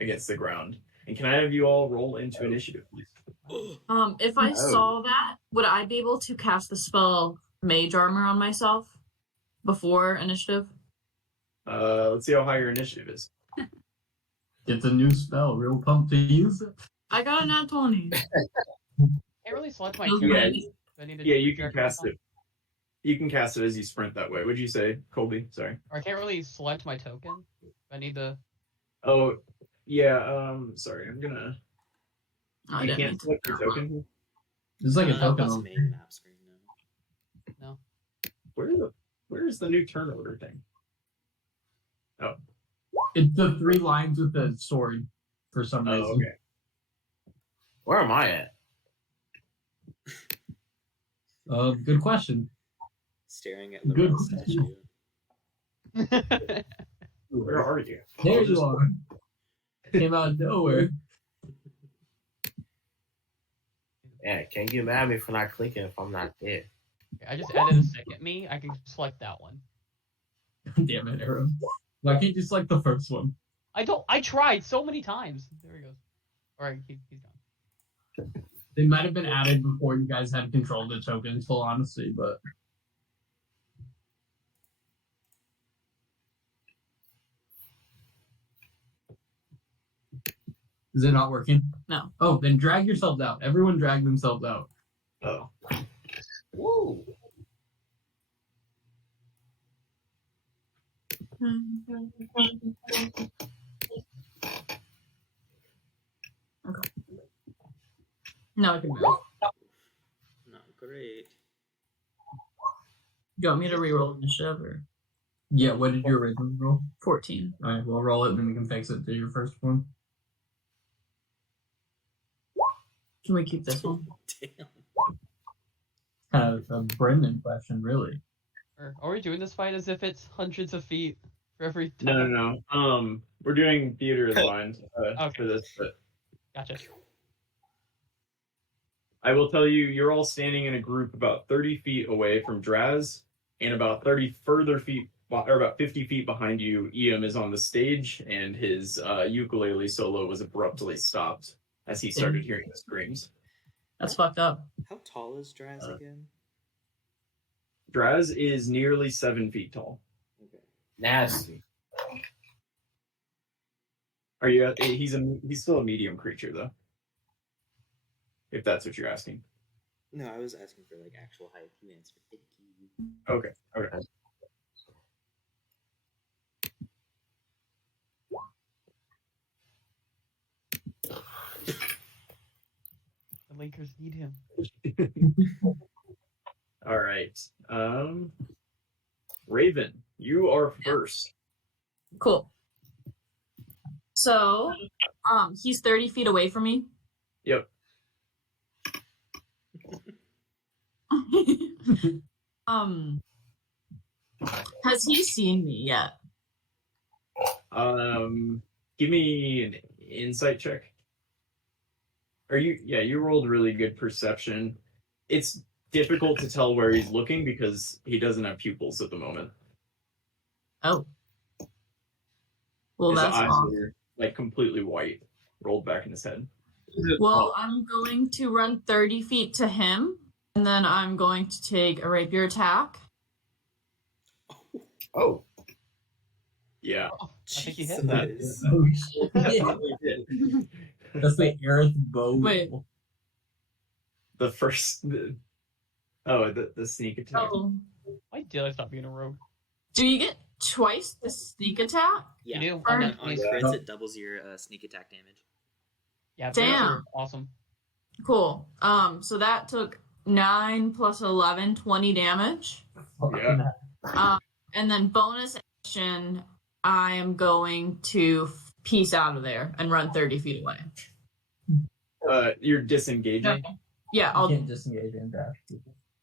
against the ground. And can I have you all roll into initiative, please? If I saw that, would I be able to cast the spell Mage Armor on myself before initiative? Let's see how high your initiative is. It's a new spell. Real pumped to use it. I got a nat 20. Can't really select my Okay. character. Do I need to Yeah, do you can character cast token? it. You can cast it as you sprint that way. What'd you say, Colby? Sorry. Or I can't really select my token. I need to. Oh, yeah. Sorry. I'm gonna. Oh, I You didn't can't mean to. select your token. It's like a That token was on main map screen now. Where's the new turn order thing? Oh. It's the 3 lines with the sword for some reason. Oh, okay. Where am I at? Good question. Staring at the Good red statue. Where are you? There I'll you just- are. Came out of nowhere. Yeah, can't get mad at me for not clicking if I'm not there. I just added a second me. I can select that one. Damn it, Arrow. Why can't you select the first one? I tried so many times. There he goes. Alright, he's gone. They might have been added before you guys had control of the tokens, full honesty, but. Is it not working? No. Oh, then drag yourselves out. Everyone drag themselves out. Oh. Woo! Okay. No, I can move. Not great. You want me to reroll initiative or Yeah, what did your original roll? 14? Alright, we'll roll it and then we can fix it to your first one. Can we keep this one? Damn. Kind of a Brendan question, really. Are we doing this fight as if it's hundreds of feet for every time? No. We're doing theater of the mind Okay. for this, but Gotcha. I will tell you, you're all standing in a group about 30 feet away from Draz, and about 30 further feet, or about 50 feet behind you, Iam is on the stage, and his ukulele solo was abruptly stopped as he started hearing the screams. That's fucked up. How tall is Draz again? Draz is nearly 7 feet tall. Okay. Nasty. Are you? He's still a medium creature though. If that's what you're asking. No, I was asking for like actual height. You answered. Thank you. Okay. Okay. The Lakers need him. All right. Raven, you are first. Cool. So, he's 30 feet away from me. Yep. Has he seen me yet? Give me an insight check. You rolled really good perception. It's difficult to tell where he's looking because he doesn't have pupils at the moment. Oh. Well, His that's eyes awesome. are like completely white, rolled back in his head. Well, I'm going to run 30 feet to him, and then I'm going to take a rapier attack. Oh. Yeah. Oh, I think you hit. Jesus. Oh, shit. That's the Aerith bow. Wait. The first. The sneak attack. Oh. Why did I stop being a rogue? Do you get twice the sneak attack? Yeah. You do? On, Okay. on crits, it doubles your sneak attack damage. Yeah, Damn. those are awesome. Cool. So that took 9 plus 11, 20 damage. Yeah. And then bonus action, I am going to peace out of there and run 30 feet away. You're disengaging. Yeah, You I'll. can't disengage and dash.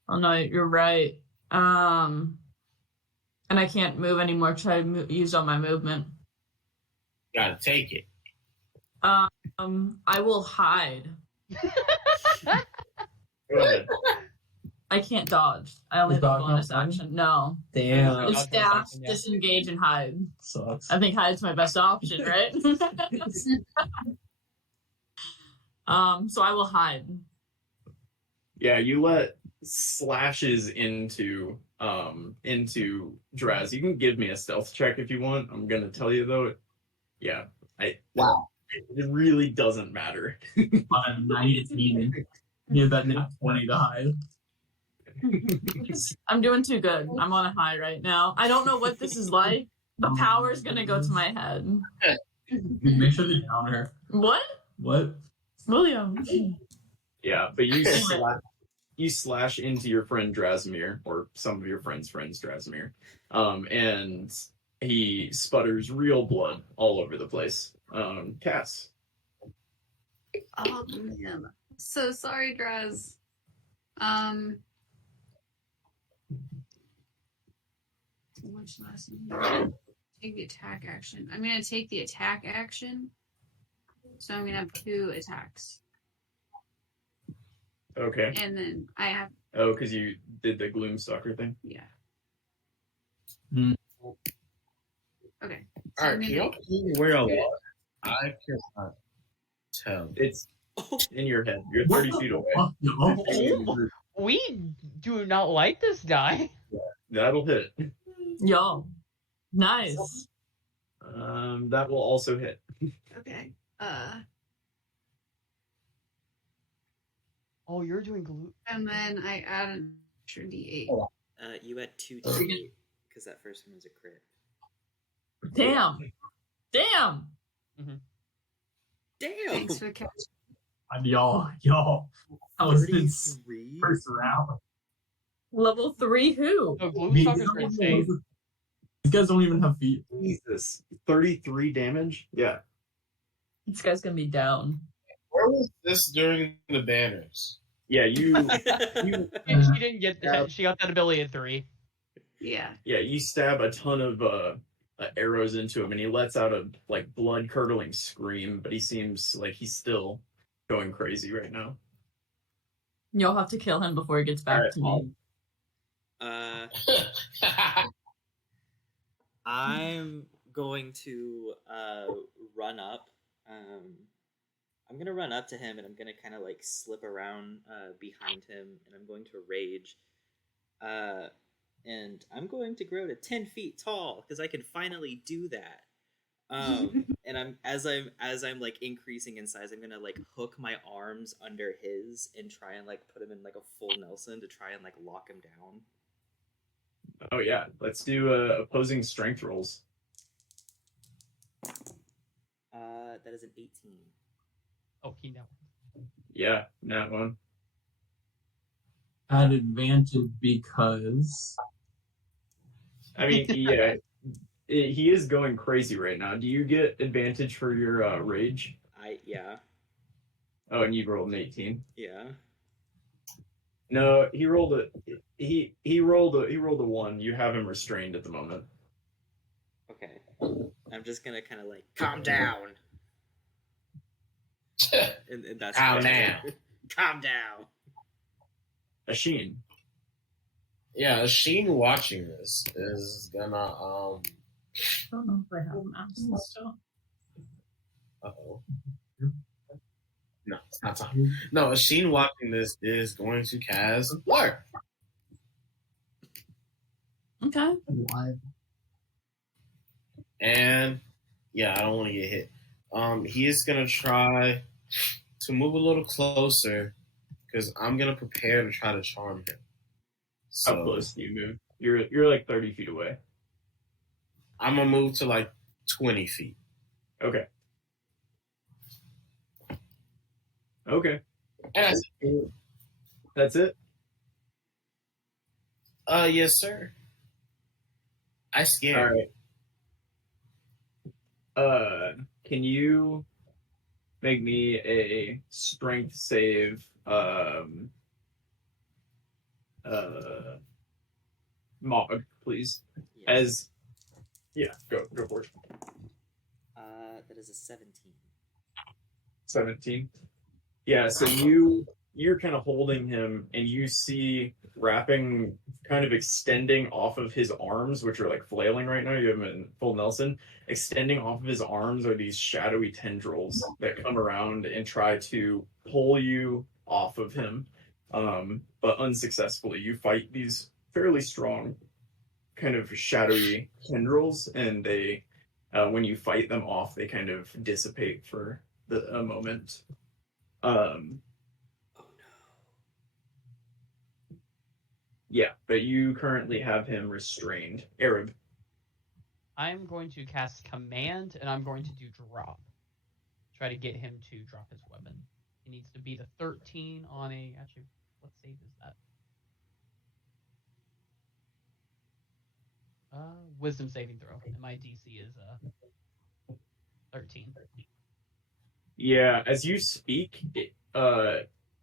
Oh no, you're right. And I can't move anymore because I used all my movement. Gotta take it. I will hide. Go ahead. I can't dodge. I only have Is a dodge not bonus fun? action. No. Damn. It's Dodge bonus staff, action, yeah. disengage, and hide. Sucks. I think hide's my best option, right? So I will hide. Yeah, you let slashes into Draz. You can give me a stealth check if you want. I'm gonna tell you though. Yeah, Wow. it really doesn't matter. On a night it's needed. Give that nat 20 to hide. I'm doing too good. I'm on a high right now. I don't know what this is like. The power's gonna go to my head. Make sure they down her. What? What? William. Yeah, but you slash into your friend Drazmir, or some of your friends' Drazmir, and he sputters real blood all over the place. Cass. Oh man, so sorry, Draz. What's last name? Take the attack action. I'm gonna take the attack action, so I'm gonna have 2 attacks, Okay. and then I have Oh, because you did the Gloomstalker thing. yeah. Hmm. Okay. All right, can y'all see where I was? I cannot tell. It's in your head. You're 30 feet away. Fuck you. Oh, we do not like this guy. That'll hit. Yo. Nice. That will also hit. Okay. Oh, you're doing glue. And then I add an extra D8. You had 2 D8 because that first one was a crit. Damn. Damn. Damn. Thanks for the catch. Y'all. I was in 33. first round. Level 3 who? No, Gloomstalkers are insane. These guys don't even have feet. Jesus. 33 damage? Yeah. This guy's gonna be down. Where was this during the banners? Yeah, you And she didn't get that. She got that ability at 3. Yeah. you stab a ton of arrows into him, and he lets out a like blood curdling scream, but he seems like he's still going crazy right now. You'll have to kill him before he gets back Alright, to me. I'm going to run up. I'm gonna run up to him, and I'm gonna kind of like slip around behind him, and I'm going to rage. and I'm going to grow to 10 feet tall because I can finally do that. And I'm like increasing in size, I'm gonna like hook my arms under his and try and like put him in like a full Nelson to try and like lock him down. Oh yeah, let's do opposing strength rolls. That is an 18. Oh, he know. Yeah, that one. At advantage because I mean, yeah, he is going crazy right now. Do you get advantage for your rage? Yeah. Oh, and you rolled an 18. Yeah. No, he rolled a 1. You have him restrained at the moment. Okay. I'm just gonna kind of like calm down. And that's Calm down. Calm down. Ashin. Yeah, Sheen watching this is gonna I don't know if I have mouse still. uh-oh. No, it's not time. No, Sheen watching this is going to cast Blur. Okay. And yeah, I don't want to get hit. He is gonna try to move a little closer because I'm gonna prepare to try to charm him. So How close do you move? You're like 30 feet away. I'm gonna move to like 20 feet. Okay. Okay. And That's it? yes, sir. I scared. All right. Can you make me a strength save? Mog, please. Yes. Go for it. That is a 17. 17. Yeah, so you're kind of holding him, and you see wrapping, kind of extending off of his arms, which are like flailing right now. You have him in full Nelson. Extending off of his arms are these shadowy tendrils that come around and try to pull you off of him, but unsuccessfully. You fight these fairly strong, kind of shadowy tendrils, and they, when you fight them off, they kind of dissipate for a moment. Oh no. Yeah, but you currently have him restrained. Arab. I'm going to cast Command, and I'm going to do Drop. Try to get him to drop his weapon. He needs to beat a 13 on a... Actually, what save is that? Wisdom saving throw. And my DC is 13. Yeah, as you speak,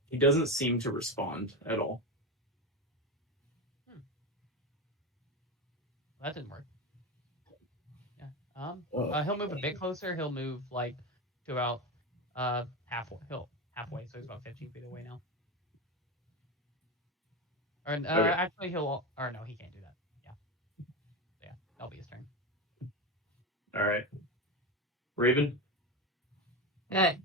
he doesn't seem to respond at all. That didn't work. Yeah. He'll move a bit closer. He'll move like to about halfway. So he's about 15 feet away now. Or Okay. actually, no, he can't do that. Yeah. So yeah, that'll be his turn. All right. Raven? Okay.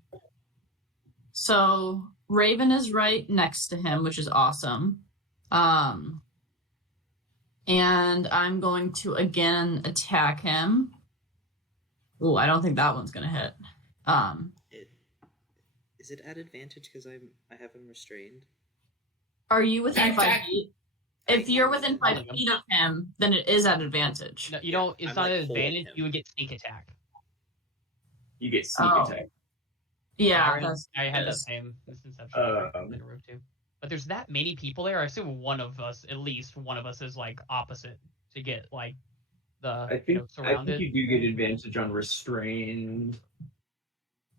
So Raven is right next to him, which is awesome. And I'm going to again attack him. Ooh, I don't think that one's gonna hit. Is it at advantage because I have him restrained? Are you within Attack. 5 feet? If you're within 5 feet of him, then it is at advantage. No, you don't. It's I'm, not like, an holding advantage. him. You would get sneak attack. You get sneak Oh. attack. Yeah, I had that yes. same misconception in a room too. But there's that many people there. I assume at least one of us is like opposite to get like the I think surrounded. you do get advantage on restrained.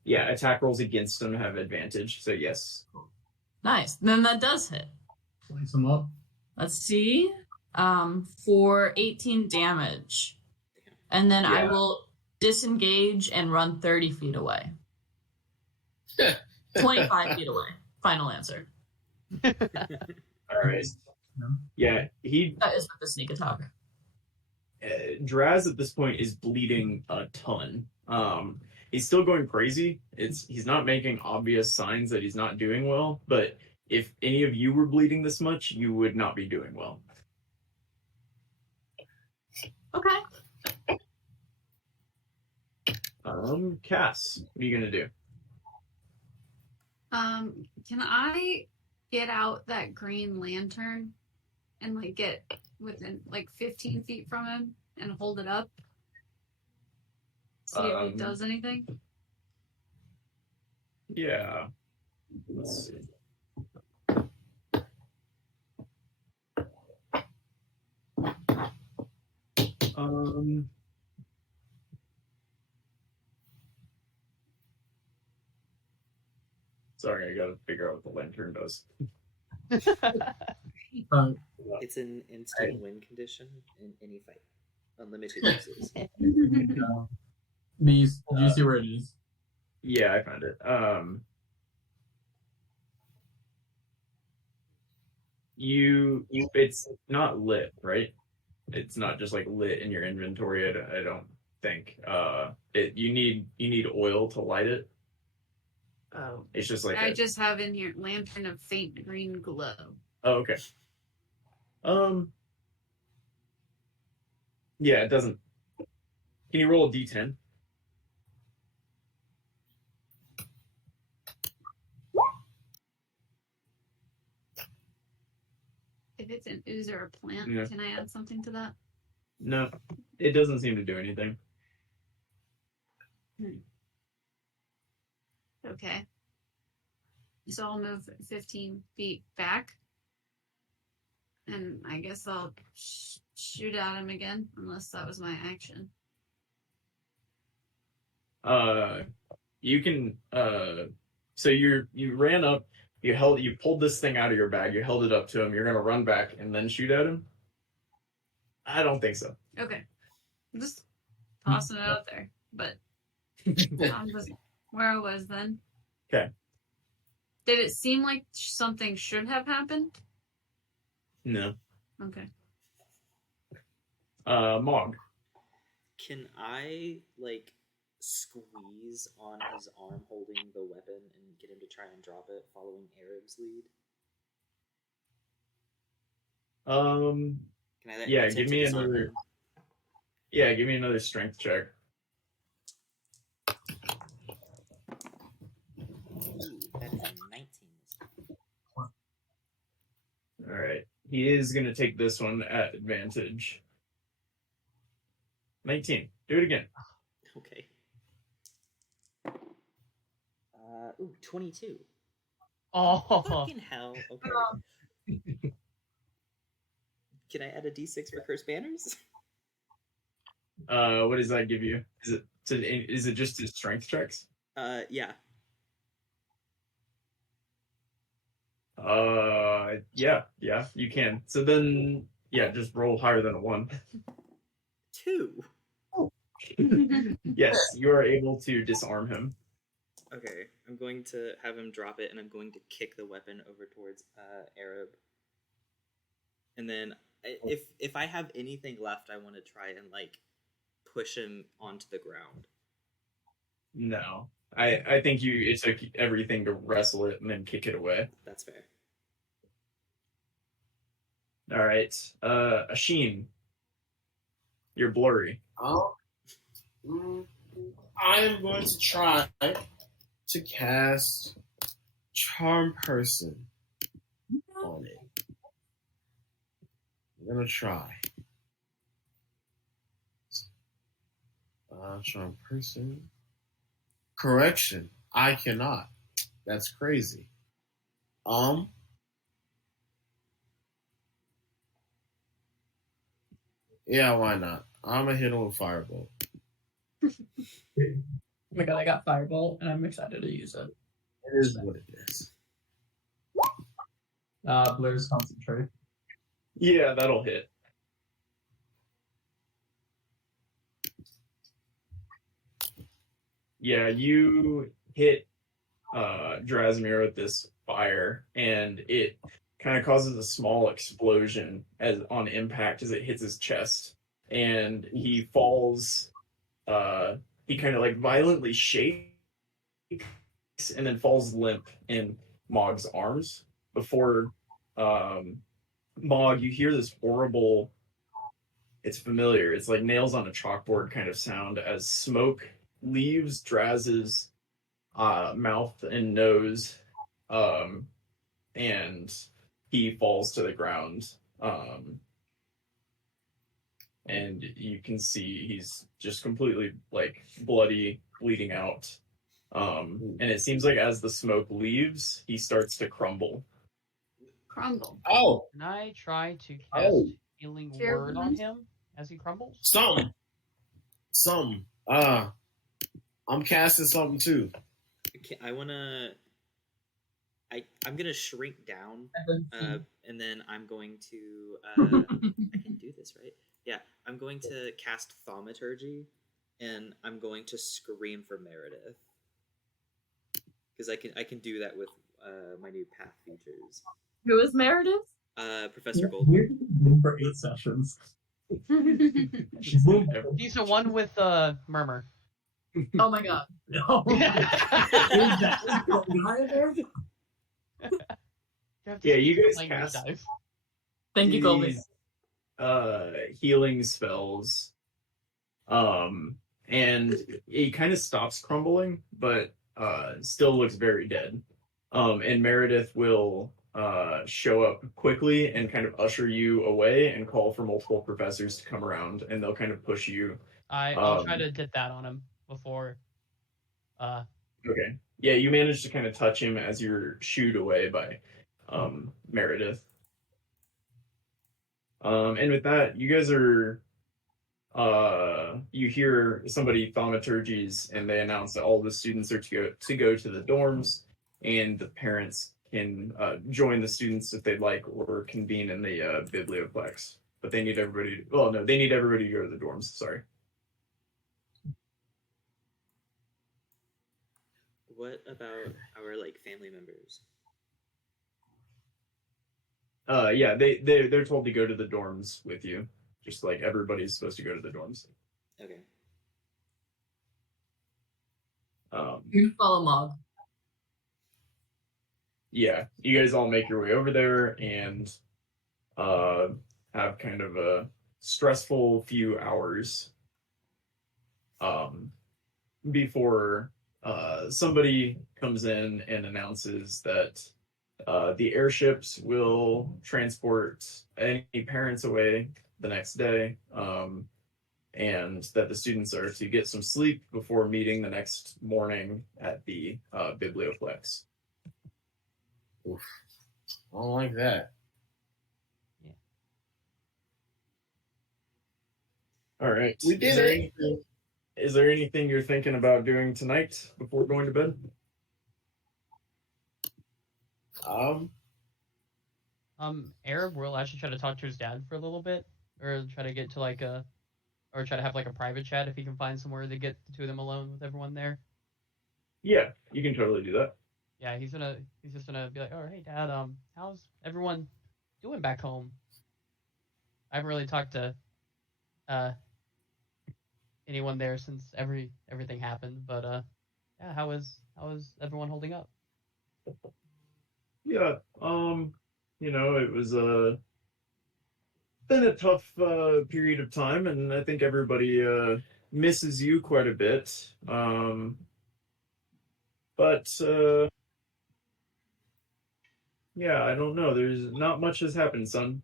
Yeah, attack rolls against him have advantage, so yes. Nice. Then that does hit. slice them up. Let's see. For 18 damage. And then I Yeah. will disengage and run 30 feet away. 25 feet away. Final answer. All right. Yeah, That is with the sneak attack. Draz at this point is bleeding a ton. He's still going crazy. He's not making obvious signs that he's not doing well, but if any of you were bleeding this much, you would not be doing well. Okay. Cass, what are you gonna do? Can I get out that green lantern and like get within like 15 feet from him and hold it up? See if it does anything. Yeah. Let's see. Sorry, I gotta figure out what the lantern does. It's an instant win condition in any fight. Unlimited uses. Do you see where it is? Yeah, I found it. It's not lit, right? It's not just like lit in your inventory. I don't think. You need oil to light it. It's just like I just have in here lantern of faint green glow. Oh, okay. Yeah, it doesn't. Can you roll a d10? If it's an ooze or a plant, Yeah. can I add something to that? No, it doesn't seem to do anything. Okay. So I'll move 15 feet back. And I guess I'll shoot at him again, unless that was my action. You can. So you ran up. You pulled this thing out of your bag. You held it up to him. You're gonna run back and then shoot at him. I don't think so. Okay. I'm just tossing it out there. But I'm just where I was then. Okay. Did it seem like something should have happened? No. Okay. Mog. Can I like squeeze on his arm holding the weapon and get him to try and drop it following Arab's lead? Can I Yeah, attempt give to me disarm another. him? Yeah, give me another strength check. Ooh, that is a 19 this time. All right. He is going to take this one at advantage. 19. Do it again. Okay. 22. Oh, Fucking hell. Okay. Can I add a d6 for cursed banners? What does that give you? Is it just his strength checks? Yeah. Yeah, you can. So then, yeah, just roll higher than a 1. 2. Yes, you are able to disarm him. Okay, I'm going to have him drop it, and I'm going to kick the weapon over towards Arab. And then, if I have anything left, I want to try and like push him onto the ground. No, I think it took everything to wrestle it and then kick it away. That's fair. All right, Asheen, you're blurry. I am going to try to cast Charm Person on it. I'm gonna try. Charm Person. Correction. I cannot. That's crazy. Yeah, why not? I'm gonna hit him with Firebolt. Oh my god, I got Firebolt and I'm excited to use it. It is what it is. Blair's Concentrate. Yeah, that'll hit. Yeah, you hit Drasimir with this fire, and it kind of causes a small explosion as on impact as it hits his chest, and he falls. He kind of like violently shakes and then falls limp in Mog's arms. Before Mog, you hear this horrible It's familiar. It's like nails on a chalkboard kind of sound as smoke leaves Draz's mouth and nose, and he falls to the ground. And you can see he's just completely like bloody, bleeding out. And it seems like as the smoke leaves, he starts to crumble. Crumble. Oh, Can I try to cast Oh. Healing Cure Word on wounds? him as he crumbles? something. I'm casting something too. Okay, I'm gonna shrink down, and then I'm going to. I can do this, right? Yeah, I'm going to cast Thaumaturgy, and I'm going to scream for Meredith because I can do that with my new path features. Who is Meredith? Professor Goldberg. We're in for 8 sessions. She's in every- He's the one with Murmur. Oh my god. No. Is that guy there? Yeah, you guys Playing cast these dice. Thank you, Colby. these, healing spells, and he kind of stops crumbling, but still looks very dead. And Meredith will show up quickly and kind of usher you away and call for multiple professors to come around, and they'll kind of push you. I'll try to get that on him before. Okay. Yeah, you manage to kind of touch him as you're shooed away by Meredith. And with that, you guys are you hear somebody thaumaturgies, and they announce that all the students are to go to the dorms, and the parents can join the students if they'd like, or convene in the biblioplex. But they need everybody. Well, no, they need everybody to go to the dorms. Sorry. What about our like family members? Yeah, they're told to go to the dorms with you. Just like everybody's supposed to go to the dorms. Okay. You follow Mog. Yeah, you guys all make your way over there and have kind of a stressful few hours before somebody comes in and announces that the airships will transport any parents away the next day, and that the students are to get some sleep before meeting the next morning at the biblioplex. Oof. I don't like that. All right. We did it. Is there anything you're thinking about doing tonight before going to bed? Arab will actually try to talk to his dad for a little bit, or try to get to or try to have like a private chat if he can find somewhere to get the two of them alone with everyone there. Yeah, you can totally do that. Yeah, he's just gonna be like, oh hey dad, how's everyone doing back home? I haven't really talked to anyone there since everything happened, but yeah, how is everyone holding up? Yeah, it was been a tough period of time, and I think everybody misses you quite a bit. But yeah, I don't know. There's not much has happened, son.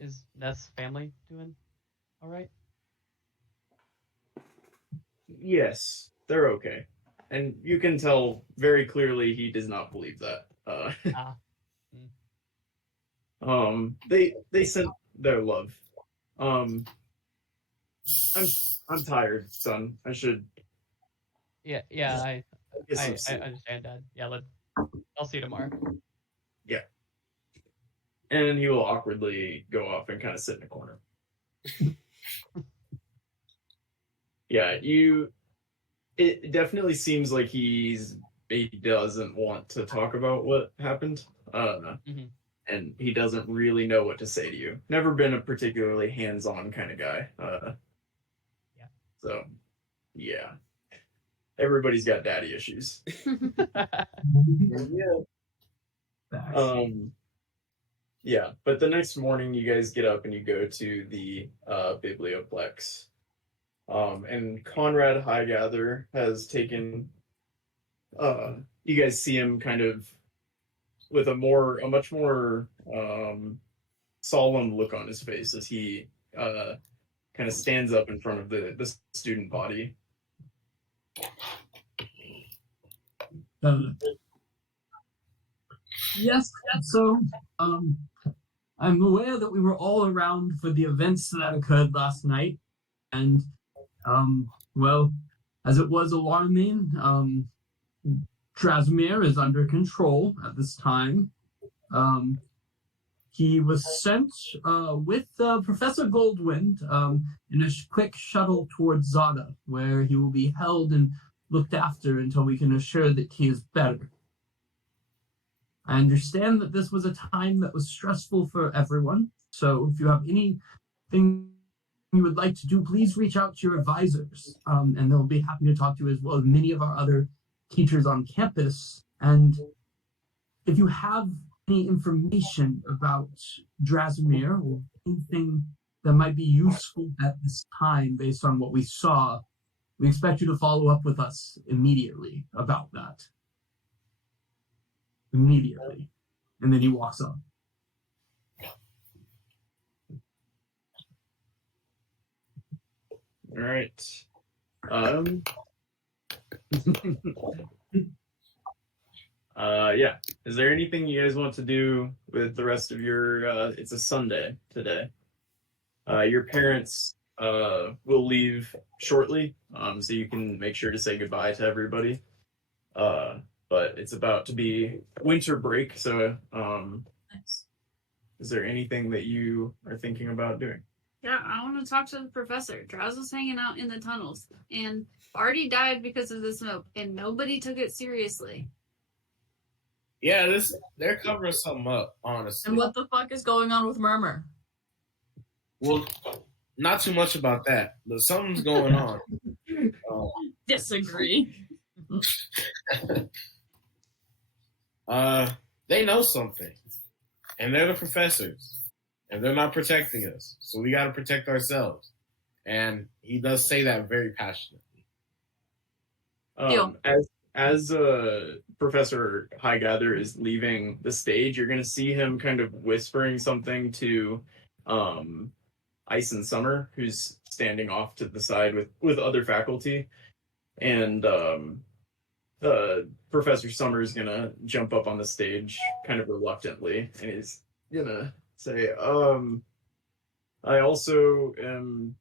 Is Ness family doing all right? Yes, they're okay. And you can tell very clearly he does not believe that. They sent their love. I'm tired, son. I should. Yeah, I understand, Dad. Yeah, I'll see you tomorrow. Yeah. And he will awkwardly go off and kind of sit in a corner. Yeah, it definitely seems like he doesn't want to talk about what happened. And he doesn't really know what to say to you. Never been a particularly hands-on kind of guy. Yeah. So, yeah. Everybody's got daddy issues. Yeah. Facts. Yeah, but the next morning you guys get up and you go to the biblioplex. And Conrad Highgather has taken you guys see him kind of with a much more solemn look on his face as he kind of stands up in front of the student body. Yes, so I'm aware that we were all around for the events that occurred last night, and well, as it was alarming, Drasimir is under control at this time. He was sent with Professor Goldwind in a quick shuttle towards Zada, where he will be held and looked after until we can assure that he is better. I understand that this was a time that was stressful for everyone, so if you have anything you would like to do, please reach out to your advisors, and they'll be happy to talk to you, as well as many of our other teachers on campus. And if you have any information about Drasimir or anything that might be useful at this time based on what we saw, we expect you to follow up with us immediately about that. Immediately. And then he walks up. All right. Yeah. Is there anything you guys want to do with the rest of your it's a Sunday today. Your parents will leave shortly, so you can make sure to say goodbye to everybody. But it's about to be winter break, so Nice. is there anything that you are thinking about doing? Yeah, I want to talk to the professor. Drowse was hanging out in the tunnels and already died because of the smoke, and nobody took it seriously. Yeah, they're covering something up, honestly. And what the fuck is going on with Murmur? Well, not too much about that, but something's going on. Disagree. They know something, and they're the professors, and they're not protecting us, so we got to protect ourselves. And he does say that very passionately. As Professor Highgather is leaving the stage, you're going to see him kind of whispering something to Ice and Summer, who's standing off to the side with other faculty. And Professor Summer is going to jump up on the stage kind of reluctantly, and he's going to say, I also am...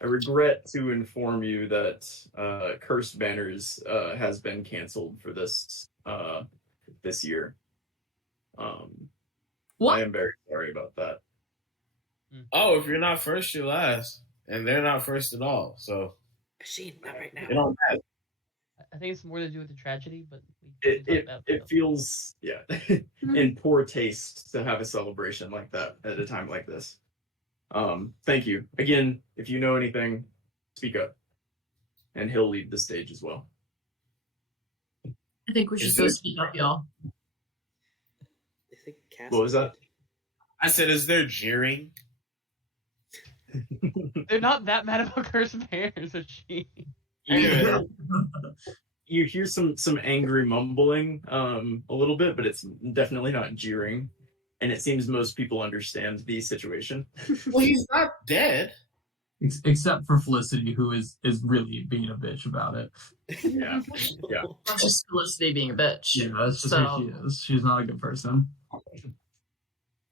I regret to inform you that Cursed Banners has been canceled for this year. What? I am very sorry about that. Oh, if you're not first, you're last, and they're not first at all. So Machine, not right now. it don't matter. I think it's more to do with the tragedy, but It feels in poor taste to have a celebration like that at a time like this. Thank you again. If you know anything, speak up, and he'll leave the stage as well. I think we should go speak up, y'all. I think Cass. What was that? I said, is there jeering? they're not that mad about Cursed Bears, are she? Yeah. You hear some angry mumbling a little bit, but it's definitely not jeering, and it seems most people understand the situation. Well, he's not dead. Except for Felicity, who is really being a bitch about it. Yeah. That's just Felicity being a bitch. Yeah, that's just who she is. She's not a good person.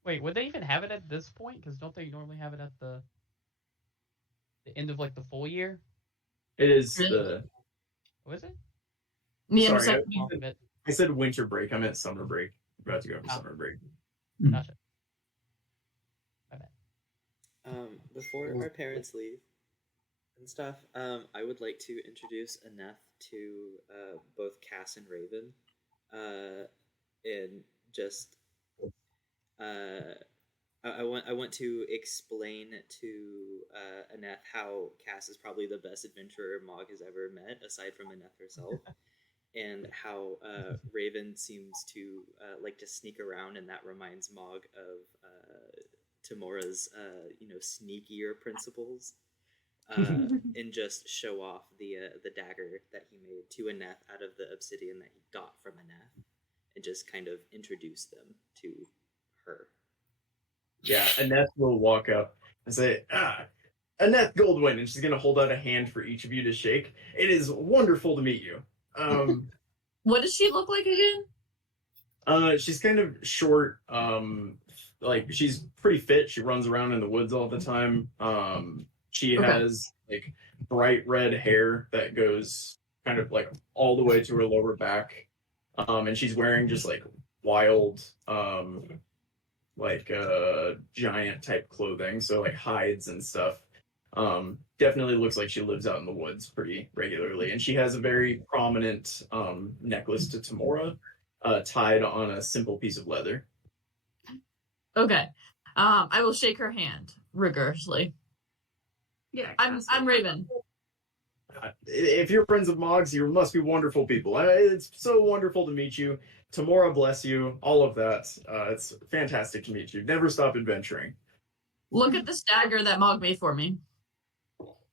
Wait, would they even have it at this point? Because don't they normally have it at the end of like the full year? It is Really? the. What is it? Me and Sorry, Persephone- I said winter break. I meant summer break. We're about to go for Oh. summer break. Gotcha. Before our parents leave and stuff, I would like to introduce Aneth to both Cass and Raven, and just I want to explain to Aneth how Cass is probably the best adventurer Mog has ever met, aside from Aneth herself, and how Raven seems to like to sneak around, and that reminds Mog of Tamora's sneakier principles, and just show off the dagger that he made to Aneth out of the obsidian that he got from Aneth, and just kind of introduce them to her. Yeah, Annette will walk up and say, Annette Goldwyn, and she's going to hold out a hand for each of you to shake. It is wonderful to meet you. What does she look like again? She's kind of short, like she's pretty fit. She runs around in the woods all the time. She has like bright red hair that goes kind of like all the way to her lower back. And she's wearing just like wild, giant type clothing, so like hides and stuff. Definitely looks like she lives out in the woods pretty regularly, and she has a very prominent necklace to Tamora, tied on a simple piece of leather. Okay. I will shake her hand rigorously. Yeah, I'm Raven. If you're friends of Mog's, you must be wonderful people. It's so wonderful to meet you. Tamora bless you. All of that. It's fantastic to meet you. Never stop adventuring. Look at this dagger that Mog made for me.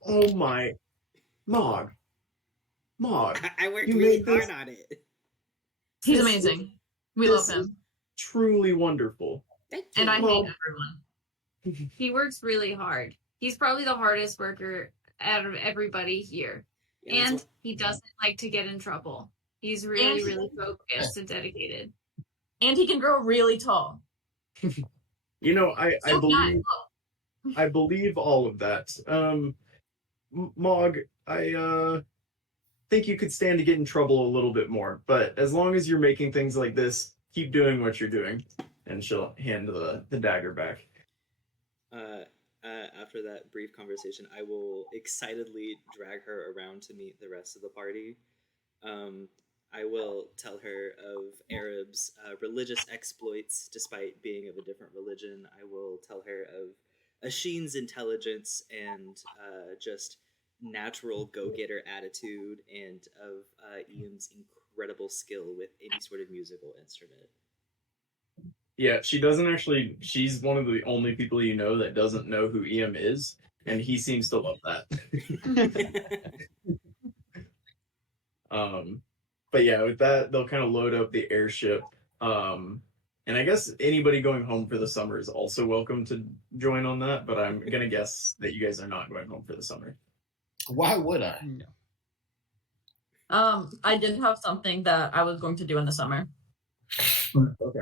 Oh my, Mog. I worked You really made hard this- on it. He's This amazing. We this love him. Truly wonderful. Thank you. And I Well- hate everyone. He works really hard. He's probably the hardest worker out of everybody here. Yeah, that's And what- he doesn't like to get in trouble. He's really, And- really focused and dedicated. And he can grow really tall. You know, I So believe nice. I believe all of that. Mog, I think you could stand to get in trouble a little bit more, but as long as you're making things like this, keep doing what you're doing. And she'll hand the dagger back. After that brief conversation, I will excitedly drag her around to meet the rest of the party. I will tell her of Arab's religious exploits despite being of a different religion. I will tell her of Asheen's intelligence and just natural go-getter attitude, and of Ian's incredible skill with any sort of musical instrument. Yeah, she doesn't actually. She's one of the only people you know that doesn't know who Ian is, and he seems to love that. But yeah, with that, they'll kind of load up the airship. And I guess anybody going home for the summer is also welcome to join on that, but I'm going to guess that you guys are not going home for the summer. Why would I? No. I did have something that I was going to do in the summer. Okay.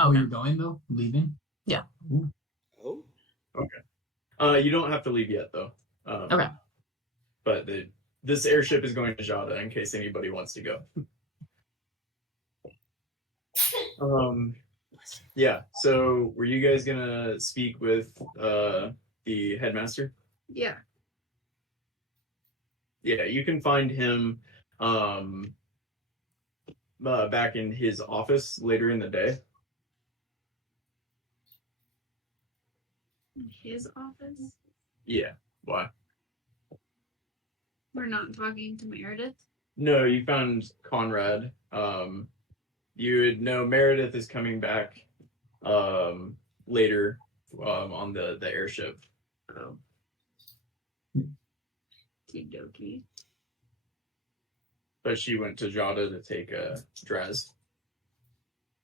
Oh, you're going though? Leaving? Yeah. Ooh. Oh, You don't have to leave yet, though. Okay. But this airship is going to Jada in case anybody wants to go. Yeah, so were you guys going to speak with the headmaster? Yeah. Yeah, you can find him back in his office later in the day. His office? Yeah, why? We're not talking to Meredith? No, you found Conrad. You would know Meredith is coming back later on the airship. Oh. Okie But she went to Jada to take Draz.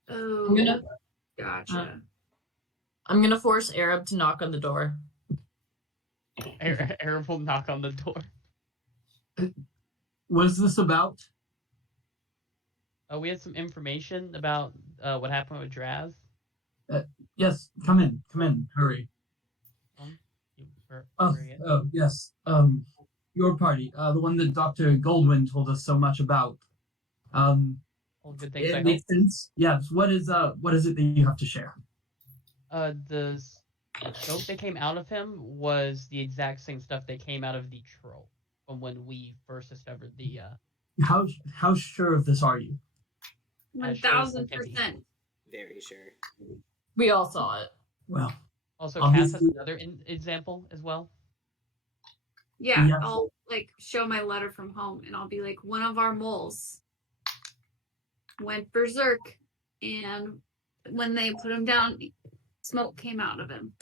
Oh, I'm gonna gotcha. I'm gonna force Arab to knock on the door. Arab will knock on the door. What is this about? We had some information about what happened with Draz. Yes, come in, hurry. Oh, yes. Your party, the one that Dr. Goldwyn told us so much about. All good things. I It hope. makes sense. Yes. What is it that you have to share? The smoke that came out of him was the exact same stuff that came out of the troll from when we first discovered the. How sure of this are you? 1000%. Very sure. We all saw it. Well, Also, Cass has obviously- another example as well. Yeah, Yes. I'll like show my letter from home and I'll be like, one of our moles went berserk, and when they put him down, smoke came out of him.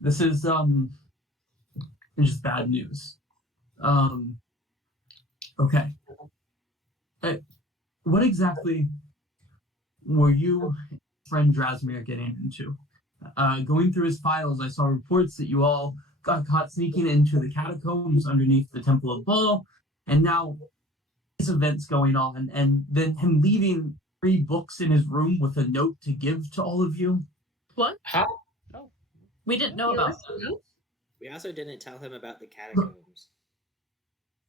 This is just bad news. Okay. What exactly were you and friend Drasmir getting into? Going through his files, I saw reports that you all got caught sneaking into the catacombs underneath the Temple of Baal, and now these events going on, and then him leaving 3 books in his room with a note to give to all of you. What? How? Oh, We didn't know about that. We also didn't tell him about the catacombs.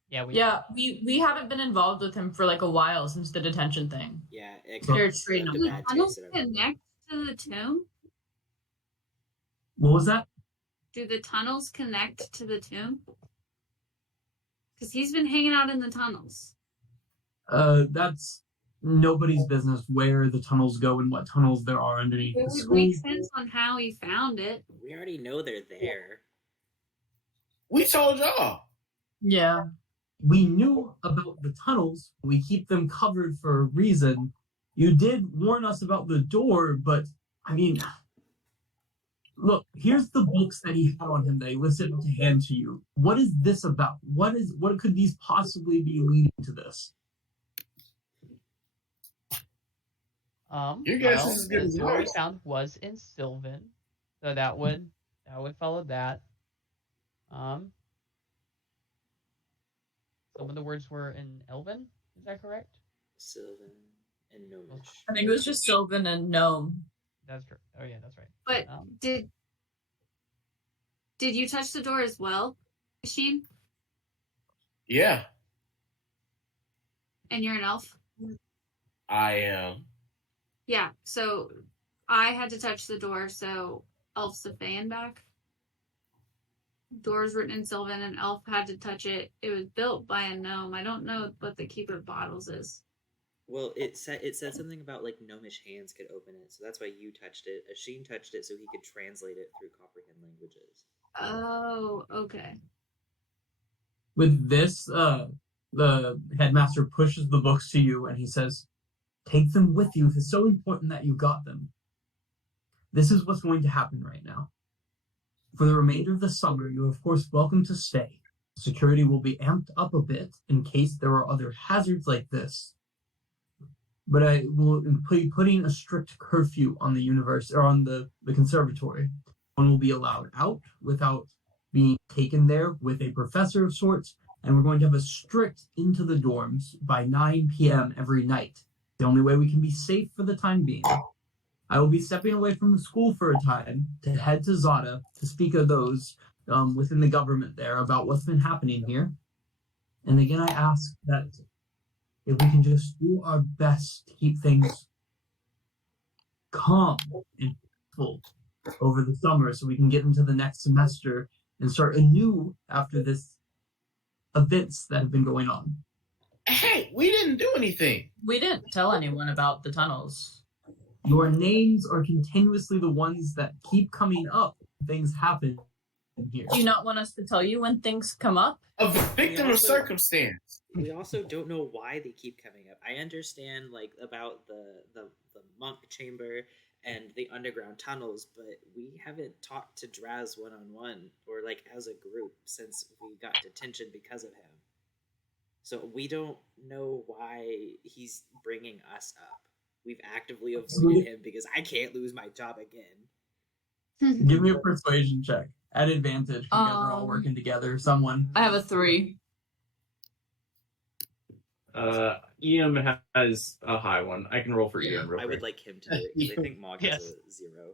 yeah, Yeah, we haven't been involved with him for like a while since the detention thing. Yeah, it They're left straight a up. Do the bad tunnels taste in our mouth. connect to the tomb? What was that? Do the tunnels connect to the tomb? Because he's been hanging out in the tunnels. That's nobody's business where the tunnels go and what tunnels there are underneath It the would school. make sense on how he found it. We already know they're there. We told y'all. Yeah. We knew about the tunnels. We keep them covered for a reason. You did warn us about the door, but I mean, look, here's the books that he had on him that he listed to hand to you. What is this about? What could these possibly be leading to this? Your guess Well, is as good as the door we mine. found was in Sylvan, so that would follow that. Some of the words were in Elven. Is that correct? Sylvan and Gnomish. I think it was just Sylvan and Gnome. That's true. Oh yeah, that's right. But did you touch the door as well, Sheen? Yeah, And you're an elf? I am. Yeah, so I had to touch the door, so elf's the fan back. Doors written in Sylvan, and elf had to touch it. It was built by a gnome. I don't know what the Keeper of Bottles is. Well, it said something about like gnomish hands could open it, so that's why you touched it. Asheen touched it so he could translate it through comprehend languages. Oh, okay. With this, the headmaster pushes the books to you and he says, take them with you. It's so important that you got them. This is what's going to happen right now. For the remainder of the summer, you are of course welcome to stay. Security will be amped up a bit in case there are other hazards like this. But I will be putting a strict curfew on the university or on the conservatory. One will be allowed out without being taken there with a professor of sorts, and we're going to have a strict into the dorms by 9 p.m. every night. The only way we can be safe for the time being. I will be stepping away from the school for a time to head to Zada to speak of those within the government there about what's been happening here. And again, I ask that if we can just do our best to keep things calm and peaceful over the summer so we can get into the next semester and start anew after this events that have been going on. Hey, we didn't do anything. We didn't tell anyone about the tunnels. Your names are continuously the ones that keep coming up when things happen here. Do you not want us to tell you when things come up? A victim of also- circumstance. We also don't know why they keep coming up. I understand like about the monk chamber and the underground tunnels, but we haven't talked to Draz one-on-one or like as a group since we got detention because of him. So we don't know why he's bringing us up. We've actively avoided him because I can't lose my job again. Give me a persuasion check at advantage. You guys are all working together. Someone. I have a 3. EM has a high one. I can roll for EM real I quick. would like him to do it because I think Mog Yes. has a 0.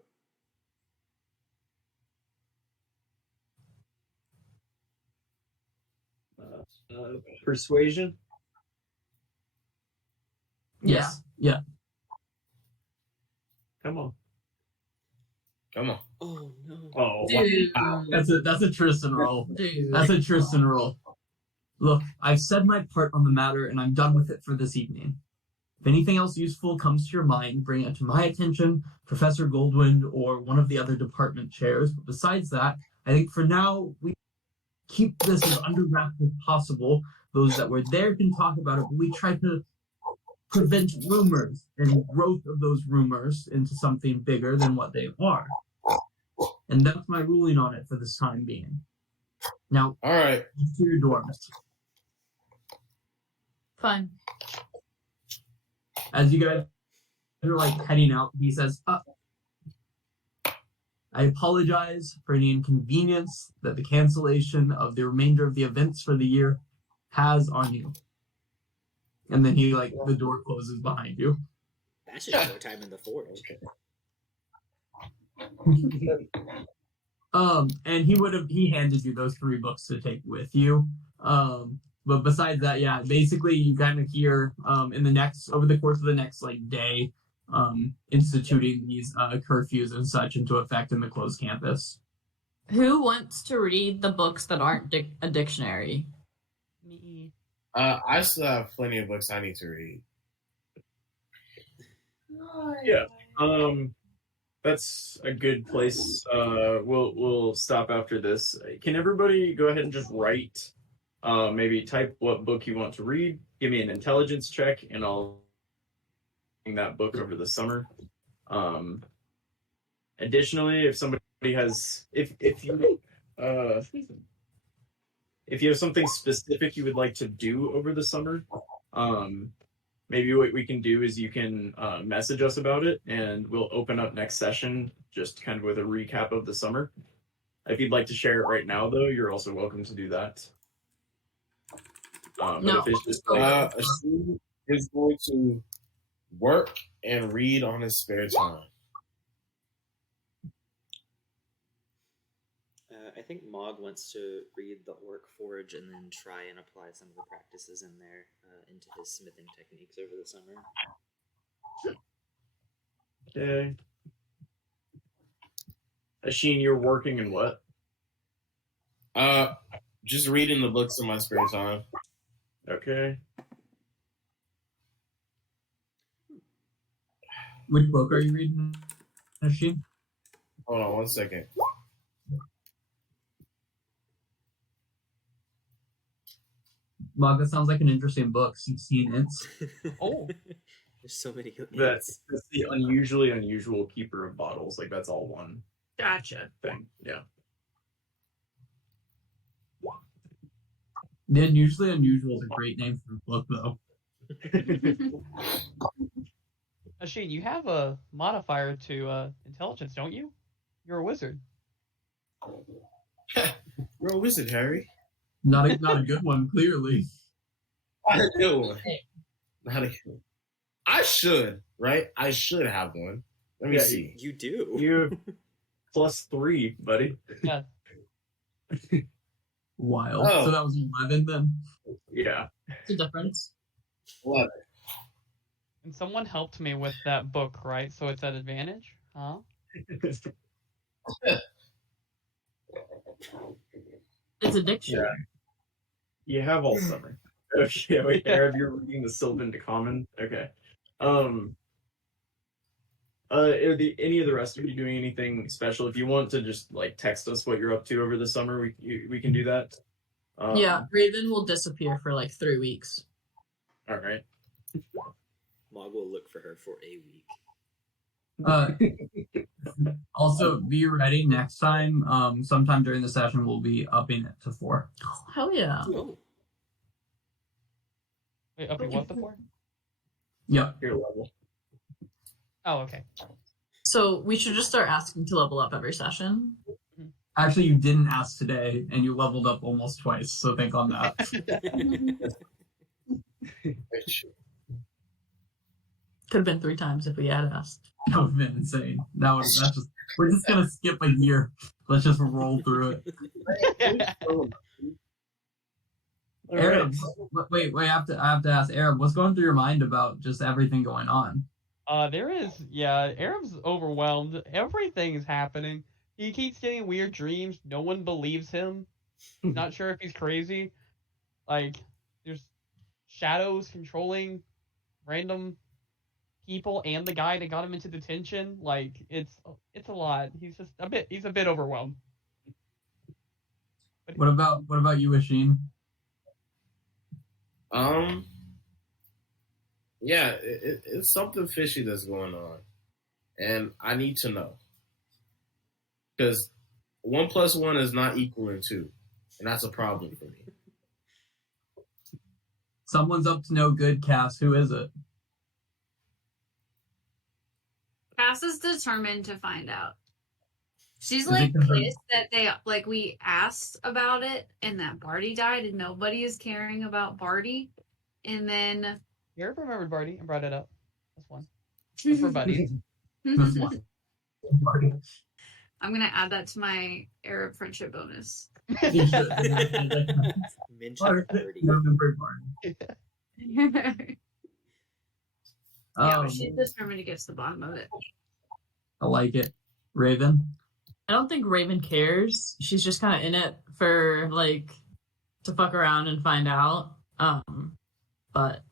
Persuasion. Yes. Yeah. Come on. Come on. Oh no. Oh, Dude. wow. That's a Tristan roll. Dude. That's a Tristan roll. Look, I've said my part on the matter and I'm done with it for this evening. If anything else useful comes to your mind, bring it to my attention, Professor Goldwind, or one of the other department chairs. But besides that, I think for now, we keep this as under wraps as possible. Those that were there can talk about it, but we try to prevent rumors and growth of those rumors into something bigger than what they are. And that's my ruling on it for this time being. Now, All right. to your dorms. Fine. As you guys are like heading out, he says, I apologize for any inconvenience that the cancellation of the remainder of the events for the year has on you. And then he the door closes behind you. That's just more time in the forge. And he handed you those 3 books to take with you. But besides that, yeah, basically you kind of hear over the course of the next day, instituting these curfews and such into effect in the closed campus. Who wants to read the books that aren't a dictionary? Me. I still have plenty of books I need to read. Yeah. That's a good place. We'll stop after this. Can everybody go ahead and just write? Maybe type what book you want to read. Give me an intelligence check, and I'll bring that book over the summer. Additionally, if somebody has, if you have something specific you would like to do over the summer, maybe what we can do is you can message us about it, and we'll open up next session just kind of with a recap of the summer. If you'd like to share it right now, though, you're also welcome to do that. No. If it's just Ashim is going to work and read on his spare time. I think Mog wants to read the Orc Forge and then try and apply some of the practices in there into his smithing techniques over the summer. Okay. Asheen, you're working in what? Just reading the books in my spare time. Okay. Which book are you reading, Asheen? Hold on 1 second. Mog, that sounds like an interesting book. 16 Ints. Oh. There's so many. That's the unusually unusual keeper of bottles. That's all one Gotcha. thing. Yeah. The unusually unusual is a great name for a book, though. Asheen, you have a modifier to intelligence, don't you? You're a wizard. You're a wizard, Harry. Not a good one, clearly. Not a good one. Not a good one. I should, right? I should have one. Let me see. You do. You +3, buddy. Yeah. Wild. Oh. So that was 11 then? Yeah. What's the difference? 11. And someone helped me with that book, right? So it's at advantage? Huh? It's a dictionary. You have all summer. Okay, wait, Arab, you're reading the Sylvan to Common? Okay. Are any of the rest of you doing anything special? If you want to just text us what you're up to over the summer, we can do that. Yeah, Raven will disappear for 3 weeks. All right. Mog will look for her for a week. Also, be ready next time. Sometime during the session, we'll be upping it to 4. Oh, hell yeah. Oh. Wait, up what the 4? Yep. Your level. Oh, okay. So we should just start asking to level up every session. Actually, you didn't ask today, and you leveled up almost twice, so think on that. Could have been 3 times if we had asked. That would have been insane. We're just gonna skip a year. Let's just roll through it. Arab, wait, I have to ask Arab, what's going through your mind about just everything going on? Arab's overwhelmed. Everything's happening. He keeps getting weird dreams. No one believes him. Not sure if he's crazy. There's shadows controlling random people and the guy that got him into detention. It's a lot. He's a bit overwhelmed. What about you, Asheen? Yeah, it's something fishy that's going on, and I need to know because 1+1 is not equaling 2, and that's a problem for me. Someone's up to no good, Cass. Who is it? Cass is determined to find out. She's Is it like 'cause of- pissed that we asked about it and that Barty died and nobody is caring about Barty. And then Garrett remembered Barty and brought it up. That's one. That's for buddies. That's one. I'm gonna add that to my Arab friendship bonus. You should. Mention Birdie. Remember Martin. Yeah, but she's determined to get to the bottom of it. I like it. Raven? I don't think Raven cares. She's just kind of in it for like to fuck around and find out. But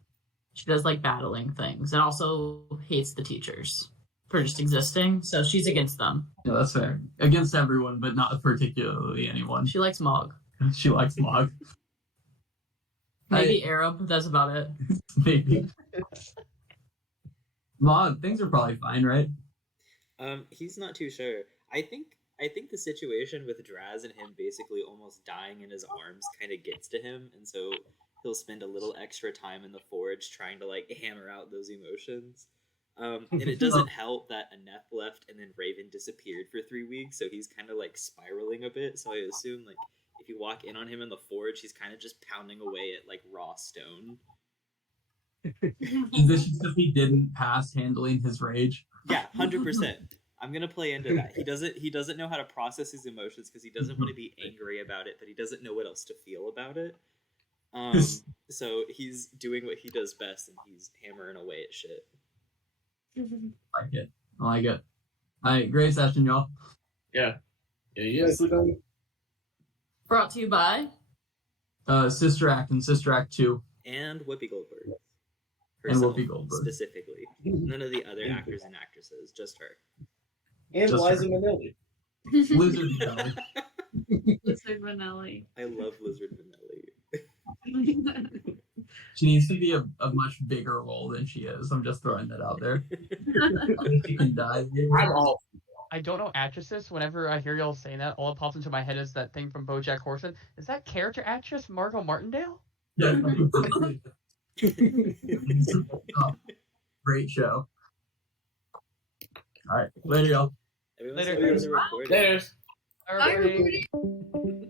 she does like battling things and also hates the teachers for just existing. So she's against them. Yeah, that's fair. Against everyone, but not particularly anyone. She likes Mog. She likes Mog. Maybe Arab. That's about it. Maybe. Mog, things are probably fine, right? He's not too sure. I think the situation with Draz and him basically almost dying in his arms kind of gets to him, and so he'll spend a little extra time in the forge trying to like hammer out those emotions. And it doesn't help that Aneth left and then Raven disappeared for 3 weeks, so he's kind of like spiraling a bit. So I assume like if you walk in on him in the forge, he's kind of just pounding away at like raw stone. Is this just because he didn't pass handling his rage? Yeah, 100%. I'm gonna play into that. He doesn't know how to process his emotions because he doesn't want to be angry about it, but he doesn't know what else to feel about it. So he's doing what he does best, and he's hammering away at shit. I like it. I like it. All right, great session, y'all. Yeah. Yeah. Nicely done. Brought to you by. Sister Act and Sister Act 2. And Whoopi Goldberg. And Herself, Whoopi Goldberg. specifically. None of the other actors and actresses, just her. And Just Liza her. Minnelli. Lizard Belly. Lizard Vanelli. I love Lizard Vanelli. She needs to be a much bigger role than she is. I'm just throwing that out there. She can die. I'm all I don't know actresses. Whenever I hear y'all saying that, all that pops into my head is that thing from BoJack Horseman. Is that character actress Margot Martindale? Yeah. Great show. All right, later, y'all. Everyone's Later. still on the recording. There's Everybody. Bye, everybody.